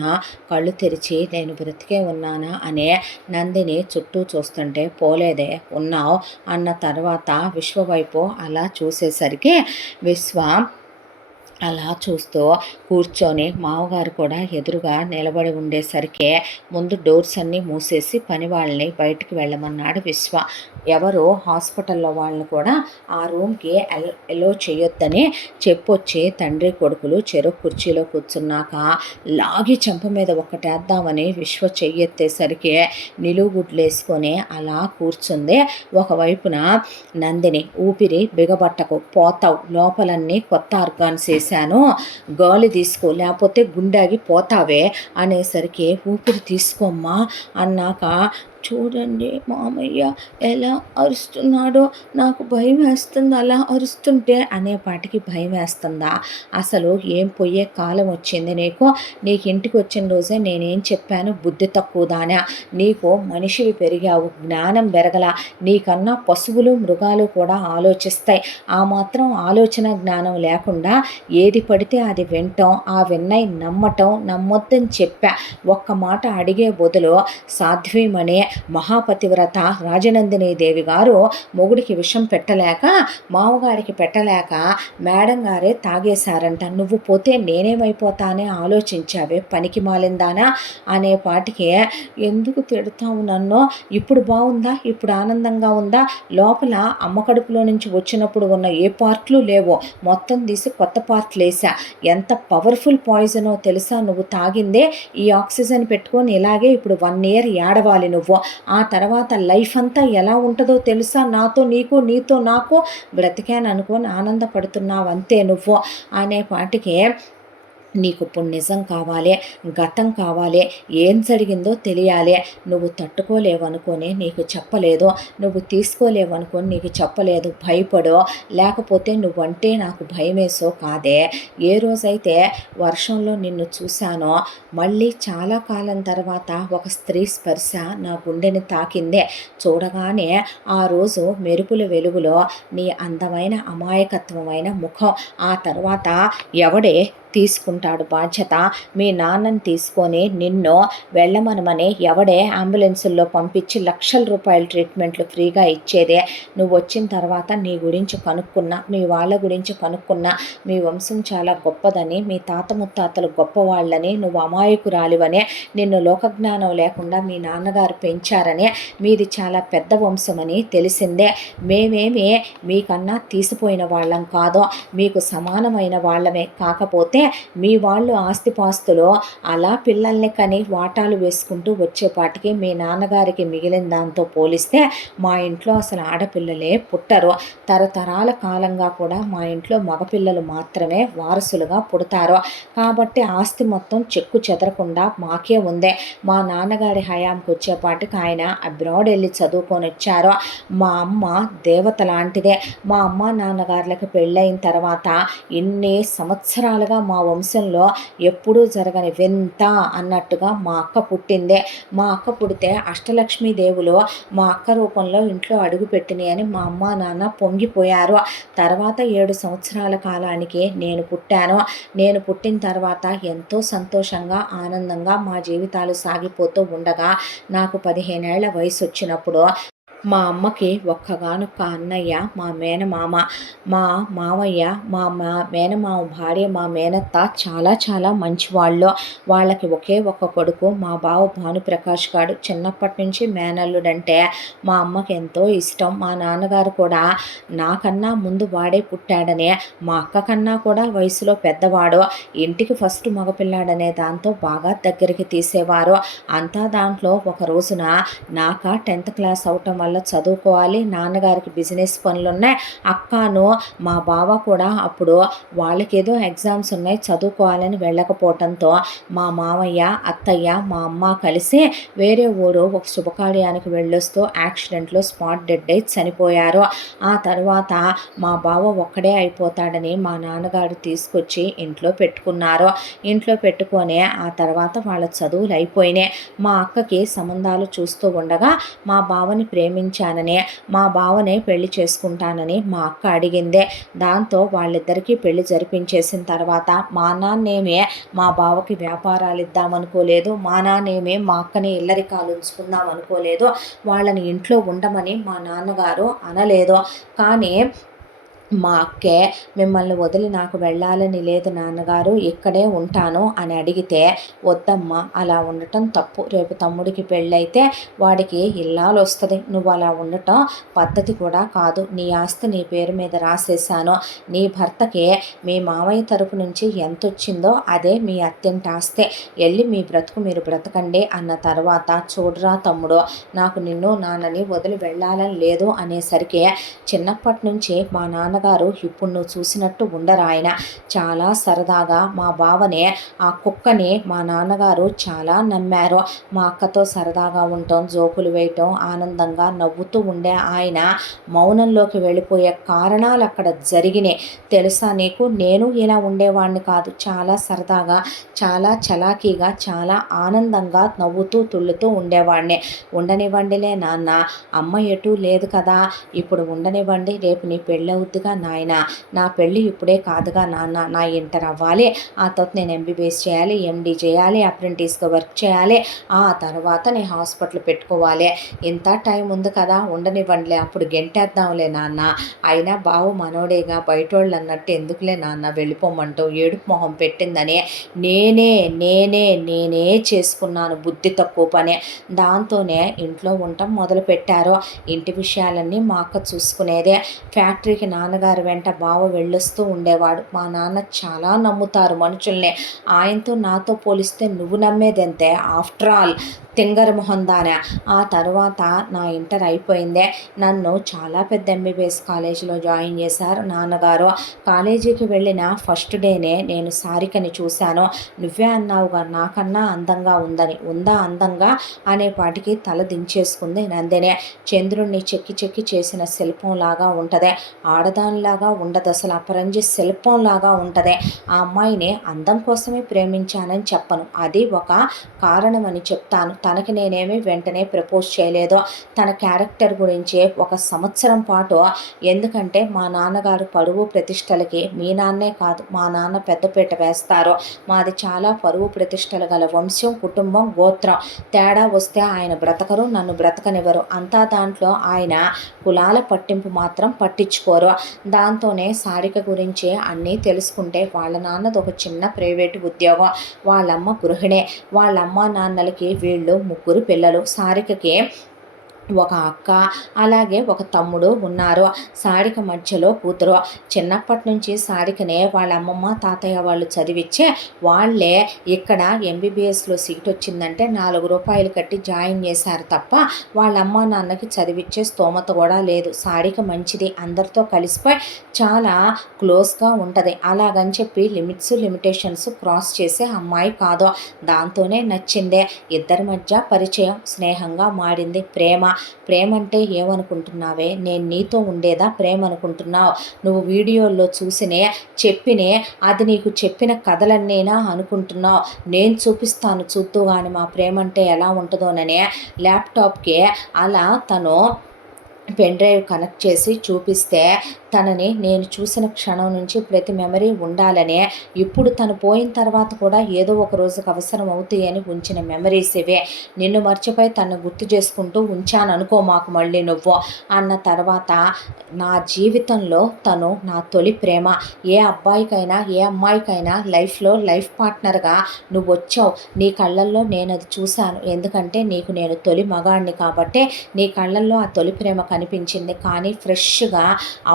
కళ్ళు తెరిచి నేను బ్రతికే ఉన్నానా అనే నందిని చుట్టూ చూస్తుంటే పోలేదే ఉన్నావు అన్న తర్వాత విశ్వ వైపు అలా చూసేసరికి విశ్వ అలా చూస్తూ కూర్చొని మామగారు కూడా ఎదురుగా నిలబడి ఉండేసరికి ముందు డోర్స్ అన్నీ మూసేసి పని వాళ్ళని బయటికి వెళ్ళమన్నాడు విశ్వ. ఎవరు హాస్పిటల్లో వాళ్ళని కూడా ఆ రూమ్కి ఎలో చేయొద్దని చెప్పొచ్చి తండ్రి కొడుకులు చెరుకు కుర్చీలో కూర్చున్నాక లాగి చెంప మీద ఒకటేద్దామని విశ్వ చెయ్యెత్తేసరికి నిలువుగుడ్లేసుకొని అలా కూర్చుంది. ఒకవైపున నందిని ఊపిరి బిగబట్టకు పోతావు, లోపలన్నీ కొత్త ఆర్గాన్స్ వేశాను, గాలి తీసుకో లేకపోతే గుండాగి పోతావే అనేసరికి ఊపిరి తీసుకోమ్మా అన్నాక చూడండి మామయ్య ఎలా అరుస్తున్నాడో, నాకు భయం వేస్తుంది అలా అరుస్తుంటే అనేపాటికి భయం వేస్తుందా? అసలు ఏం పోయే కాలం వచ్చింది నీకు ఇంటికి వచ్చిన రోజే నేనేం చెప్పాను, బుద్ధి తక్కువదానా, నీకు మనిషివి పెరిగావు, జ్ఞానం పెరగల, నీకన్నా పశువులు మృగాలు కూడా ఆలోచిస్తాయి, ఆ మాత్రం ఆలోచన జ్ఞానం లేకుండా ఏది పడితే అది వినటం, ఆ విన్నై నమ్మొద్దని చెప్పా. ఒక్క మాట అడిగే బదులు సాధ్వీమణి మహాపతివ్రత రాజనందిని దేవి గారు మొగుడికి విషం పెట్టలేక మామగారికి పెట్టలేక మేడం గారే తాగేశారంట, నువ్వు పోతే నేనేమైపోతానే ఆలోచించావే పనికి మాలిందానా అనే పాటికి ఎందుకు తిడతావు నన్ను, ఇప్పుడు బాగుందా, ఇప్పుడు ఆనందంగా ఉందా, లోపల అమ్మ కడుపులో నుంచి వచ్చినప్పుడు ఉన్న ఏ పార్ట్లు లేవో మొత్తం తీసి కొత్త పార్ట్లు వేసా, ఎంత పవర్ఫుల్ పాయిజనో తెలుసా నువ్వు తాగిందే, ఈ ఆక్సిజన్ పెట్టుకొని ఇలాగే ఇప్పుడు 1 year ఏడవాలి నువ్వు, ఆ తర్వాత లైఫ్ అంతా ఎలా ఉంటుందో తెలుసా, నాతో నీకు నీతో నాకు బ్రతికాను అనుకొని ఆనందపడుతున్నావు అంతే నువ్వు అనే పాటికి నీకు ఇప్పుడు నిజం కావాలి, గతం కావాలి, ఏం జరిగిందో తెలియాలి. నువ్వు తట్టుకోలేవనుకొని నీకు చెప్పలేదు, నువ్వు తీసుకోలేవనుకొని నీకు చెప్పలేదు. భయపడో లేకపోతే నువ్వంటే నాకు భయమేసో కాదే. ఏ రోజైతే వర్షంలో నిన్ను చూశానో మళ్ళీ చాలా కాలం తర్వాత ఒక స్త్రీ స్పర్శ నా గుండెని తాకిందే. చూడగానే ఆ రోజు మెరుపుల వెలుగులో నీ అందమైన అమాయకత్వమైన ముఖం. ఆ తర్వాత ఎవడే తీసుకుంటాడు బాధ్యత? మీ నాన్నని తీసుకొని నిన్ను వెళ్ళమనమని ఎవడే అంబులెన్సుల్లో పంపించి లక్షల రూపాయల ట్రీట్మెంట్లు ఫ్రీగా ఇచ్చేదే? నువ్వు వచ్చిన తర్వాత నీ గురించి కనుక్కున్నా, మీ వాళ్ళ గురించి కనుక్కున్నా, మీ వంశం చాలా గొప్పదని, మీ తాత ముత్తాతలు గొప్పవాళ్ళని, నువ్వు అమాయకురాలివని, నిన్ను లోకజ్ఞానం లేకుండా మీ నాన్నగారు పెంచారని, మీది చాలా పెద్ద వంశమని తెలిసిందే. మేమేమి మీకన్నా తీసిపోయిన వాళ్ళం కాదో, మీకు సమానమైన వాళ్ళమే. కాకపోతే మీ వాళ్ళు ఆస్తిపాస్తులు అలా పిల్లల్ని కని వాటాలు వేసుకుంటూ వచ్చేపాటికి మీ నాన్నగారికి మిగిలిన దాంతో పోలిస్తే మా ఇంట్లో అసలు ఆడపిల్లలే పుట్టరు. తరతరాల కాలంగా కూడా మా ఇంట్లో మగపిల్లలు మాత్రమే వారసులుగా పుడతారు. కాబట్టి ఆస్తి మొత్తం చెక్కు చెదరకుండా మాకే ఉందే. మా నాన్నగారి హయాంకి వచ్చేపాటికి ఆయన అబ్రాడ్ వెళ్ళి చదువుకొని వచ్చారు. మా అమ్మ దేవత లాంటిదే. మా అమ్మ నాన్నగారులకు పెళ్ళైన తర్వాత ఇన్ని సంవత్సరాలుగా మా వంశంలో ఎప్పుడూ జరగని వింత అన్నట్టుగా మా అక్క పుట్టిందే. మా అక్క పుడితే అష్టలక్ష్మీ దేవులు మా అక్క రూపంలో ఇంట్లో అడుగుపెట్టినాయి అని మా అమ్మ నాన్న పొంగిపోయారు. తర్వాత 7 సంవత్సరాల కాలానికి నేను పుట్టాను. నేను పుట్టిన తర్వాత ఎంతో సంతోషంగా ఆనందంగా మా జీవితాలు సాగిపోతూ ఉండగా నాకు 15 ఏళ్ల వయసు వచ్చినప్పుడు మా అమ్మకి ఒక్కగానొక్క అన్నయ్య మా మేనమామ. మా మామయ్య మా మేనమామ భార్య మా మేనత్త చాలా చాలా మంచివాళ్ళు. వాళ్ళకి ఒకే ఒక్క కొడుకు మా బావ భానుప్రకాష్ గారు. చిన్నప్పటి నుంచి మేనల్లుడంటే మా అమ్మకి ఎంతో ఇష్టం. మా నాన్నగారు కూడా నాకన్నా ముందు వాడే పుట్టాడనే, మా అక్క కన్నా కూడా వయసులో పెద్దవాడు, ఇంటికి ఫస్ట్ మగపిల్లాడనే దాంతో బాగా దగ్గరికి తీసేవారు. అంతా దాంట్లో ఒక రోజున నాక 10th క్లాస్ అవటం వల్ల చదువుకోవాలి, నాన్నగారికి బిజినెస్ పనులు ఉన్నాయి, అక్కను మా బావ కూడా అప్పుడు వాళ్ళకేదో ఎగ్జామ్స్ ఉన్నాయి చదువుకోవాలని వెళ్ళకపోవటంతో మా మామయ్య అత్తయ్య మా అమ్మ కలిసి వేరే ఊరు ఒక శుభకార్యానికి వెళ్ళొస్తూ యాక్సిడెంట్లో స్పాట్ డెడ్ అయి చనిపోయారు. ఆ తర్వాత మా బావ ఒక్కడే అయిపోతాడని మా నాన్నగారు తీసుకొచ్చి ఇంట్లో పెట్టుకున్నారు. ఇంట్లో పెట్టుకొని ఆ తర్వాత వాళ్ళ చదువులు అయిపోయినాయి. మా అక్కకి సంబంధాలు చూస్తూ ఉండగా మా బావని ప్రేమించానని, మా బావనే పెళ్లి చేసుకుంటానని మా అక్క అడిగిందే. దాంతో వాళ్ళిద్దరికీ పెళ్లి జరిపించేసిన తర్వాత మా నాన్నేమే మా బావకి వ్యాపారాలు ఇద్దామనుకోలేదు, మా నాన్నేమే మా అక్కని ఇల్లరికాలు ఉంచుకుందాం అనుకోలేదు, వాళ్ళని ఇంట్లో ఉండమని మా నాన్నగారు అనలేదు. కానీ మా అక్కే మిమ్మల్ని వదిలి నాకు వెళ్ళాలని లేదు నాన్నగారు, ఇక్కడే ఉంటాను అని అడిగితే వద్దమ్మా, అలా ఉండటం తప్పు, రేపు తమ్ముడికి పెళ్ళైతే వాడికి ఇల్లాలు వస్తుంది, నువ్వు అలా ఉండటం పద్ధతి కూడా కాదు, నీ ఆస్తి నీ పేరు మీద రాసేసాను, నీ భర్తకి మీ మామయ్య తరపు నుంచి ఎంత వచ్చిందో అదే మీ అత్యంత ఆస్తే, వెళ్ళి మీ బ్రతుకు మీరు బ్రతకండి అన్న తర్వాత చూడరా తమ్ముడు, నాకు నిన్ను నాన్నని వదిలి వెళ్ళాలని లేదు అనేసరికి చిన్నప్పటి నుంచి మా నాన్నగారు ఇప్పుడు నువ్వు చూసినట్టు ఉండరు. ఆయన చాలా సరదాగా మా బావనే, ఆ కుక్కని మా నాన్నగారు చాలా నమ్మారు. మా అక్కతో సరదాగా ఉండటం, జోకులు వేయటం, ఆనందంగా నవ్వుతూ ఉండే ఆయన మౌనంలోకి వెళ్ళిపోయే కారణాలు అక్కడ జరిగినాయి. తెలుసా నీకు, నేను ఇలా ఉండేవాడిని కాదు, చాలా సరదాగా, చాలా చలాకీగా, చాలా ఆనందంగా నవ్వుతూ తుళ్ళుతూ ఉండేవాడిని. ఉండనివ్వండిలే నాన్న, అమ్మ ఎటూ లేదు కదా, ఇప్పుడు ఉండనివ్వండి, రేపు నీ పెళ్ళి అవుద్దిగా నాయన, నా పెళ్ళి ఇప్పుడే కాదుగా నాన్న, నా ఇంటర్ అవ్వాలి, ఆ తర్వాత నేను ఎంబీబీఎస్ చేయాలి, ఎండీ చేయాలి, అప్రెంటిస్గా వర్క్ చేయాలి, ఆ తర్వాత నేను హాస్పిటల్ పెట్టుకోవాలి, ఇంత టైం ఉంది కదా, ఉండనివ్వండిలే, అప్పుడు గెంటేద్దాంలే నాన్న, అయినా బావు మనోడేగా, బయటోళ్ళు అన్నట్టు ఎందుకులే నాన్న వెళ్ళిపోమంటూ ఏడుపు మొహం పెట్టిందని నేనే నేనే నేనే చేసుకున్నాను బుద్ధి తక్కువ పని. దాంతోనే ఇంట్లో ఉండటం మొదలుపెట్టారు. ఇంటి విషయాలన్నీ మా అక్క చూసుకునేదే. ఫ్యాక్టరీకి నాన్నగారు వెంట బావ వెళ్ళొస్తూ ఉండేవాడు. మా నాన్న చాలా నమ్ముతారు మనుషుల్ని, ఆయనతో నాతో పోలిస్తే నువ్వు నమ్మేదంతే, ఆఫ్టర్ ఆల్ తింగర మొహందానా. ఆ తర్వాత నా ఇంటర్ అయిపోయిందే. నన్ను చాలా పెద్ద ఎంబీబీఎస్ కాలేజీలో జాయిన్ చేశారు నాన్నగారు. కాలేజీకి వెళ్ళిన ఫస్ట్ డేనే నేను సారికని చూశాను. నువ్వే అన్నావుగా నాకన్నా అందంగా ఉందని. ఉందా అందంగా అనేపాటికి తల దించేసుకుంది నందిని. చంద్రుణ్ణి చెక్కి చెక్కి చేసిన శిల్పంలాగా ఉంటదే. ఆడదానిలాగా ఉండదు అసలు. అపరంజి శిల్పంలాగా ఉంటదే. ఆ అమ్మాయిని అందం కోసమే ప్రేమించానని చెప్పను. అది ఒక కారణమని చెప్తాను. తనకి నేనేమి వెంటనే ప్రపోజ్ చేయలేదు. తన క్యారెక్టర్ గురించి ఒక సంవత్సరం పాటు, ఎందుకంటే మా నాన్నగారు పరువు ప్రతిష్టలకి మీ నాన్నే కాదు మా నాన్న పెద్దపీట వేస్తారు. మాది చాలా పరువు ప్రతిష్టలు గల వంశం, కుటుంబం, గోత్రం. తేడా వస్తే ఆయన బ్రతకరు, నన్ను బ్రతకనివ్వరు. అంతా దాంట్లో ఆయన కులాల పట్టింపు మాత్రం పట్టించుకోరు. దాంతోనే సారిక గురించి అన్నీ తెలుసుకుంటే వాళ్ళ నాన్నది ఒక చిన్న ప్రైవేటు ఉద్యోగం, వాళ్ళమ్మ గృహిణే. వాళ్ళమ్మ నాన్నలకి వీళ్ళు ముగ్గురు పిల్లలు. సారికకి ఒక అక్క, అలాగే ఒక తమ్ముడు ఉన్నారు. సారిక మధ్యలో కూతురు. చిన్నప్పటి నుంచి సారికనే వాళ్ళ అమ్మమ్మ తాతయ్య వాళ్ళు చదివిచ్చే వాళ్ళే ఇక్కడ ఎంబీబీఎస్లో సీట్ వచ్చిందంటే 4 రూపాయలు కట్టి జాయిన్ చేశారు తప్ప వాళ్ళ అమ్మ నాన్నకి చదివిచ్చే స్తోమత కూడా లేదు. సారిక మంచిది, అందరితో కలిసిపోయి చాలా క్లోజ్గా ఉంటుంది. అలాగని చెప్పి లిమిటేషన్స్ క్రాస్ చేసే అమ్మాయి కాదు. దాంతోనే నచ్చిందే. ఇద్దరి మధ్య పరిచయం స్నేహంగా మారింది. ప్రేమ అంటే ఏమనుకుంటున్నావే? నేను నీతో ఉండేదా ప్రేమ అనుకుంటున్నావు? నువ్వు వీడియోల్లో చూసినే చెప్పినే అది నీకు చెప్పిన కథలన్నీనా అనుకుంటున్నావు? నేను చూపిస్తాను చూద్దు కానీ మా ప్రేమ అంటే ఎలా ఉంటుందోననే ల్యాప్టాప్కి అలా తను పెన్ డ్రైవ్ కనెక్ట్ చేసి చూపిస్తే తనని నేను చూసిన క్షణం నుంచి ప్రతి మెమరీ ఉండాలనే, ఇప్పుడు తను పోయిన తర్వాత కూడా ఏదో ఒక రోజుకు అవసరం అవుతాయి అని ఉంచిన మెమరీస్ ఇవే. నిన్ను మర్చిపోయి తను గుర్తు చేసుకుంటూ ఉంచాను అనుకో మాకు మళ్ళీ నువ్వు అన్న తర్వాత నా జీవితంలో తను నా తొలి ప్రేమ. ఏ అబ్బాయికైనా ఏ అమ్మాయికైనా లైఫ్లో లైఫ్ పార్ట్నర్గా నువ్వు వచ్చావు. నీ కళ్ళల్లో నేను అది చూశాను. ఎందుకంటే నీకు నేను తొలి మగాడిని కాబట్టి నీ కళ్ళల్లో ఆ తొలి ప్రేమ కనిపించింది. కానీ ఫ్రెష్గా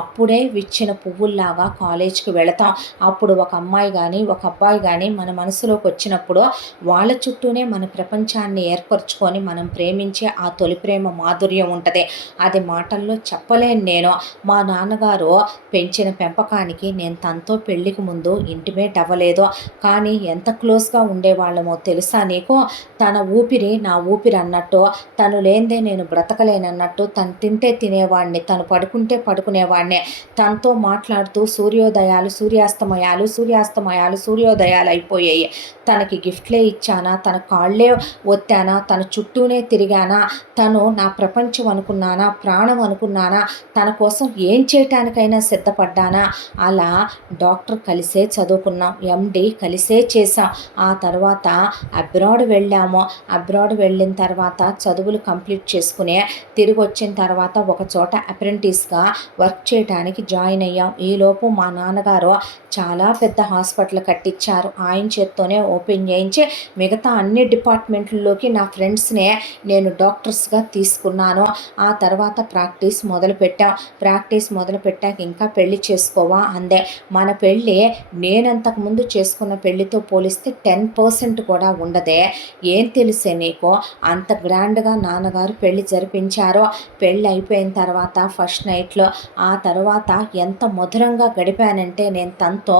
అప్పుడే విచ్చిన పువ్వుల్లాగా కాలేజ్కి వెళతాం. అప్పుడు ఒక అమ్మాయి కానీ ఒక అబ్బాయి కానీ మన మనసులోకి వచ్చినప్పుడు వాళ్ళ చుట్టూనే మన ప్రపంచాన్ని ఏర్పరచుకొని మనం ప్రేమించే ఆ తొలి ప్రేమ మాధుర్యం ఉంటుంది. అది మాటల్లో చెప్పలేను నేను. మా నాన్నగారు పెంచిన పెంపకానికి నేను తనతో పెళ్ళికి ముందు ఇంటిమేట్ అవ్వలేదు. కానీ ఎంత క్లోజ్గా ఉండేవాళ్ళమో తెలుసా నీకు? తన ఊపిరి నా ఊపిరి అన్నట్టు, తను లేనిదే నేను బ్రతకలేనన్నట్టు. తను తింటే తినేవాడిని, తను పడుకుంటే పడుకునేవాడిని. తనతో మాట్లాడుతూ సూర్యోదయాలు సూర్యోదయాలు అయిపోయాయి. తనకి గిఫ్ట్లే ఇచ్చానా, తన కాళ్ళే ఒత్తానా, తన చుట్టూనే తిరిగానా, తను నా ప్రపంచం అనుకున్నానా, ప్రాణం అనుకున్నానా, తన కోసం ఏం చేయటానికైనా సిద్ధపడ్డానా. అలా డాక్టర్ కలిసే చదువుకున్నాం, ఎండి కలిసే చేసాం. ఆ తర్వాత అబ్రాడ్ వెళ్ళాము. అబ్రాడ్ వెళ్ళిన తర్వాత చదువులు కంప్లీట్ చేసుకుని తిరిగి వచ్చిన తర్వాత ఒక చోట అప్రెంటిస్గా వర్క్ చేయడానికి జాయిన్ అయ్యాం. ఈలోపు మా నాన్నగారు చాలా పెద్ద హాస్పిటల్ కట్టించారు. ఆయన చేత్తోనే ఓపెన్ చేయించి మిగతా అన్ని డిపార్ట్మెంట్లలోకి నా ఫ్రెండ్స్నే నేను డాక్టర్స్గా తీసుకున్నాను. ఆ తర్వాత ప్రాక్టీస్ మొదలుపెట్టాక ఇంకా పెళ్లి చేసుకోవా అందే. మన పెళ్ళి నేనంతకుముందు చేసుకున్న పెళ్లితో పోలిస్తే 10% కూడా ఉండదే. ఏం తెలిసే నీకు? అంత గ్రాండ్గా నాన్నగారు పెళ్లి జరిపించారో. పెళ్ళి అయిపోయిన తర్వాత ఫస్ట్ నైట్లో ఆ తర్వాత ఎంత మధురంగా గడిపానంటే నేను తనతో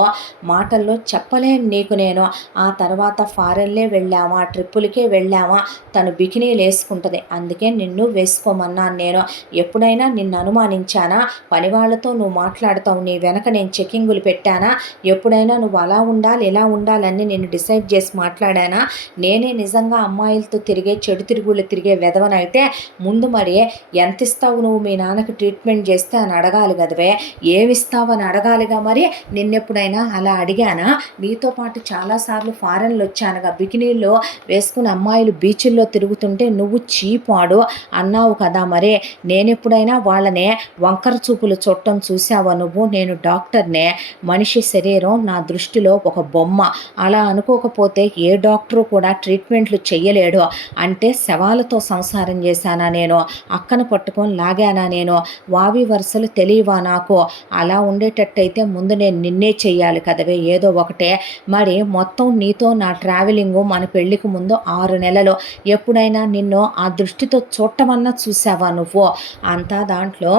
మాటల్లో చెప్పలేను నీకు నేను. ఆ తర్వాత ఫారెన్లే వెళ్ళామా, ట్రిప్పులకే వెళ్ళామా. తను బికినీలు వేసుకుంటుంది, అందుకే నిన్ను వేసుకోమన్నాను నేను. ఎప్పుడైనా నిన్ను అనుమానించానా? పని వాళ్ళతో నువ్వు మాట్లాడతావు, నీ వెనక నేను చెకింగులు పెట్టానా? ఎప్పుడైనా నువ్వు అలా ఉండాలి ఇలా ఉండాలని నేను డిసైడ్ చేసి మాట్లాడానా? నేనే నిజంగా అమ్మాయిలతో తిరిగే చెడు తిరుగుళ్ళు తిరిగే వెధవనైతే ముందు మరి ఎంత ఇస్తావు నువ్వు మీ నాన్నకి ట్రీట్మెంట్ చేస్తే అని అడగాలి కదవే. ఏమిస్తావని అడగాలిగా. మరి నిన్నెప్పుడైనా అలా అడిగానా? నీతో పాటు చాలాసార్లు ఫారెన్లు వచ్చానుగా, బికినీల్లో వేసుకుని అమ్మాయిలు బీచ్ల్లో తిరుగుతుంటే నువ్వు చీపాడు అన్నావు కదా. మరి నేనెప్పుడైనా వాళ్ళనే వంకర చూపులు చూడటం చూసావా నువ్వు? నేను డాక్టర్నే. మనిషి శరీరం నా దృష్టిలో ఒక బొమ్మ. అలా అనుకోకపోతే ఏ డాక్టరు కూడా ట్రీట్మెంట్లు చెయ్యలేడు. అంటే శవాలతో సంసారం చేశానా నేను? అక్కను పట్టుకొని లాగానా నేను? వావి వరుసలు తెలియవా నాకు? అలా ఉండేటట్టయితే ముందు నేను నిన్నే చెయ్యాలి కదవే ఏదో ఒకటే. మరి మొత్తం నీతో నా ట్రావెలింగు మన పెళ్ళికి ముందు 6 నెలలు. ఎప్పుడైనా నిన్ను ఆ దృష్టితో చూడటమన్నా చూసావా నువ్వు? అంతా దాంట్లో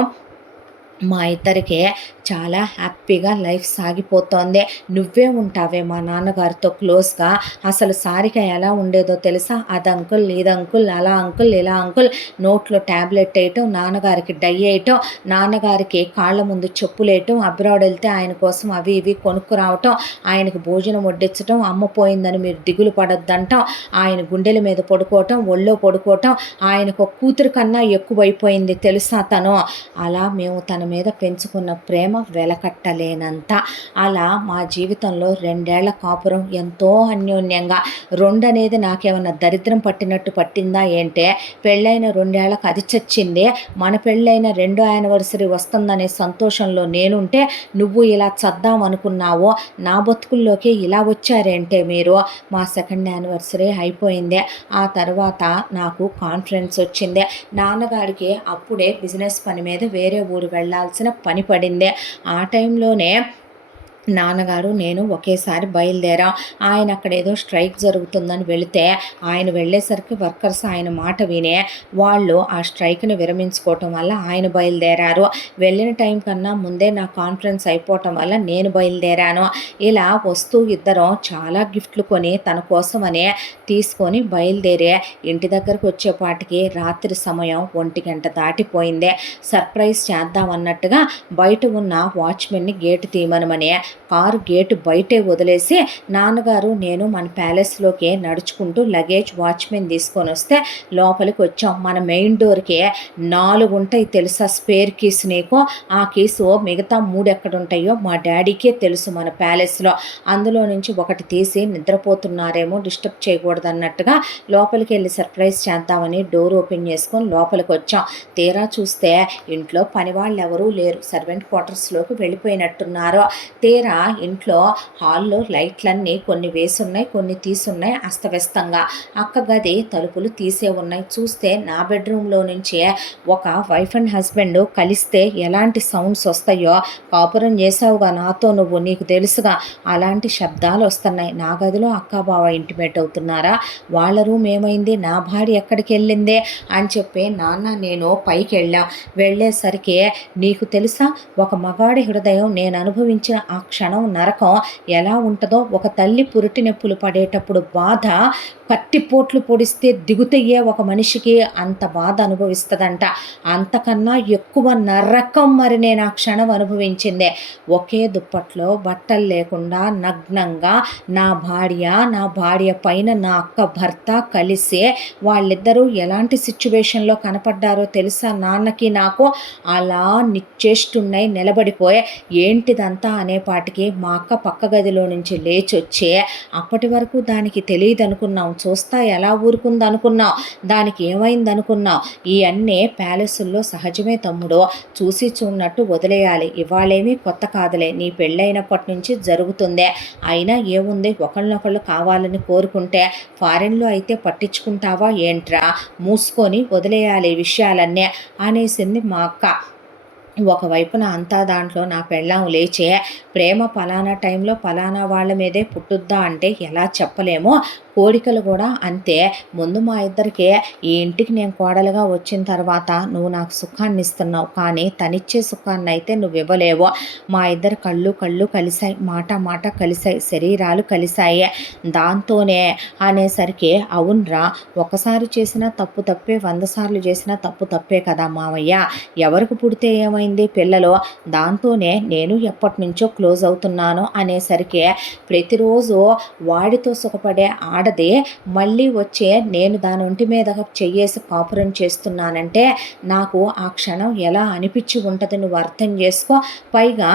మా ఇద్దరికే చాలా హ్యాపీగా లైఫ్ సాగిపోతోంది. నువ్వే ఉంటావే మా నాన్నగారితో క్లోజ్గా. అసలు సారిక ఎలా ఉండేదో తెలుసా? అది అంకుల్, ఇది అంకుల్, అలా అంకుల్, ఇలా అంకుల్, నోట్లో ట్యాబ్లెట్ వేయటం, నాన్నగారికి డై వేయటం, నాన్నగారికి కాళ్ళ ముందు చెప్పులేయటం, అబ్రాడ్ వెళ్తే ఆయన కోసం అవి ఇవి కొనుక్కురావటం, ఆయనకి భోజనం వడ్డించటం, అమ్మ పోయిందని మీరు దిగులు పడొద్దంటాం, ఆయన గుండెల మీద పడుకోవటం, ఒళ్ళో పడుకోవటం, ఆయనకు కూతురు కన్నా ఎక్కువైపోయింది తెలుసా తను. అలా మేము తన మీద పెంచుకున్న ప్రేమ వెలకట్టలేనంత. అలా మా జీవితంలో 2 ఏళ్ల కాపురం ఎంతో అన్యోన్యంగా. 2 అనేది నాకేమన్నా దరిద్రం పట్టినట్టు పట్టిందా ఏంటే? పెళ్ళైన 2 ఏళ్లకు అది చచ్చింది. మన పెళ్ళైన 2వ యానివర్సరీ వస్తుందనే సంతోషంలో నేనుంటే నువ్వు ఇలా చద్దాం అనుకున్నావో. నా బతుకుల్లోకి ఇలా వచ్చారేంటే మీరు? మా 2nd యానివర్సరీ అయిపోయింది. ఆ తర్వాత నాకు కాన్ఫరెన్స్ వచ్చింది. నాన్నగారికి అప్పుడే బిజినెస్ పని మీద వేరే ఊరు వెళ్ళాల్సిన పని పడింది. ఆ టైంలోనే నాన్నగారు నేను ఒకేసారి బయలుదేరాం. ఆయన అక్కడ ఏదో స్ట్రైక్ జరుగుతుందని వెళితే ఆయన వెళ్ళేసరికి వర్కర్స్ ఆయన మాట వినే వాళ్ళు ఆ స్ట్రైక్ని విరమించుకోవటం వల్ల ఆయన బయలుదేరారు. వెళ్ళిన టైం కన్నా ముందే నా కాన్ఫరెన్స్ అయిపోవటం వల్ల నేను బయలుదేరాను. ఇలా వస్తూ ఇద్దరం చాలా గిఫ్ట్లు కొని తన కోసమనే తీసుకొని బయలుదేరే ఇంటి దగ్గరకు వచ్చేపాటికి రాత్రి సమయం 1 గంట దాటిపోయింది. సర్ప్రైజ్ చేద్దామన్నట్టుగా బయట ఉన్న వాచ్మెన్ని గేటు తీయమనమని కారు గేటు బయటే వదిలేసి నాన్నగారు నేను మన ప్యాలెస్లోకి నడుచుకుంటూ లగేజ్ వాచ్మెన్ తీసుకొని వస్తే లోపలికి వచ్చాం. మన మెయిన్ డోర్కి 4 ఉంటాయి తెలుసా స్పేర్ కీస్ నీకు. ఆ కీసు మిగతా 3 ఎక్కడుంటాయో మా డాడీకే తెలుసు మన ప్యాలెస్లో. అందులో నుంచి ఒకటి తీసి నిద్రపోతున్నారేమో డిస్టర్బ్ చేయకూడదు అన్నట్టుగా లోపలికి వెళ్ళి సర్ప్రైజ్ చేద్దామని డోర్ ఓపెన్ చేసుకొని లోపలికి వచ్చాం. తీరా చూస్తే ఇంట్లో పని వాళ్ళు ఎవరూ లేరు. సర్వెంట్ క్వార్టర్స్లోకి వెళ్ళిపోయినట్టున్నారు. తీరా ఇంట్లో హాల్లో లైట్లన్నీ కొన్ని వేసున్నాయి, కొన్ని తీసున్నాయి అస్తవ్యస్తంగా. అక్క గది తలుపులు తీసే ఉన్నాయి. చూస్తే నా బెడ్రూమ్లో నుంచే ఒక వైఫ్ అండ్ హస్బెండ్ కలిస్తే ఎలాంటి సౌండ్స్ వస్తాయో కాపురం చేసావుగా నాతో నువ్వు, నీకు తెలుసుగా అలాంటి శబ్దాలు వస్తున్నాయి. నా గదిలో అక్క బావ ఇంటిమేట్ అవుతున్నారా? వాళ్ళ రూమ్ ఏమైంది? నా భార్య ఎక్కడికి వెళ్ళిందే అని చెప్పి నాన్న నేను పైకి వెళ్ళేసరికి నీకు తెలుసా ఒక మగాడి హృదయం నేను అనుభవించిన ఆ క్షణం నరకం ఎలా ఉంటుందో. ఒక తల్లి పురిటి నొప్పులు పడేటప్పుడు బాధ కత్తిపోట్లు పొడిస్తే దిగుతయ్యే ఒక మనిషికి అంత బాధ అనుభవిస్తుందంట. అంతకన్నా ఎక్కువ నరకం మరి నేను ఆ క్షణం అనుభవించిందే. ఒకే దుప్పట్లో బట్టలు లేకుండా నగ్నంగా నా భార్య పైన నా అక్క భర్త కలిసి వాళ్ళిద్దరూ ఎలాంటి సిచ్యువేషన్లో కనపడ్డారో తెలుసా నాన్నకి నాకు. అలా నిశ్చేష్టున్నాయి నిలబడిపోయి ఏంటిదంతా అనేపాటికి మా అక్క పక్క గదిలో నుంచి లేచొచ్చే అప్పటి వరకు దానికి తెలియదు అనుకున్నాం. చూస్తా ఎలా ఊరుకుంది అనుకున్నాం. దానికి ఏమైంది అనుకున్నాం. ఇవన్నీ ప్యాలెస్ల్లో సహజమే తమ్ముడు. చూసి చూడనట్టు వదిలేయాలి. ఇవాళేమీ కొత్త కాదులే, నీ పెళ్ళైనప్పటి నుంచి జరుగుతుందే. అయినా ఏముంది, ఒకళ్ళనొకళ్ళు కావాలని కోరుకుంటే. ఫారెన్లో అయితే పట్టించుకుంటావా ఏంట్రా? మూసుకొని వదిలేయాలి విషయాలన్నీ అనేసింది మా అక్క. ఒకవైపున అంతా దాంట్లో నా పెళ్ళాం లేచే ప్రేమ పలానా టైంలో పలానా వాళ్ళ మీదే పుట్టుద్దా అంటే ఎలా చెప్పలేమో. కోరికలు కూడా అంతే. ముందు మా ఇద్దరికే ఈ ఇంటికి నేను కోడలుగా వచ్చిన తర్వాత నువ్వు నాకు సుఖాన్ని ఇస్తున్నావు, కానీ తనిచ్చే సుఖాన్ని అయితే నువ్వు ఇవ్వలేవు. మా ఇద్దరు కళ్ళు కలిసాయి, మాట కలిసాయి, శరీరాలు కలిసాయి. దాంతోనే అనేసరికి అవునరా, ఒకసారి చేసినా తప్పు తప్పే, 100 సార్లు చేసినా తప్పు తప్పే కదా మావయ్య. ఎవరికి పుడితే ఏమైంది పిల్లలు. దాంతోనే నేను ఎప్పటి నుంచో క్లోజ్ అవుతున్నాను అనేసరికి ప్రతిరోజు వాడితో సుఖపడే ఆడదే మళ్ళీ వచ్చే నేను దాని ఒంటి మీద చెయ్యేసి కాపురం చేస్తున్నానంటే నాకు ఆ క్షణం ఎలా అనిపించి ఉంటుంది నువ్వు అర్థం చేసుకో. పైగా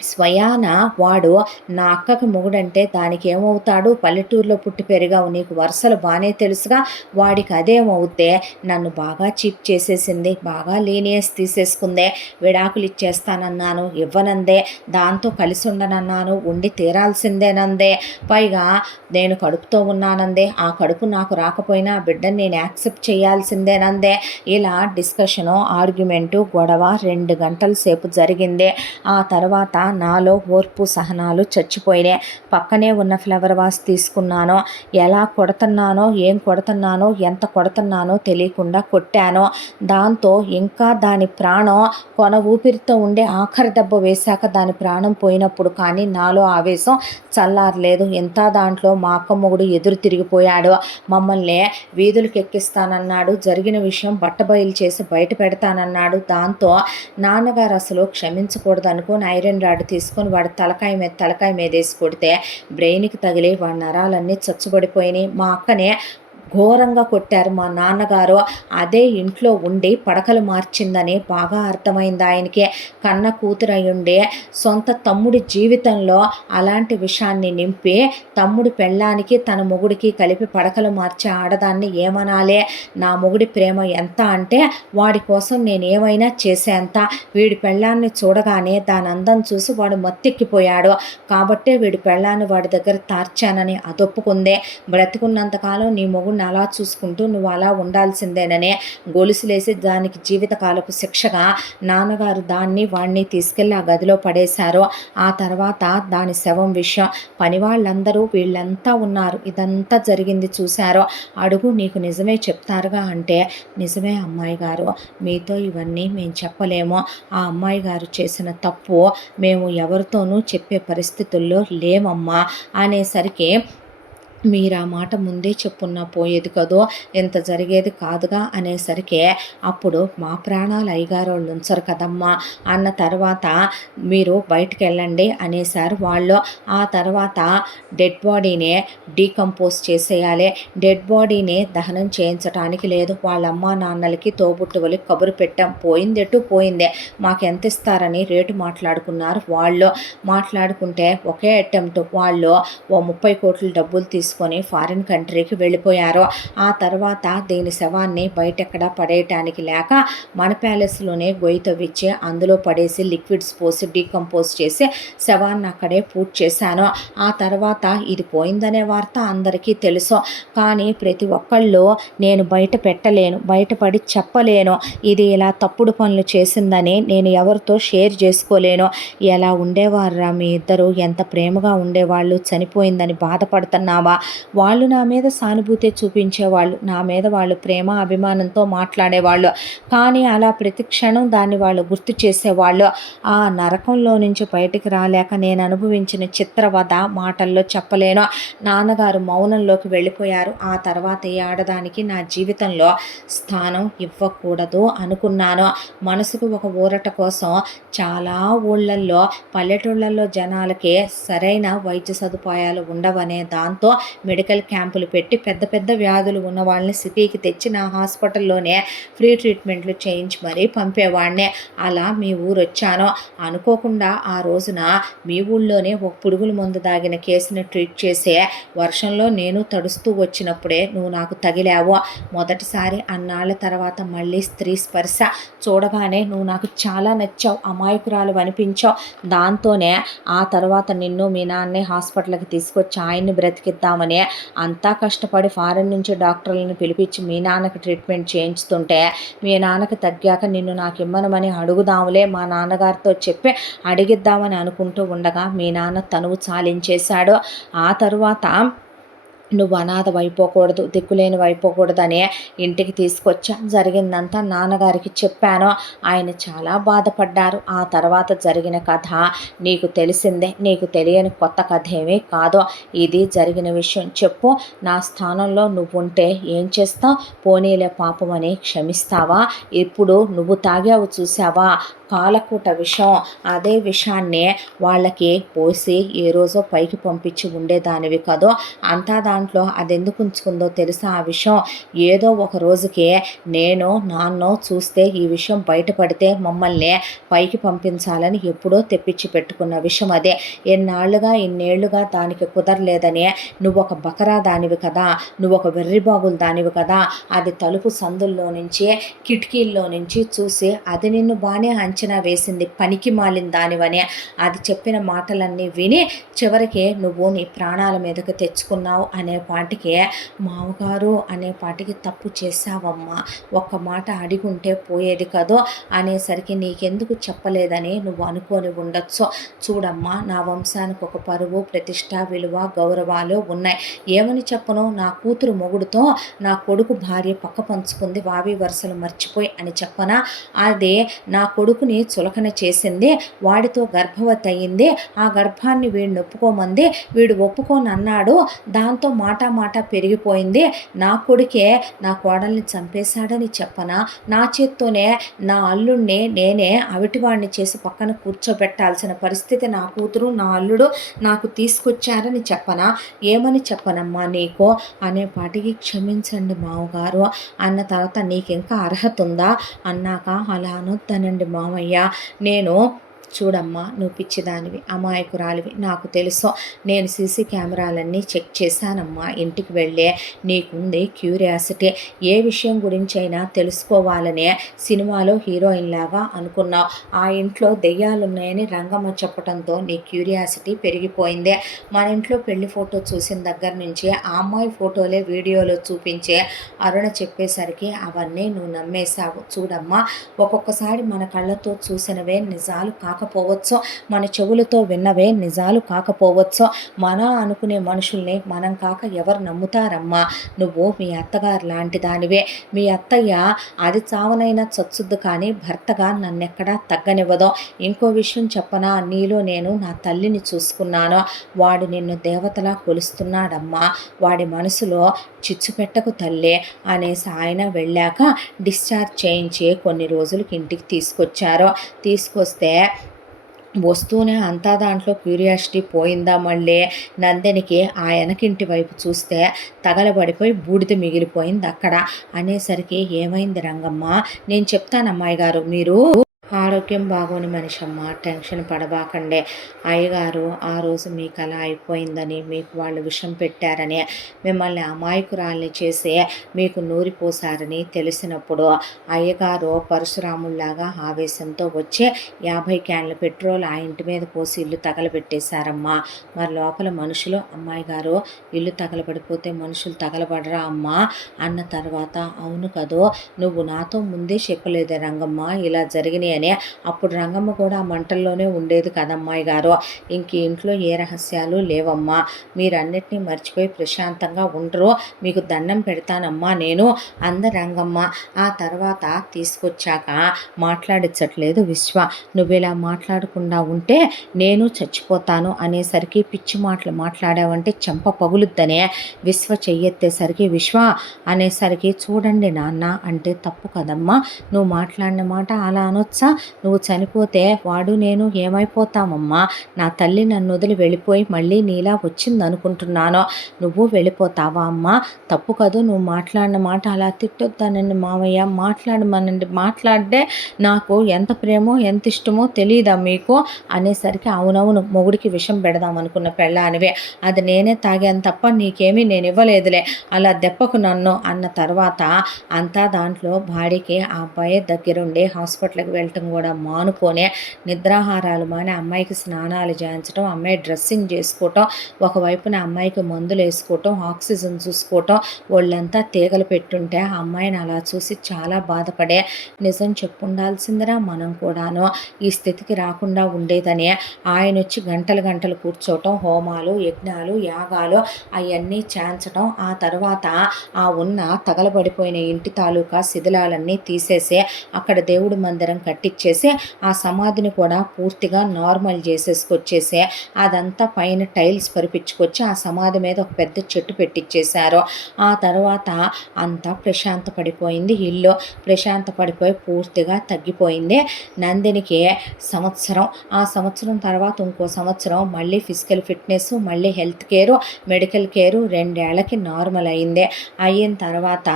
స్వయాన వాడు నా అక్కకి మొగుడంటే దానికి ఏమవుతాడు, పల్లెటూరులో పుట్టి పెరిగావు, నీకు వరుసలు బాగానే తెలుసుగా, వాడికి అదేమవుతే నన్ను బాగా చీప్ చేసేసింది, బాగా లీనియస్ తీసేసుకుందే, విడాకులు ఇచ్చేస్తానన్నాను ఇవ్వనందే, దాంతో కలిసి ఉండనన్నాను ఉండి తీరాల్సిందేనందే, పైగా నేను కడుపుతో ఉన్నానందే, ఆ కడుపు నాకు రాకపోయినా ఆ బిడ్డని నేను యాక్సెప్ట్ చేయాల్సిందేనందే. ఇలా డిస్కషను, ఆర్గ్యుమెంటు, గొడవ 2 గంటల సేపు జరిగింది. ఆ తర్వాత నాలో ఓర్పు సహనాలు చచ్చిపోయినాయి. పక్కనే ఉన్న ఫ్లవర్ వాస్ తీసుకున్నాను. ఎలా కొడుతున్నానో, ఏం కొడుతున్నానో, ఎంత కొడుతున్నానో తెలియకుండా కొట్టాను. దాంతో ఇంకా దాని ప్రాణం కొన ఊపిరితో ఉండే ఆఖరి దెబ్బ వేశాక దాని ప్రాణం పోయినప్పుడు కానీ నాలో ఆవేశం చల్లారలేదు. ఇంత దాంట్లో మా అక్క మొగుడు ఎదురు తిరిగిపోయాడు. మమ్మల్ని వీధులకు ఎక్కిస్తానన్నాడు. జరిగిన విషయం బట్టబయలు చేసి బయట పెడతానన్నాడు. దాంతో నాన్నగారు అసలు క్షమించకూడదు అనుకుని ఐరన్ రాడ్ తీసుకొని వాడి తలకాయ మీద వేసి కొడితే బ్రెయిన్కి తగిలి వాడి నరాలన్నీ చచ్చుబడిపోయినాయి. మా అక్కనే ఘోరంగా కొట్టారు మా నాన్నగారు. అదే ఇంట్లో ఉండి పడకలు మార్చిందని బాగా అర్థమైంది ఆయనకి. కన్న కూతురు అయ్యుండే సొంత తమ్ముడి జీవితంలో అలాంటి విషయాన్ని నింపి తమ్ముడి పెళ్ళానికి తన మొగుడికి కలిపి పడకలు మార్చే ఆడదాన్ని ఏమనాలే. నా మొగుడి ప్రేమ ఎంత అంటే వాడి కోసం నేను ఏమైనా చేసేంత. వీడి పెళ్ళాన్ని చూడగానే దాని అందం చూసి వాడు మత్తెక్కిపోయాడు. కాబట్టే వీడి పెళ్ళాన్ని వాడి దగ్గర తార్చానని అదొప్పుకుందే. బ్రతికున్నంతకాలం నీ మొగుడిని అలా చూసుకుంటూ నువ్వు అలా ఉండాల్సిందేననే గొలుసులేసి దానికి జీవితకాలపు శిక్షగా నాన్నగారు దాన్ని వాడిని తీసుకెళ్ళి ఆ గదిలో పడేశారు. ఆ తర్వాత దాని శవం విషయం పని వాళ్ళందరూ వీళ్ళంతా ఉన్నారు, ఇదంతా జరిగింది చూశారు. అడుగు నీకు నిజమే చెప్తారుగా అంటే, నిజమే అమ్మాయి గారు, మీతో ఇవన్నీ మేము చెప్పలేము. ఆ అమ్మాయి గారు చేసిన తప్పు మేము ఎవరితోనూ చెప్పే పరిస్థితుల్లో లేమమ్మా అనేసరికి, మీరు ఆ మాట ముందే చెప్పున్నా పోయేది కదో, ఇంత జరిగేది కాదుగా అనేసరికి, అప్పుడు మా ప్రాణాలు అయ్యగారోళ్ళు ఉంచరు కదమ్మా అన్న తర్వాత మీరు బయటికి వెళ్ళండి అనేసారు వాళ్ళు. ఆ తర్వాత డెడ్ బాడీని డీకంపోజ్ చేసేయాలి, డెడ్ బాడీని దహనం చేయించడానికి లేదు. వాళ్ళ అమ్మా నాన్నలకి తోబుట్టువులకి కబురు పెట్టాం. పోయిందెటు పోయిందే, మాకెంత ఇస్తారని రేటు మాట్లాడుకున్నారు వాళ్ళు. మాట్లాడుకుంటే ఒకే అటెంప్ట్ వాళ్ళు ఓ 30 కోట్ల డబ్బులు తీసుకొని ఫారిన్ కంట్రీకి వెళ్ళిపోయారు. ఆ తర్వాత దీని శవాన్ని బయటెక్కడా పడేయటానికి లేక మన ప్యాలెస్లోనే గొయ్యి తవ్విచ్చి అందులో పడేసి లిక్విడ్స్ పోసి డీకంపోజ్ చేసి శవాన్ని అక్కడే పూజ చేశాను. ఆ తర్వాత ఇది పోయిందనే వార్త అందరికీ తెలుసు. కానీ ప్రతి ఒక్కళ్ళు నేను బయట పెట్టలేను, బయటపడి చెప్పలేను. ఇది ఇలా తప్పుడు పనులు చేసిందని నేను ఎవరితో షేర్ చేసుకోలేను. ఎలా ఉండేవారురా మీ ఇద్దరు, ఎంత ప్రేమగా ఉండేవాళ్ళు, చనిపోయిందని బాధపడుతున్నావా? వాళ్ళు నా మీద సానుభూతి చూపించేవాళ్ళు, నా మీద వాళ్ళు ప్రేమ అభిమానంతో మాట్లాడేవాళ్ళు. కానీ అలా ప్రతి క్షణం దాన్ని వాళ్ళు గుర్తు చేసేవాళ్ళు. ఆ నరకంలో నుంచి బయటికి రాలేక నేను అనుభవించిన చిత్రవద మాటల్లో చెప్పలేను. నాన్నగారు మౌనంలోకి వెళ్ళిపోయారు. ఆ తర్వాత ఈ ఆడదానికి నా జీవితంలో స్థానం ఇవ్వకూడదు అనుకున్నాను. మనసుకు ఒక ఊరట కోసం చాలా ఊళ్ళల్లో, పల్లెటూళ్ళల్లో జనాలకి సరైన వైద్య సదుపాయాలు ఉండవనే దాంతో మెడికల్ క్యాంపులు పెట్టి పెద్ద పెద్ద వ్యాధులు ఉన్న వాళ్ళని సిటీకి తెచ్చి నా హాస్పిటల్లోనే ఫ్రీ ట్రీట్మెంట్లు చేయించి మరీ పంపేవాడినే. అలా మీ ఊరు వచ్చాను. అనుకోకుండా ఆ రోజున మీ ఊళ్ళోనే ఒక పురుగుల మందు దాగిన కేసుని ట్రీట్ చేసే వర్షంలో నేను తడుస్తూ వచ్చినప్పుడే నువ్వు నాకు తగిలావు. మొదటిసారి అన్నాళ్ళ తర్వాత మళ్ళీ స్త్రీ స్పర్శ చూడగానే నువ్వు నాకు చాలా నచ్చావు, అమాయకురాలు అనిపించావు. దాంతోనే ఆ తర్వాత నిన్ను మీ నాన్నే హాస్పిటల్కి తీసుకొచ్చి ఆయన్ని బ్రతికిద్దామని అంతా కష్టపడి ఫారెన్ నుంచి డాక్టర్లను పిలిపించి మీ నాన్నకి ట్రీట్మెంట్ చేయించుతుంటే, మీ నాన్నకి తగ్గాక నిన్ను నాకు ఇమ్మనమని అడుగుదాములే మా నాన్నగారితో చెప్పి అడిగిద్దామని అనుకుంటూ ఉండగా మీ నాన్న తనువు చాలించేశాడు. ఆ తరువాత నువ్వు అనాథవైపోకూడదు, దిక్కులేనివైపోకూడదని ఇంటికి తీసుకొచ్చా. జరిగిందంతా నాన్నగారికి చెప్పాను. ఆయన చాలా బాధపడ్డారు. ఆ తర్వాత జరిగిన కథ నీకు తెలిసిందే, నీకు తెలియని కొత్త కథ ఏమీ కాదు. ఇది జరిగిన విషయం. చెప్పు, నా స్థానంలో నువ్వు ఉంటే ఏం చేస్తావు? పోనీలే పాపమని క్షమిస్తావా? ఇప్పుడు నువ్వు తాగావు చూసావా, కాలకూట విషం, అదే విషాన్ని వాళ్ళకి పోసి ఏ రోజో పైకి పంపించి ఉండేదానివి కదో, అంతా దాంట్లో అదెందుకు ఉంచుకుందో తెలుసా ఆ విషయం? ఏదో ఒక రోజుకి నేను నాన్నో చూస్తే ఈ విషయం బయటపడితే మమ్మల్ని పైకి పంపించాలని ఎప్పుడో తెప్పించి పెట్టుకున్న విషయం అదే. ఇన్నేళ్లుగా దానికి కుదరలేదని నువ్వు ఒక బకరా దానివి కదా, నువ్వు ఒక వెర్రిబాగులు దానివి కదా, అది తలుపు సందుల్లో నుంచి కిటికీల్లో నుంచి చూసి అది నిన్ను బాగానే అంచనా వేసింది, పనికి మాలిన దానివని. అది చెప్పిన మాటలన్నీ విని చివరికి నువ్వు నీ ప్రాణాల మీదకి తెచ్చుకున్నావు అనే పాటికి, మామగారు అనే పాటికి తప్పు చేశావమ్మా, ఒక్క మాట అడిగుంటే పోయేది కదో అనేసరికి నీకెందుకు చెప్పలేదని నువ్వు అనుకొని ఉండొచ్చు. చూడమ్మా, నా వంశానికి ఒక పరువు, ప్రతిష్ట, విలువ, గౌరవాలు ఉన్నాయి. ఏమని చెప్పను? నా కూతురు మొగుడుతో నా కొడుకు భార్య పక్క పంచుకుంది, వావి వరుసలు మర్చిపోయి అని చెప్పనా? అదే నా కొడుకుని చులకన చేసింది, వాడితో గర్భవతి అయ్యింది, ఆ గర్భాన్ని వీడిని ఒప్పుకోమంది, వీడు ఒప్పుకోనన్నాడు, దాంతో మాట పెరిగిపోయింది, నా కొడుకే నా కోడల్ని చంపేశాడని చెప్పనా? నా చేత్తోనే నా అల్లుడిని నేనే అవిటివాడిని చేసి పక్కన కూర్చోబెట్టాల్సిన పరిస్థితి నా కూతురు నా అల్లుడు నాకు తీసుకొచ్చారని చెప్పనా? ఏమని చెప్పనమ్మా నీకు అనే పాటికి, క్షమించండి మామగారు అన్న తర్వాత, నీకింకా అర్హత ఉందా అన్నాక, అలా అనొద్దనండి మామయ్య, నేను చూడమ్మా, నువ్వు పిచ్చిదానివి, అమాయకురాలివి, నాకు తెలుసు. నేను సీసీ కెమెరాలన్నీ చెక్ చేశానమ్మా. ఇంటికి వెళ్ళే నీకుంది క్యూరియాసిటీ, ఏ విషయం గురించి అయినా తెలుసుకోవాలనే సినిమాలో హీరోయిన్ లాగా అనుకున్నావు. ఆ ఇంట్లో దెయ్యాలున్నాయని రంగమ్మ చెప్పడంతో నీ క్యూరియాసిటీ పెరిగిపోయింది. మన ఇంట్లో పెళ్లి ఫోటో చూసిన దగ్గర నుంచి ఆ అమ్మాయి ఫోటోలే వీడియోలో చూపించే అరుణ చెప్పేసరికి అవన్నీ నువ్వు నమ్మేశావు. చూడమ్మా, ఒక్కొక్కసారి మన కళ్ళతో చూసినవే నిజాలు కాకపోవచ్చు, మన చెవులతో విన్నవే నిజాలు కాకపోవచ్చు. మనం అనుకునే మనుషుల్ని మనం కాక ఎవరు నమ్ముతారమ్మా? నువ్వు మీ అత్తగారు లాంటి దానివే. మీ అత్తయ్య అది చావనైనా చచ్చుద్దు కానీ భర్తగా నన్నెక్కడా తగ్గనివ్వదు. ఇంకో విషయం చెప్పనా? నీలో నేను నా తల్లిని చూసుకున్నాను. వాడు నిన్ను దేవతలా కొలుస్తున్నాడమ్మా. వాడి మనసులో చిచ్చు పెట్టకు తల్లి అనేసి ఆయన వెళ్ళాక డిశ్చార్జ్ చేయించి కొన్ని రోజులకి ఇంటికి తీసుకొచ్చారు. తీసుకొస్తే వస్తూనే అంతా దాంట్లో క్యూరియాసిటీ పోయిందా? మళ్ళీ నందినికి ఆ వెనకింటి వైపు చూస్తే తగలబడిపోయి బూడిద మిగిలిపోయింది అక్కడ. అనేసరికి, ఏమైంది రంగమ్మ? నేను చెప్తాను అమ్మాయి గారు, మీరు ఆరోగ్యం బాగోని మనిషి అమ్మ, టెన్షన్ పడబాకండే. అయ్యగారు ఆ రోజు మీకు అలా అయిపోయిందని, మీకు వాళ్ళు విషం పెట్టారని, మిమ్మల్ని అమాయకురాల్ని చేసి మీకు నూరిపోసారని తెలిసినప్పుడు అయ్యగారు పరశురాముల్లాగా ఆవేశంతో వచ్చి 50 క్యాన్ల పెట్రోల్ ఆ ఇంటి మీద పోసి ఇల్లు తగలబెట్టేశారమ్మా. మరి లోపల మనుషులు, అమ్మాయి గారు ఇల్లు తగలబడిపోతే మనుషులు తగలబడరా అమ్మా అన్న తర్వాత, అవును కదో, నువ్వు నాతో ముందే చెప్పలేదే రంగమ్మ ఇలా జరిగినాయి అని. అప్పుడు రంగమ్మ కూడా ఆ మంటల్లోనే ఉండేది కదమ్మాయి గారు. ఇంక ఇంట్లో ఏ రహస్యాలు లేవమ్మా, మీరన్నిటినీ మర్చిపోయి ప్రశాంతంగా ఉండరు, మీకు దండం పెడతానమ్మా నేను అంద రంగమ్మ. ఆ తర్వాత తీసుకొచ్చాక మాట్లాడించట్లేదు విశ్వ, నువ్వు ఇలా మాట్లాడకుండా ఉంటే నేను చచ్చిపోతాను అనేసరికి, పిచ్చి మాటలు మాట్లాడావంటే చెంప పగులుద్దనే విశ్వ చెయ్యెత్తేసరికి, విశ్వ అనేసరికి, చూడండి నాన్న అంటే తప్పు కదమ్మా, నువ్వు మాట్లాడిన మాట అలా అనొచ్చా? నువ్వు చనిపోతే వాడు నేను ఏమైపోతామమ్మా? నా తల్లి నన్ను వదిలి వెళ్ళిపోయి మళ్ళీ నీలా వచ్చిందనుకుంటున్నాను. నువ్వు వెళ్ళిపోతావా అమ్మా? తప్పు కదూ నువ్వు మాట్లాడిన మాట, అలా తిట్టొద్దానండి మావయ్య, మాట్లాడమనండి, మాట్లాడే నాకు ఎంత ప్రేమో ఎంత ఇష్టమో తెలియదా మీకు అనేసరికి, అవునవును, మొగుడికి విషం పెడదాం అనుకున్న పెళ్ళానివే, అది నేనే తాగాను తప్ప నీకేమీ నేను ఇవ్వలేదులే, అలా దెప్పకు నన్ను అన్న తర్వాత అంతా దాంట్లో భార్యకి ఆ అబ్బాయి దగ్గరుండి హాస్పిటల్కి వెళ్ళటం కూడా మానుకొని నిద్రాహారాలు మాని అమ్మాయికి స్నానాలు చేయించడం, అమ్మాయి డ్రెస్సింగ్ చేసుకోవటం, ఒకవైపున అమ్మాయికి మందులు వేసుకోవటం, ఆక్సిజన్ చూసుకోవటం, వాళ్ళంతా తీగలు పెట్టుంటే ఆ అమ్మాయిని అలా చూసి చాలా బాధపడే, నిజం చెప్పుండాల్సిందిరా మనం కూడాను ఈ స్థితికి రాకుండా ఉండేదని ఆయన వచ్చి గంటలు కూర్చోవటం, హోమాలు, యజ్ఞాలు, యాగాలు అవన్నీ చేయించటం, ఆ తర్వాత ఆ ఉన్న తగలబడిపోయిన ఇంటి తాలూకా శిథిలాలన్నీ తీసేసి అక్కడ దేవుడి మందిరం కట్టి కట్టించేసి ఆ సమాధిని కూడా పూర్తిగా నార్మల్ చేసేసుకొచ్చేసి అదంతా పైన టైల్స్ పరిపించుకొచ్చి ఆ సమాధి మీద ఒక పెద్ద చెట్టు పెట్టించేశారు. ఆ తర్వాత అంతా ప్రశాంత పడిపోయింది. ఇల్లు ప్రశాంత పడిపోయి పూర్తిగా తగ్గిపోయింది. నందినికి సంవత్సరం, ఆ సంవత్సరం తర్వాత ఇంకో సంవత్సరం మళ్ళీ ఫిజికల్ ఫిట్నెస్, మళ్ళీ హెల్త్ కేరు, మెడికల్ కేరు 2 ఏళ్లకి నార్మల్ అయింది. అయిన తర్వాత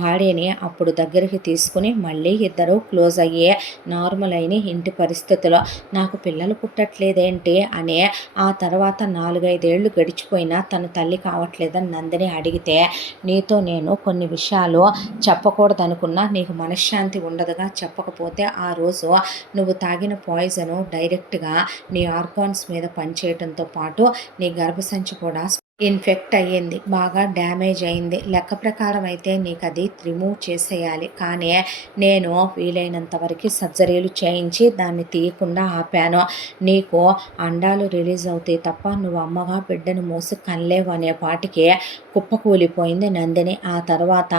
భార్యని అప్పుడు దగ్గరికి తీసుకుని మళ్ళీ ఇద్దరు క్లోజ్ అయ్యి నార్మల్ అయిన ఇంటి పరిస్థితుల్లో నాకు పిల్లలు పుట్టట్లేదేంటి అని ఆ తర్వాత 4-5 ఏళ్ళు గడిచిపోయినా తన తల్లి కావట్లేదని నందిని అడిగితే, నీతో నేను కొన్ని విషయాలు చెప్పకూడదనుకున్నా, నీకు మనశ్శాంతి ఉండదుగా, చెప్పకపోతే ఆ రోజు నువ్వు తాగిన పాయిజను డైరెక్ట్గా నీ ఆర్గాన్స్ మీద పనిచేయడంతో పాటు నీ గర్భసంచి కూడా ఇన్ఫెక్ట్ అయ్యింది, బాగా డ్యామేజ్ అయింది. లెక్క ప్రకారం అయితే నీకు అది రిమూవ్ చేసేయాలి, కానీ నేను వీలైనంత వరకు సర్జరీలు చేయించి దాన్ని తీయకుండా ఆపాను. నీకు అండాలు రిలీజ్ అవుతాయి తప్ప నువ్వు అమ్మగా బిడ్డను మోసి కనలేవు అనే పాటికి కుప్పకూలిపోయింది నందిని. ఆ తర్వాత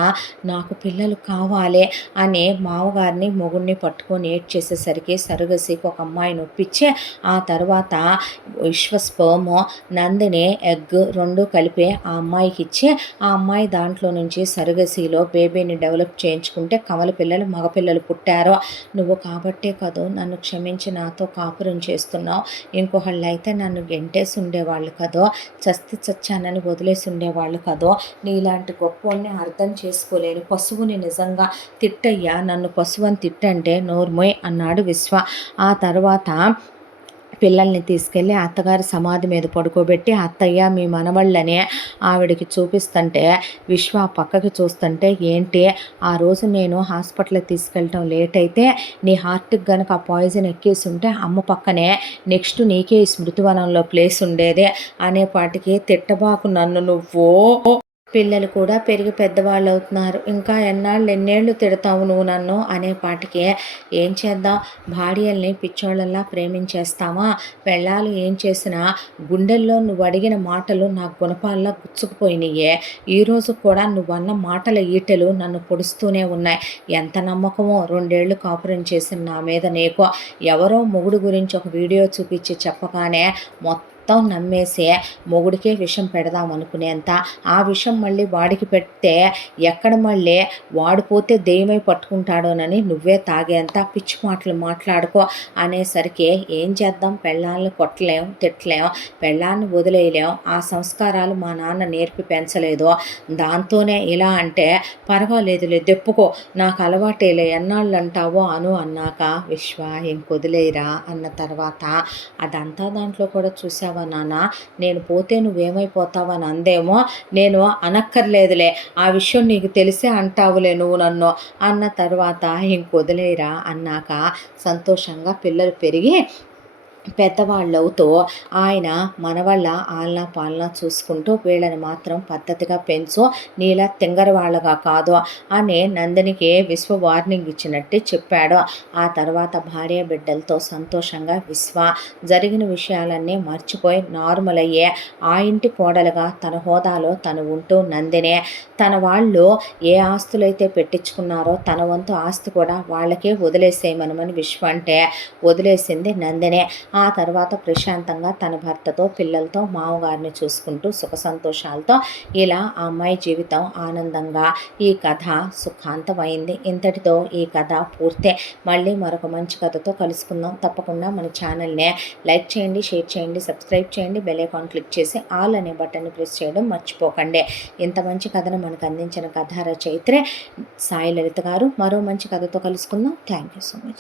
నాకు పిల్లలు కావాలి అని మామగారిని మొగుడిని పట్టుకొని ఏడ్చేసేసరికి సరుగసికి ఒక అమ్మాయిని ఒప్పించి ఆ తర్వాత విశ్వస్పర్మ్, నందిని ఎగ్ 2 కలిపి ఆ అమ్మాయికి ఇచ్చి ఆ అమ్మాయి దాంట్లో నుంచి సరుగసిలో బేబీని డెవలప్ చేయించుకుంటే కమల పిల్లలు మగపిల్లలు పుట్టారు. నువ్వు కాబట్టే కదూ నన్ను క్షమించి నాతో కాపురం చేస్తున్నావు. ఇంకొకళ్ళు అయితే నన్ను గెంటేసి ఉండేవాళ్ళు కదో, చస్తే చచ్చానని వదిలేసి ఉండేవాళ్ళు కదో. నీలాంటి గొప్పవాడిని అర్థం చేసుకోలేను. పశువుని నిజంగా తిట్టయ్యా, నన్ను పశువుని తిట్టంటే నోర్మోయ్ అన్నాడు విశ్వ. ఆ తర్వాత పిల్లల్ని తీసుకెళ్ళి అత్తగారి సమాధి మీద పడుకోబెట్టి, అత్తయ్య మీ మనవళ్ళని ఆవిడకి చూపిస్తుంటే విశ్వ పక్కకి చూస్తుంటే, ఏంటి ఆ రోజు నేను హాస్పిటల్కి తీసుకెళ్ళటం లేట్ అయితే నీ హార్ట్కి కనుక ఆ పాయిజన్ ఎక్కేసి ఉంటే అమ్మ పక్కనే నెక్స్ట్ నీకే ఈ స్మృతివనంలో ప్లేస్ ఉండేదే అనేపాటికి, తిట్టబాకు నన్ను నువ్వు, పిల్లలు కూడా పెరిగి పెద్దవాళ్ళు అవుతున్నారు, ఇంకా ఎన్నేళ్ళు తిడతావు నువ్వు నన్ను అనేపాటికి, ఏం చేద్దాం, భార్యల్ని పిచ్చోళ్ళల్లా ప్రేమించేస్తామా, పెళ్ళాలు ఏం చేసినా గుండెల్లో నువ్వు అడిగిన మాటలు నా గుణపాల్లో గుచ్చుకుపోయినాయే. ఈరోజు కూడా నువ్వన్న మాటల ఈటెలు నన్ను పొడుస్తూనే ఉన్నాయి. ఎంత నమ్మకమో 2 ఏళ్ళు కాపురం చేసిన నా మీద నీకు. ఎవరో మొగుడు గురించి ఒక వీడియో చూపించి చెప్పగానే మొత్తం నమ్మేసి మొగుడికే విషం పెడదాం అనుకునేంత, ఆ విషం మళ్ళీ వాడికి పెడితే ఎక్కడ మళ్ళీ వాడిపోతే దెయ్యమై పట్టుకుంటాడోనని నువ్వే తాగేంత పిచ్చి మాటలు మాట్లాడుకో అనేసరికి, ఏం చేద్దాం, పెళ్ళాలను కొట్టలేం తిట్టలేం, పెళ్ళాన్ని వదిలేయలేం, ఆ సంస్కారాలు మా నాన్న నేర్పి పెంచలేదు, దాంతోనే ఇలా అంటే పర్వాలేదులే దెప్పుకో, నాకు అలవాటేలే, ఎన్నాళ్ళు అంటావో అను అన్నాక, విశ్వ ఇంకొదిలేరా అన్న తర్వాత, అదంతా దాంట్లో కూడా చూసావా నాన్న, నేను పోతే నువ్వేమైపోతావని అందేమో, నేను అనక్కర్లేదులే, ఆ విషయం నీకు తెలిసే అంటావులే నువ్వు నన్ను అన్న తర్వాత, ఇంకొదిలేరా అన్నాక సంతోషంగా పిల్లలు పెరిగి పెద్దవాళ్ళవుతూ ఆయన మనవళ్ళ ఆలనా పాలనా చూసుకుంటూ వీళ్ళని మాత్రం పద్ధతిగా పెంచు, నీలా తింగరి వాళ్ళగా కాదు అని నందినికి విశ్వ వార్నింగ్ ఇచ్చినట్టు చెప్పాడు. ఆ తర్వాత భార్య బిడ్డలతో సంతోషంగా విశ్వ జరిగిన విషయాలన్నీ మర్చిపోయి నార్మల్ అయ్యే ఆ ఇంటి కోడలుగా తన హోదాలో తను ఉంటూ నందినే తన వాళ్ళు ఏ ఆస్తులైతే పెట్టించుకున్నారో తన వంతు ఆస్తి కూడా వాళ్ళకే వదిలేసేయమనమని విశ్వ అంటే వదిలేసింది నందినే. ఆ తర్వాత ప్రశాంతంగా తన భర్తతో పిల్లలతో మామగారిని చూసుకుంటూ సుఖ సంతోషాలతో ఇలా ఆ అమ్మాయి జీవితం ఆనందంగా ఈ కథ సుఖాంతమైంది. ఇంతటితో ఈ కథ పూర్తే. మళ్ళీ మరొక మంచి కథతో కలుసుకుందాం. తప్పకుండా మన ఛానల్ని లైక్ చేయండి, షేర్ చేయండి, సబ్స్క్రైబ్ చేయండి, బెల్ ఐకాన్ క్లిక్ చేసి ఆల్ అనే బటన్ని ప్రెస్ చేయడం మర్చిపోకండి. ఇంత మంచి కథను మనకు అందించిన కథ రచయిత్రే సాయి లలిత గారు. మరో మంచి కథతో కలుసుకుందాం. Thank you so much.